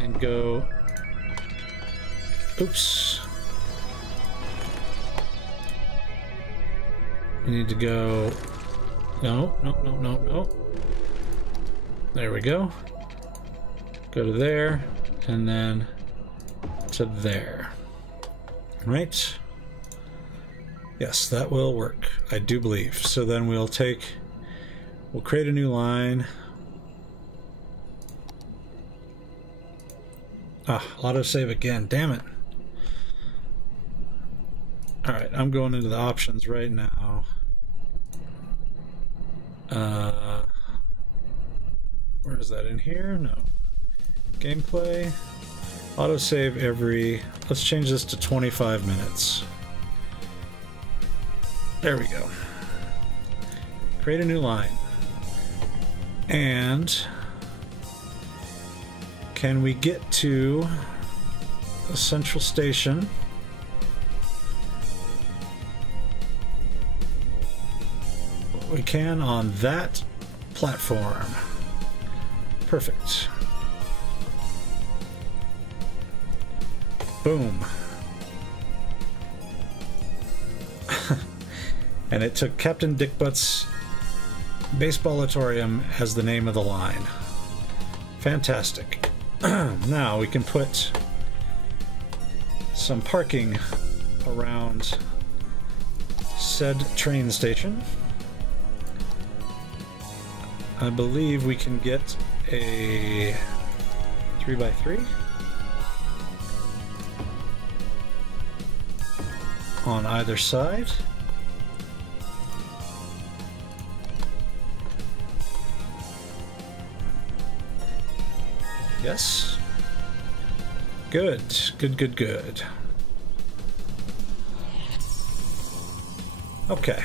and go, oops. We need to go, no. There we go. Go to there, and then to there. Right? Yes, that will work, I do believe. So then we'll create a new line. Ah, autosave again, damn it. Alright, I'm going into the options right now. Where is that, in here? No. Gameplay. Autosave every... Let's change this to 25 minutes. There we go. Create a new line. And... can we get to a central station? We can on that platform. Perfect. Boom. And it took Captain Dickbutt's Baseballatorium as the name of the line. Fantastic. Now we can put some parking around said train station. I believe we can get a 3x3 on either side. Yes. Good, good, good, good. Okay.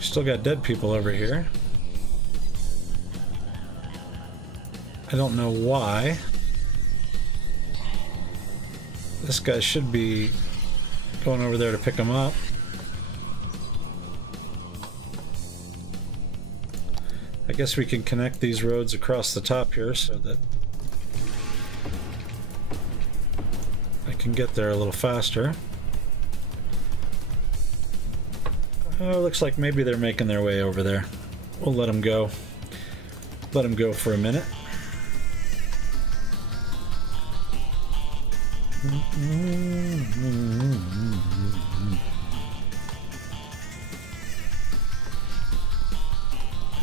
Still got dead people over here. I don't know why. This guy should be going over there to pick him up. I guess we can connect these roads across the top here so that I can get there a little faster. Looks like maybe they're making their way over there. We'll let them go. Let them go for a minute.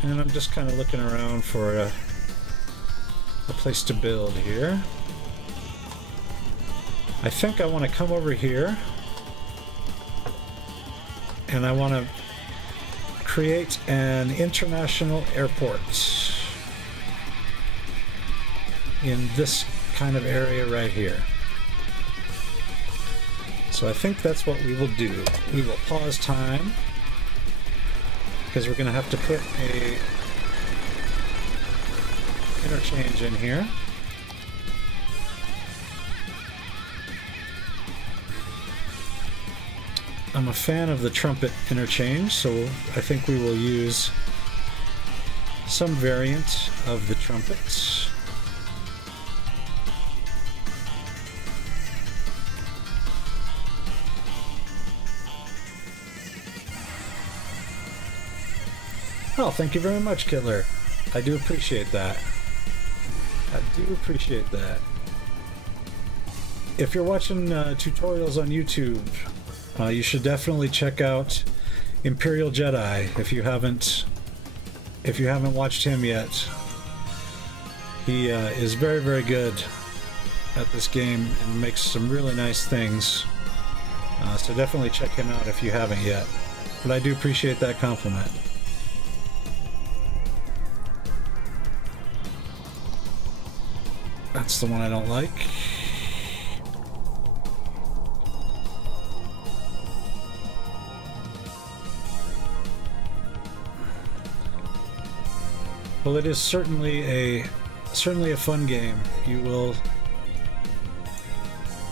And I'm just kind of looking around for a place to build here. I think I want to come over here and I want to create an international airport in this kind of area right here. So I think that's what we will do. We will pause time because we're going to have to put a interchange in here. I'm a fan of the trumpet interchange, so I think we will use some variant of the trumpets. Oh, thank you very much, Kittler. I do appreciate that. I do appreciate that. If you're watching tutorials on YouTube, you should definitely check out Imperial Jedi if you haven't watched him yet. He is very, very good at this game and makes some really nice things. So definitely check him out if you haven't yet. But I do appreciate that compliment. That's the one I don't like. Well, it is certainly a fun game. You will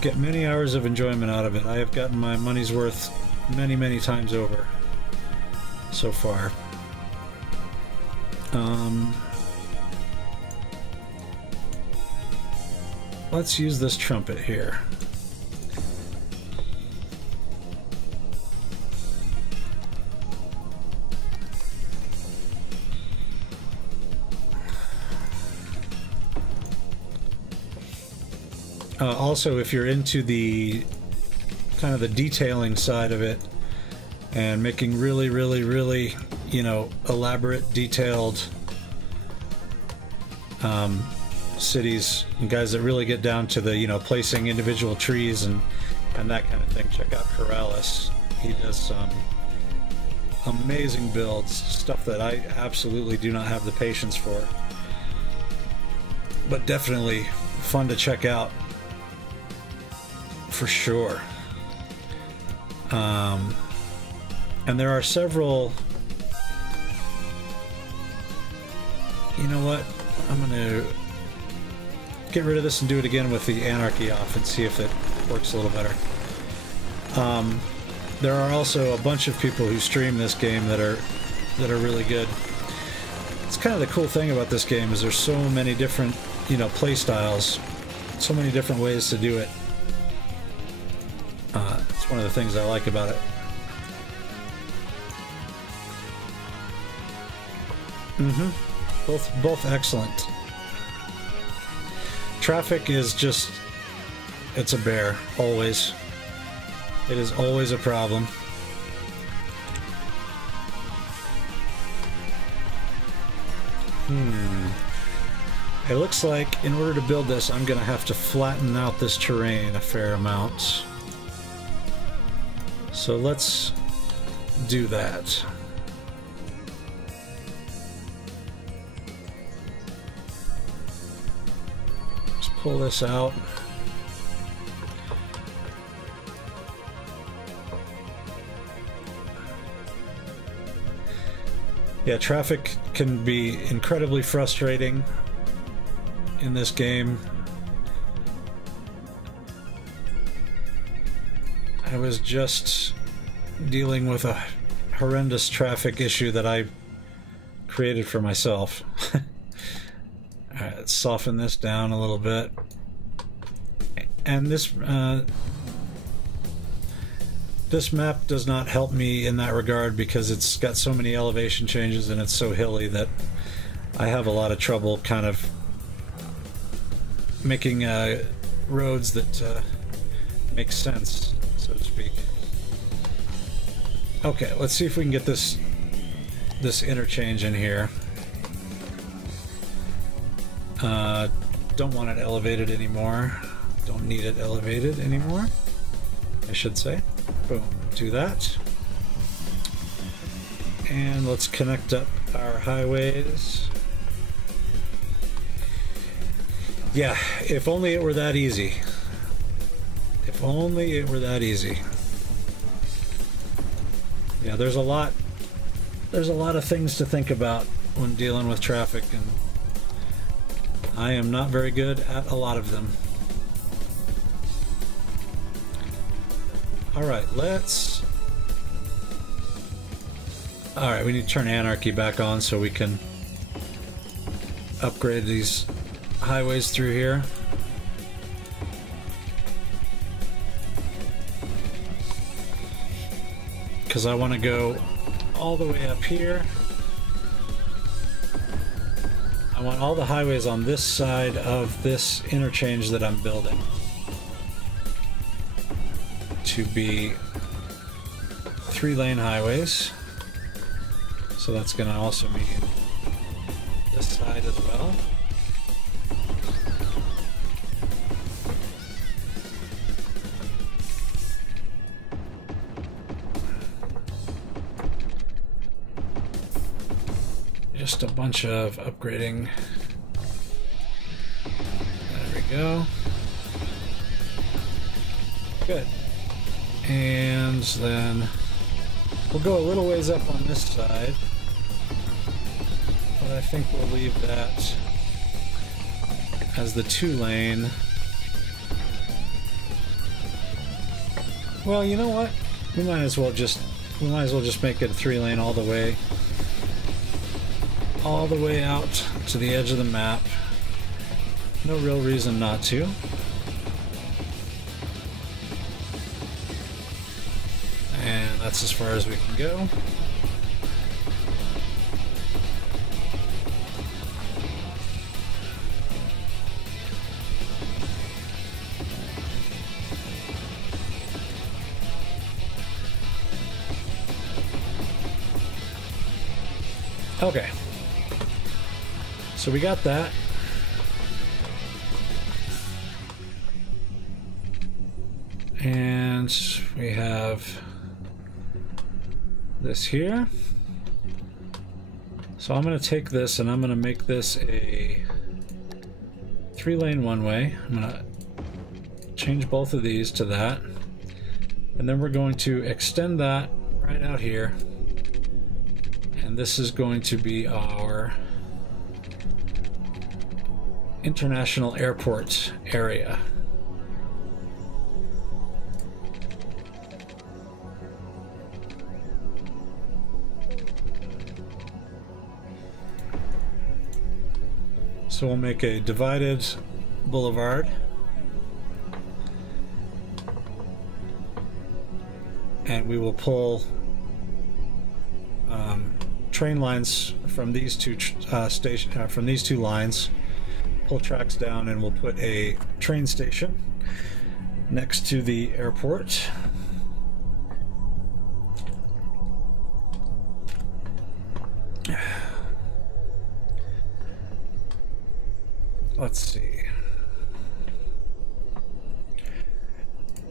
get many hours of enjoyment out of it. I have gotten my money's worth many, many times over so far. Let's use this trumpet here. Also, if you're into the kind of the detailing side of it and making really, really, really, you know, elaborate, detailed cities, and guys that really get down to the, you know, placing individual trees and that kind of thing, check out Corrales. He does some amazing builds, stuff that I absolutely do not have the patience for, but definitely fun to check out for sure. And there are several. You know what? I'm gonna get rid of this and do it again with the anarchy off and see if it works a little better. There are also a bunch of people who stream this game that are really good. It's kind of the cool thing about this game is there's so many different, you know, play styles, so many different ways to do it. It's one of the things I like about it. Both excellent. Traffic is just, it's a bear, always. It is always a problem. It looks like in order to build this, I'm gonna have to flatten out this terrain a fair amount. So let's do that. pull this out. Yeah, traffic can be incredibly frustrating in this game. I was just dealing with a horrendous traffic issue that I created for myself. Alright, let's soften this down a little bit. And this map does not help me in that regard because it's got so many elevation changes and it's so hilly that I have a lot of trouble kind of making roads that make sense, so to speak. Okay, let's see if we can get this interchange in here. Don't want it elevated anymore. Don't need it elevated anymore, I should say. Boom, do that. And let's connect up our highways. Yeah, if only it were that easy. If only it were that easy. Yeah, there's a lot of things to think about when dealing with traffic, and I am not very good at a lot of them. Alright, Alright, we need to turn Anarchy back on so we can upgrade these highways through here. Because I want to go all the way up here. I want all the highways on this side of this interchange that I'm building to be 3-lane highways. So that's going to also mean this side as well. Just a bunch of upgrading. There we go. Good. And then we'll go a little ways up on this side, but I think we'll leave that as the 2-lane. Well, you know what? We might as well just make it a 3-lane all the way out to the edge of the map. No real reason not to. And that's as far as we can go. Okay. So we got that. And we have this here. So I'm going to take this and I'm going to make this a 3-lane one-way. I'm going to change both of these to that. And then we're going to extend that right out here. And this is going to be our international airport area. So we'll make a divided boulevard. And we will pull train lines from these two lines. Pull tracks down, and we'll put a train station next to the airport. Let's see.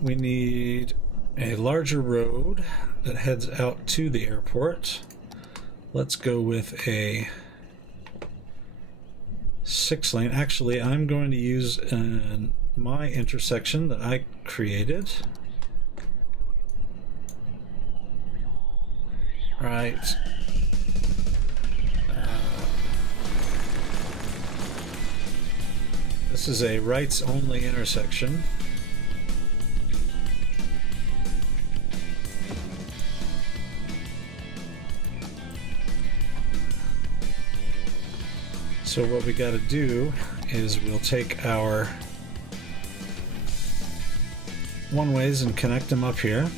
We need a larger road that heads out to the airport. Let's go with a 6 lane. Actually, I'm going to use my intersection that I created. Right. This is a rights-only intersection. So what we got to do is we'll take our one-ways and connect them up here.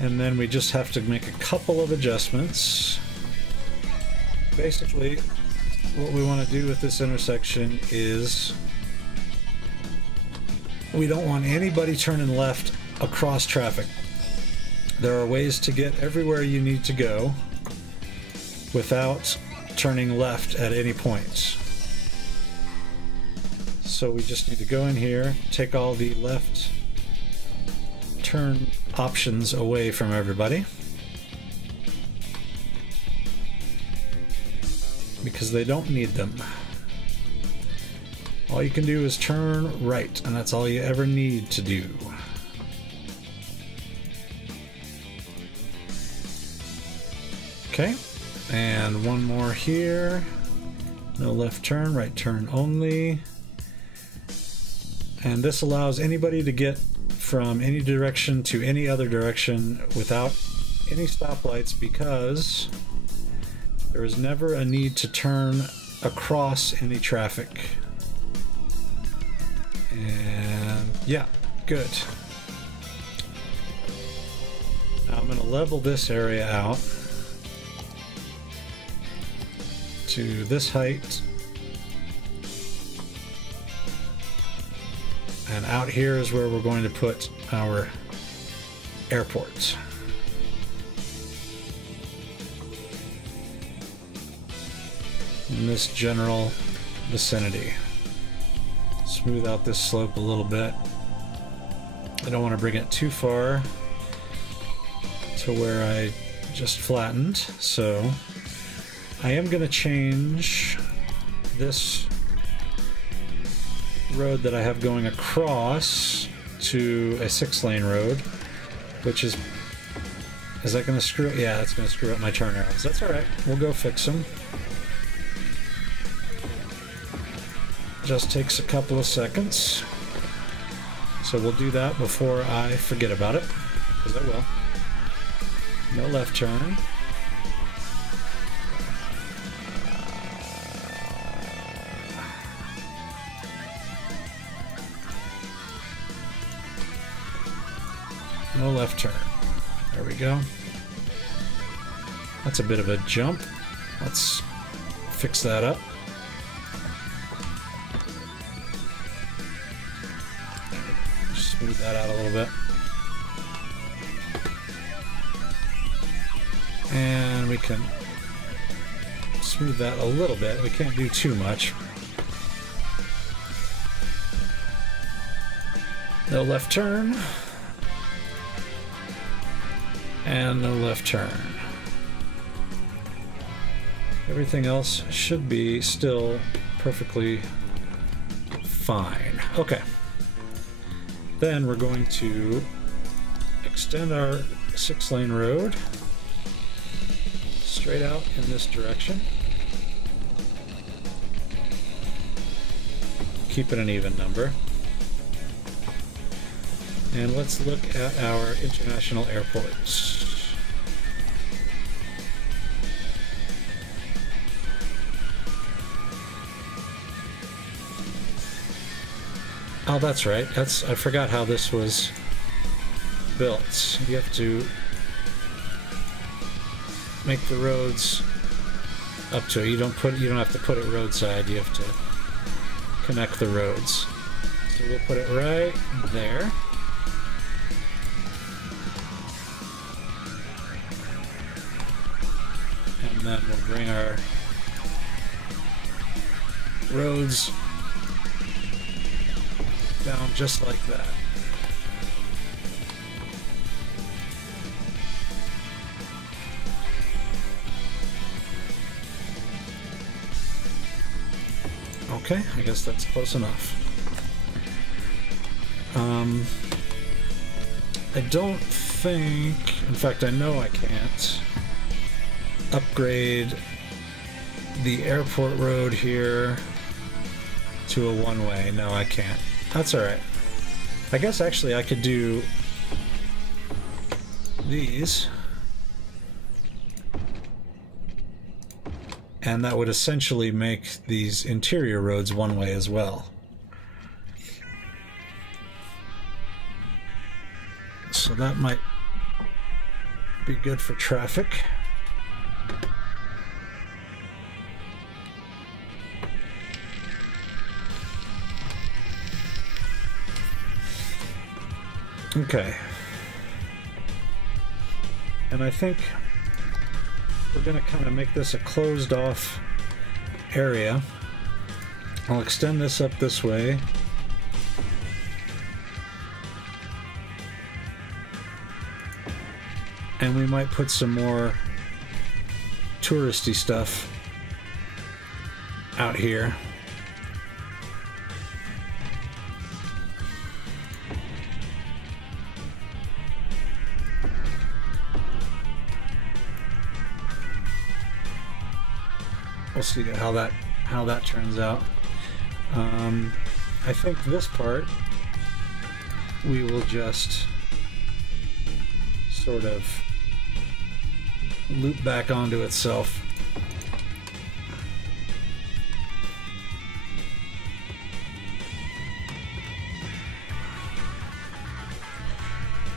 And then we just have to make a couple of adjustments. Basically, what we want to do with this intersection is we don't want anybody turning left across traffic. There are ways to get everywhere you need to go without turning left at any point. So we just need to go in here, take all the left turn options away from everybody, because they don't need them. All you can do is turn right, and that's all you ever need to do. Okay, and one more here. No left turn, right turn only. And this allows anybody to get from any direction to any other direction without any stoplights, because there is never a need to turn across any traffic. And yeah, good. Now I'm going to level this area out to this height. And out here is where we're going to put our airport. In this general vicinity. Smooth out this slope a little bit. I don't want to bring it too far to where I just flattened, so I am going to change this road that I have going across to a 6-lane road, which is that going to screw it? Yeah, it's going to screw up my turn arrows. That's alright, we'll go fix them. Just takes a couple of seconds, so we'll do that before I forget about it, because I will. No left turn. No left turn. There we go. That's a bit of a jump. Let's fix that up. Just smooth that out a little bit. And we can smooth that a little bit. We can't do too much. No left turn. And no left turn. Everything else should be still perfectly fine. Okay. Then we're going to extend our 6-lane road straight out in this direction. Keep it an even number. And let's look at our international airports. Oh, that's right. I forgot how this was built. You have to make the roads up to it. You don't have to put it roadside. You have to connect the roads. So we'll put it right there. And then we'll bring our roads down just like that. Okay, I guess that's close enough. I don't think, in fact I know I can't upgrade the airport road here to a one-way. No, I can't. That's alright. I guess actually I could do these, and that would essentially make these interior roads one-way as well. So that might be good for traffic. Okay. And I think we're going to kind of make this a closed off area. I'll extend this up this way. And we might put some more touristy stuff out here. We'll see how that turns out. I think this part we will just sort of loop back onto itself.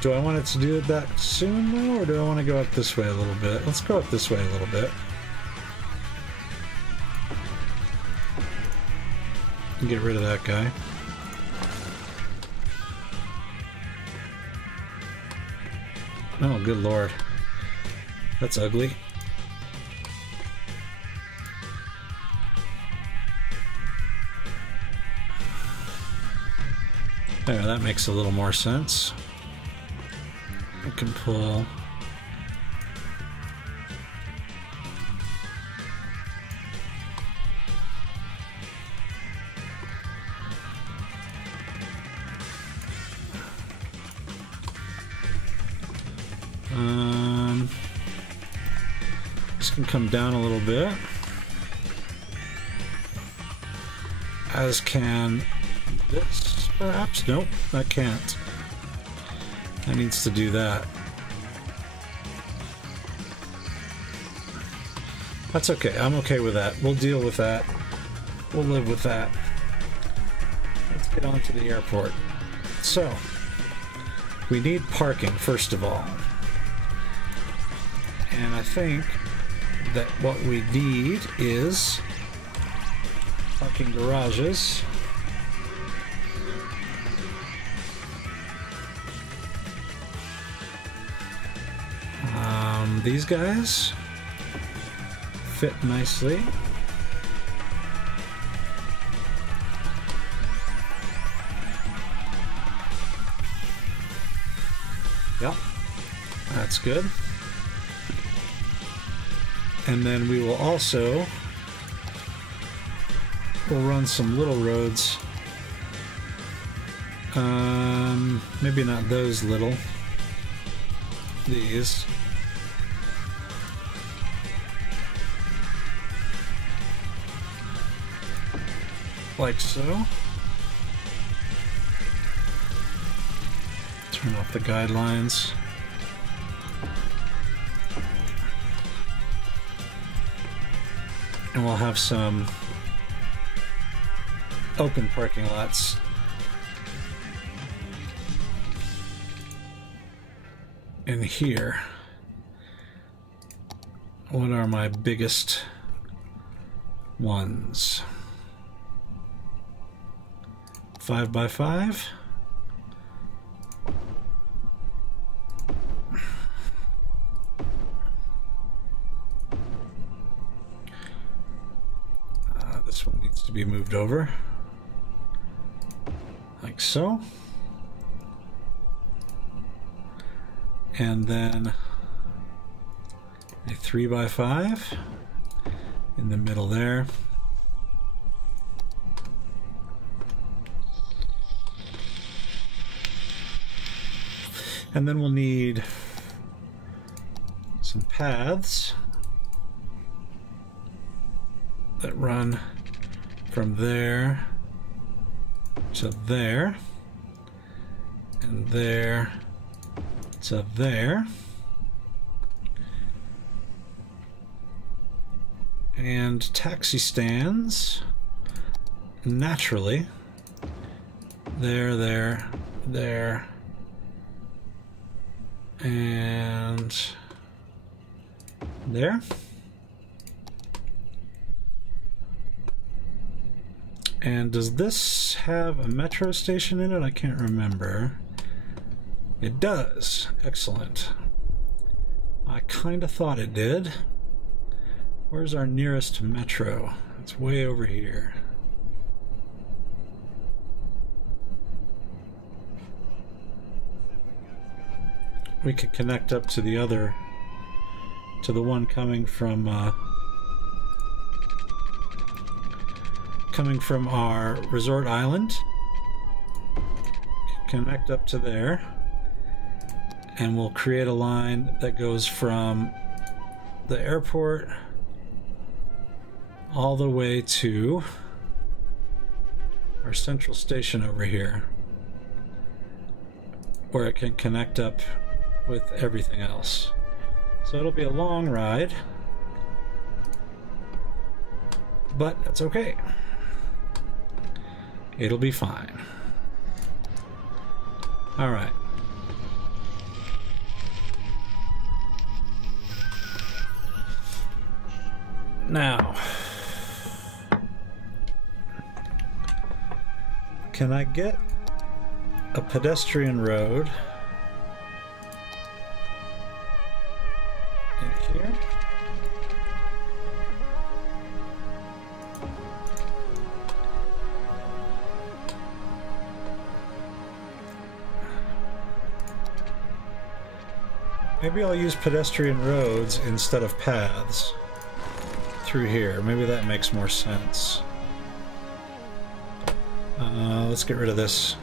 Do I want it to do that soon though, or do I want to go up this way a little bit? Let's go up this way a little bit. Get rid of that guy. Oh, good lord. That's ugly. There, that makes a little more sense. I can pull... This can come down a little bit, as can this, perhaps? Nope, that can't. That needs to do that. That's okay, I'm okay with that. We'll deal with that. We'll live with that. Let's get on to the airport. So, we need parking, first of all. And I think that what we need is parking garages. These guys fit nicely. Yep, that's good. And then we will also run some little roads. Maybe not those little. These. Like so. Turn off the guidelines. And we'll have some open parking lots. In here. What are my biggest ones? 5x5. This one needs to be moved over, like so. And then a 3x5 in the middle there. And then we'll need some paths that run from there to there, and there to there. And taxi stands, naturally, there, and there. And does this have a metro station in it? I can't remember. It does. Excellent. I kind of thought it did. Where's our nearest metro? It's way over here. We could connect up to the other, to the one coming from our resort island. Connect up to there, and we'll create a line that goes from the airport all the way to our central station over here, where it can connect up with everything else. So it'll be a long ride, but that's okay. It'll be fine. All right. Now, can I get a pedestrian road in here? Maybe I'll use pedestrian roads instead of paths through here. Maybe that makes more sense. Let's get rid of this.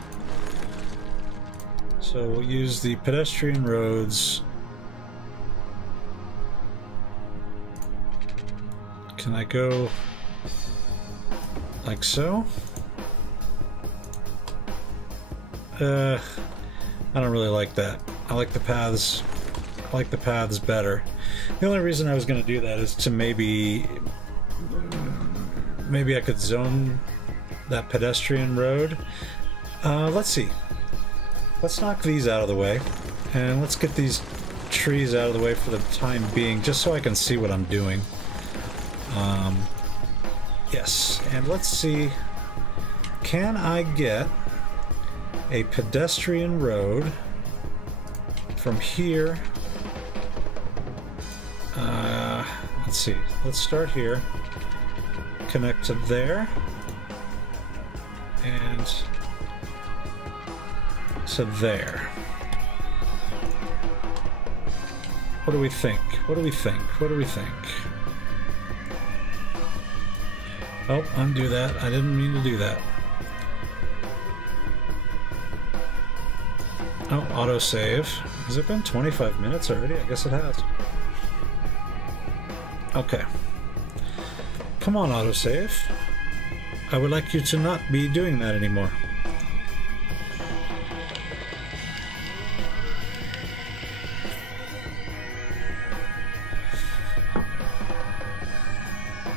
So we'll use the pedestrian roads. Can I go like so? I don't really like that. I like the paths. I like the paths better. The only reason I was going to do that is to maybe I could zone that pedestrian road. Let's see. Let's knock these out of the way, and let's get these trees out of the way for the time being, just so I can see what I'm doing. Yes, and let's see. Can I get a pedestrian road from here? Let's see. Let's start here. Connect to there. And to there. What do we think? What do we think? What do we think? Oh, undo that. I didn't mean to do that. Oh, autosave. Has it been 25 minutes already? I guess it has. Okay. Come on, autosave. I would like you to not be doing that anymore.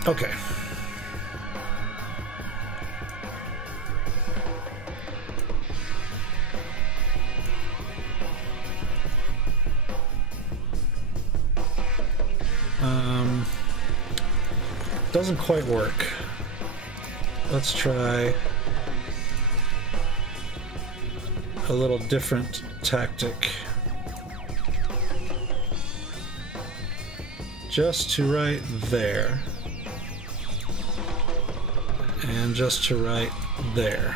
Okay. Doesn't quite work. Let's try a little different tactic. Just to right there. And just to right there.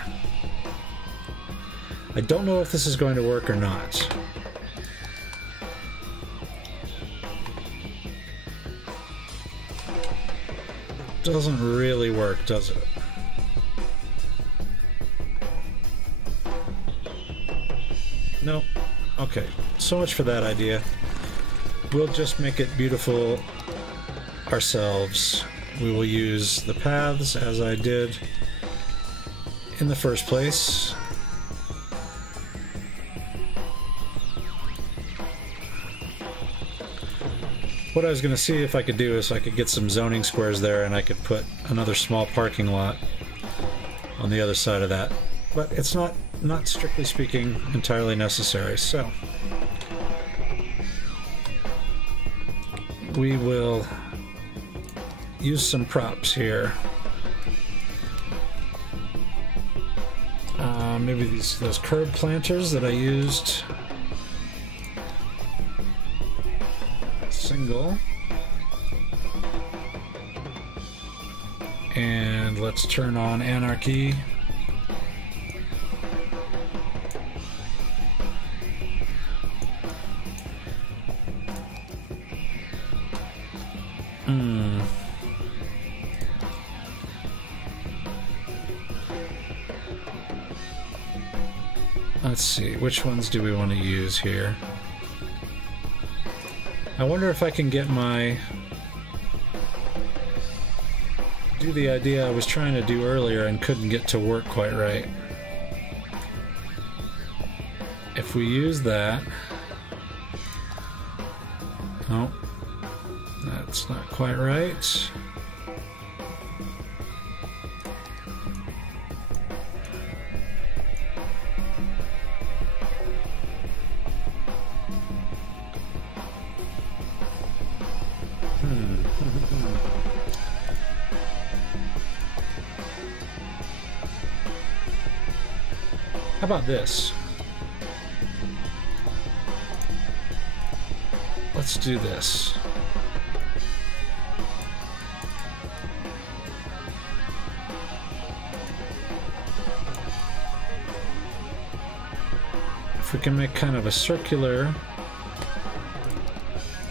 I don't know if this is going to work or not. Doesn't really work, does it? Nope. Okay, so much for that idea. We'll just make it beautiful ourselves. We will use the paths as I did in the first place. What I was going to see if I could do is I could get some zoning squares there and I could put another small parking lot on the other side of that. But it's not strictly speaking entirely necessary, so we will use some props here. Maybe those curb planters that I used. Single. And let's turn on anarchy. Let's see, which ones do we want to use here? I wonder if I can get do the idea I was trying to do earlier and couldn't get to work quite right. If we use that... Oh, that's not quite right. How about this? Let's do this. If we can make kind of a circular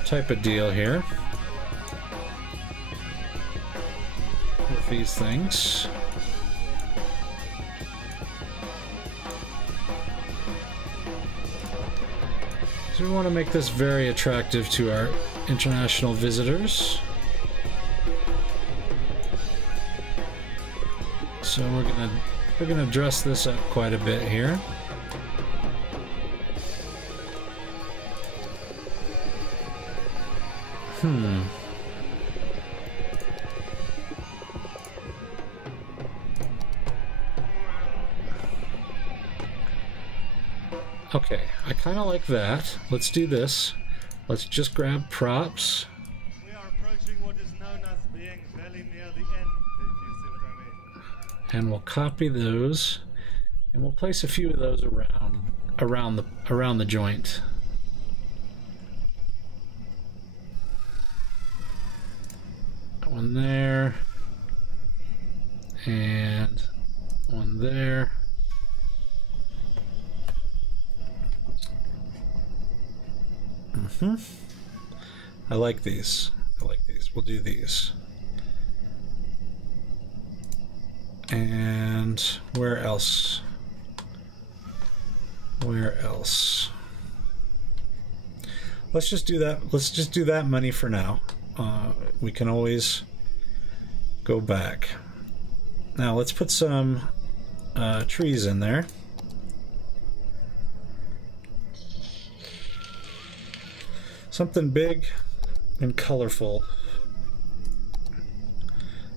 type of deal here with these things. So we want to make this very attractive to our international visitors. So we're gonna dress this up quite a bit here. Okay, I kind of like that. Let's do this. Let's just grab props. We are approaching what is known as being very near the end, if you see what I mean. And we'll copy those, and we'll place a few of those around the joint. One there, and one there. I like these. I like these. We'll do these. And where else? Where else? Let's just do that. Let's just do that money for now. We can always go back. Now let's put some trees in there. Something big and colorful.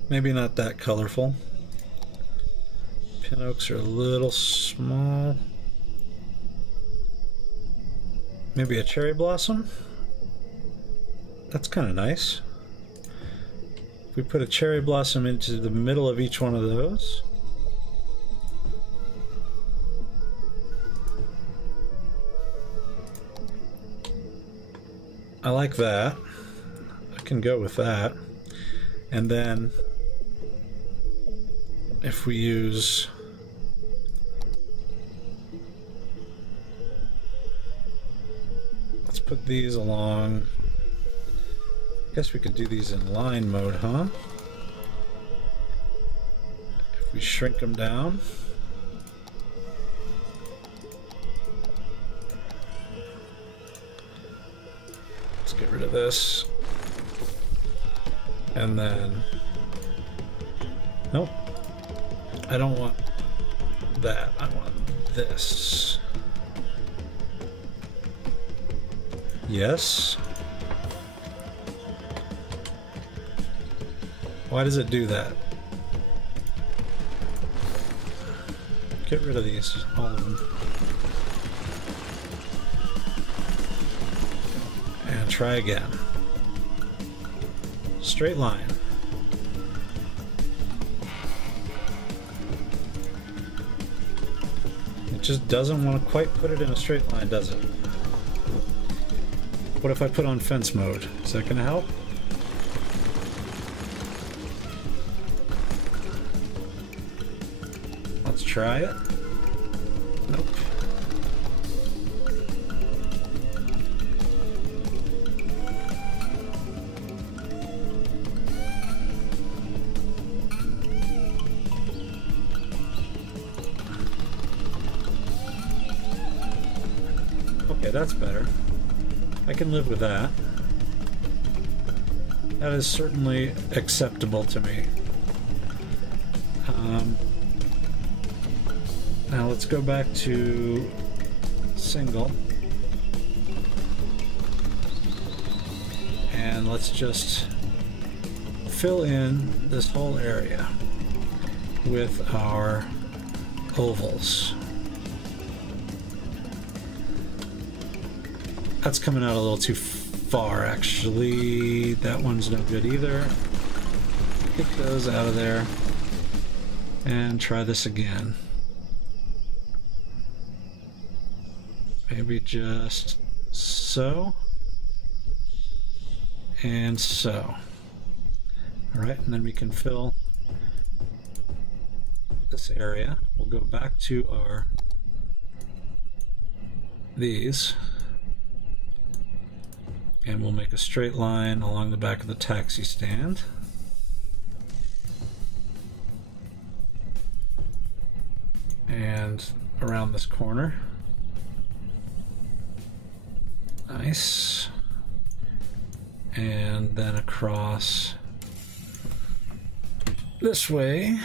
Maybe not that colorful. Pin oaks are a little small. Maybe a cherry blossom? That's kind of nice. If we put a cherry blossom into the middle of each one of those. I like that. I can go with that. And then if we use let's put these along. I guess we could do these in line mode, huh? If we shrink them down. this. And then... Nope. I don't want that. I want this. Yes. Why does it do that? Get rid of these, all of them. And try again. Straight line. It just doesn't want to quite put it in a straight line, does it? What if I put on fence mode? Is that going to help? Let's try it. Nope. Okay, that's better. I can live with that. That is certainly acceptable to me. Now let's go back to single. And let's just fill in this whole area with our ovals. That's coming out a little too far, actually. That one's no good either. Get those out of there. And try this again. Maybe just so. And so. Alright, and then we can fill this area. We'll go back to our these. And we'll make a straight line along the back of the taxi stand. And around this corner. Nice. And then across this way.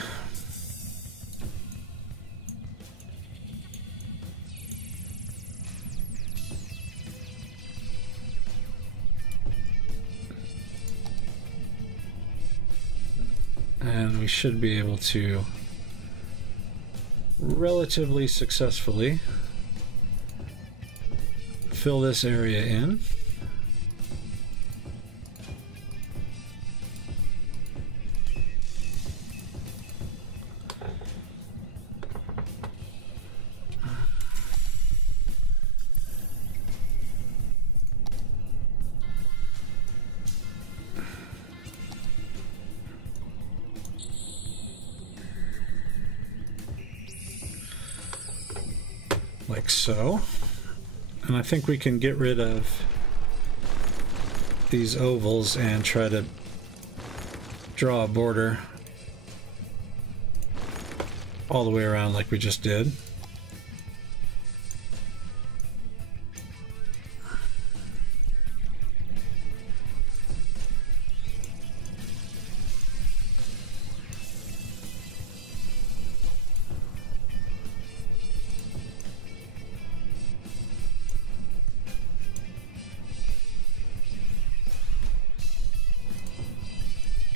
And we should be able to relatively successfully fill this area in. Like so. And I think we can get rid of these ovals and try to draw a border all the way around like we just did.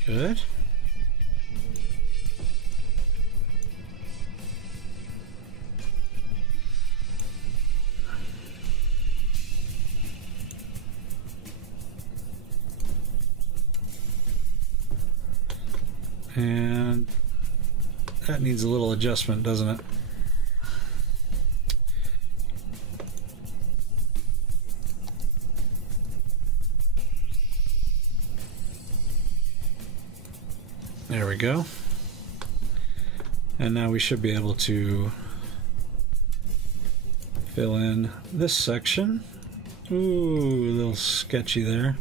Good. And that needs a little adjustment, doesn't it? There we go. And now we should be able to fill in this section. Ooh, a little sketchy there.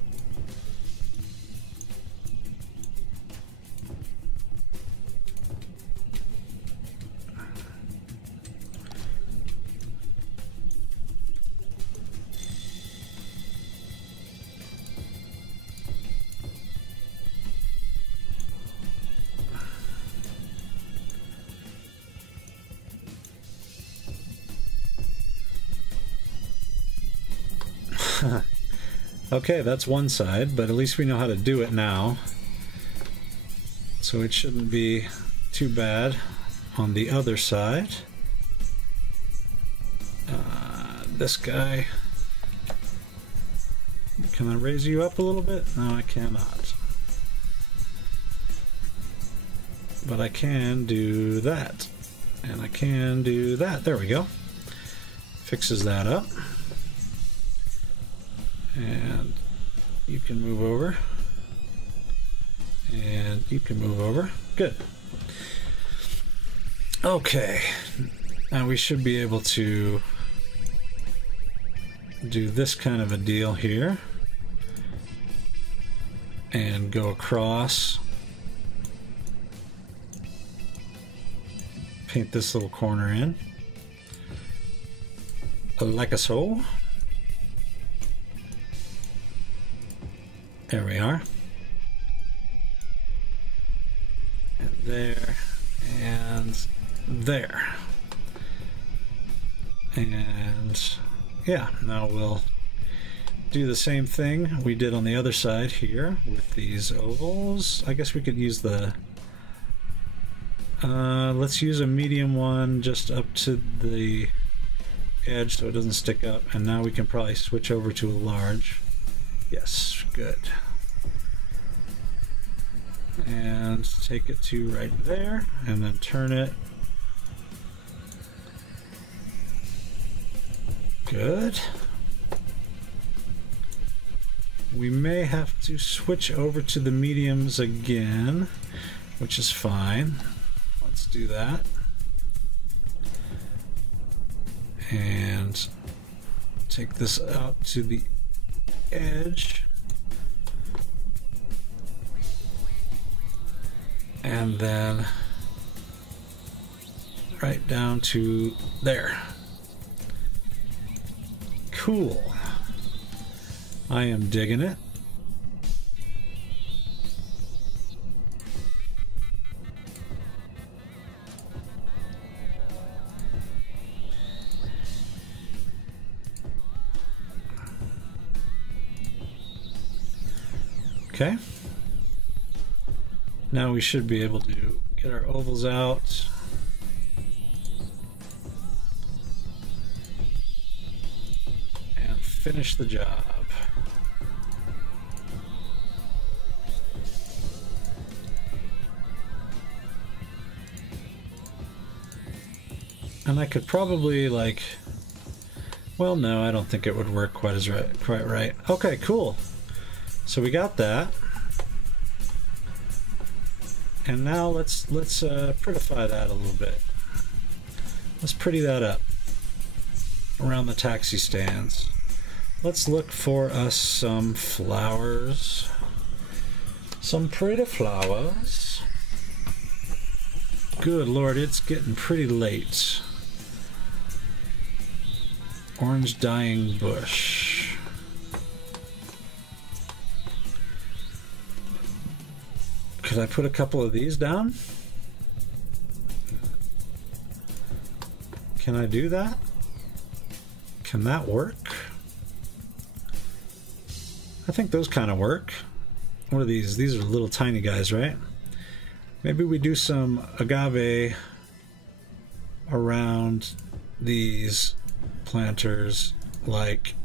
Okay, that's one side, but at least we know how to do it now. So it shouldn't be too bad on the other side. This guy. Can I raise you up a little bit? No, I cannot. But I can do that. And I can do that. There we go. Fixes that up. And you can move over. And you can move over. Good. Okay. Now we should be able to do this kind of a deal here. And go across. Paint this little corner in. Like so. There we are. And there. And there. And yeah, now we'll do the same thing we did on the other side here with these ovals. I guess we could use the let's use a medium one just up to the edge so it doesn't stick up, and now we can probably switch over to a large. Yes, good. And take it to right there and then turn it. Good. We may have to switch over to the mediums again, which is fine. Let's do that. And take this out to the edge. And then right down to there. Cool. I am digging it. Okay. Now we should be able to get our ovals out. And finish the job. And I could probably like, well, no, I don't think it would work quite right. Okay, cool. So we got that. And now let's prettify that a little bit. Let's pretty that up around the taxi stands. Let's look for us some flowers. Some pretty flowers. Good Lord, it's getting pretty late. Orange dying bush. Could I put a couple of these down? Can I do that? Can that work? I think those kind of work. What are these? These are little tiny guys, right? Maybe we do some agave around these planters like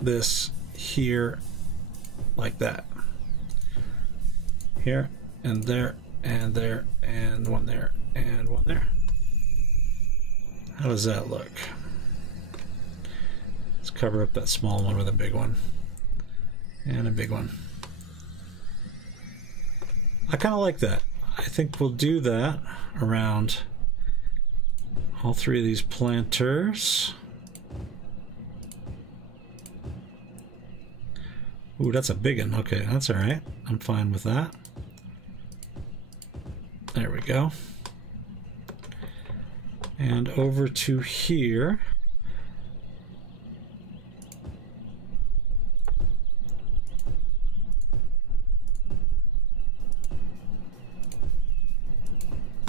this here, like that. Here and there and there and one there and one there. How does that look? Let's cover up that small one with a big one and a big one. I kind of like that. I think we'll do that around all three of these planters. Ooh, that's a big one. Okay, that's all right. I'm fine with that. There we go. And over to here.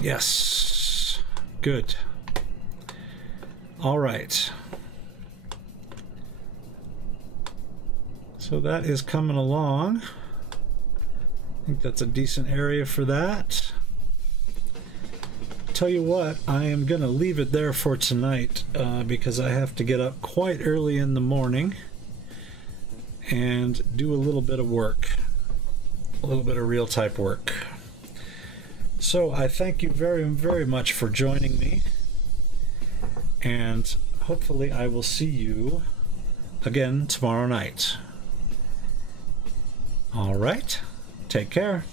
Yes. Good. All right. So that is coming along. I think that's a decent area for that. Tell you what, I am going to leave it there for tonight because I have to get up quite early in the morning and do a little bit of work, a little bit of real type work. So I thank you very, very much for joining me, and hopefully I will see you again tomorrow night. All right, take care.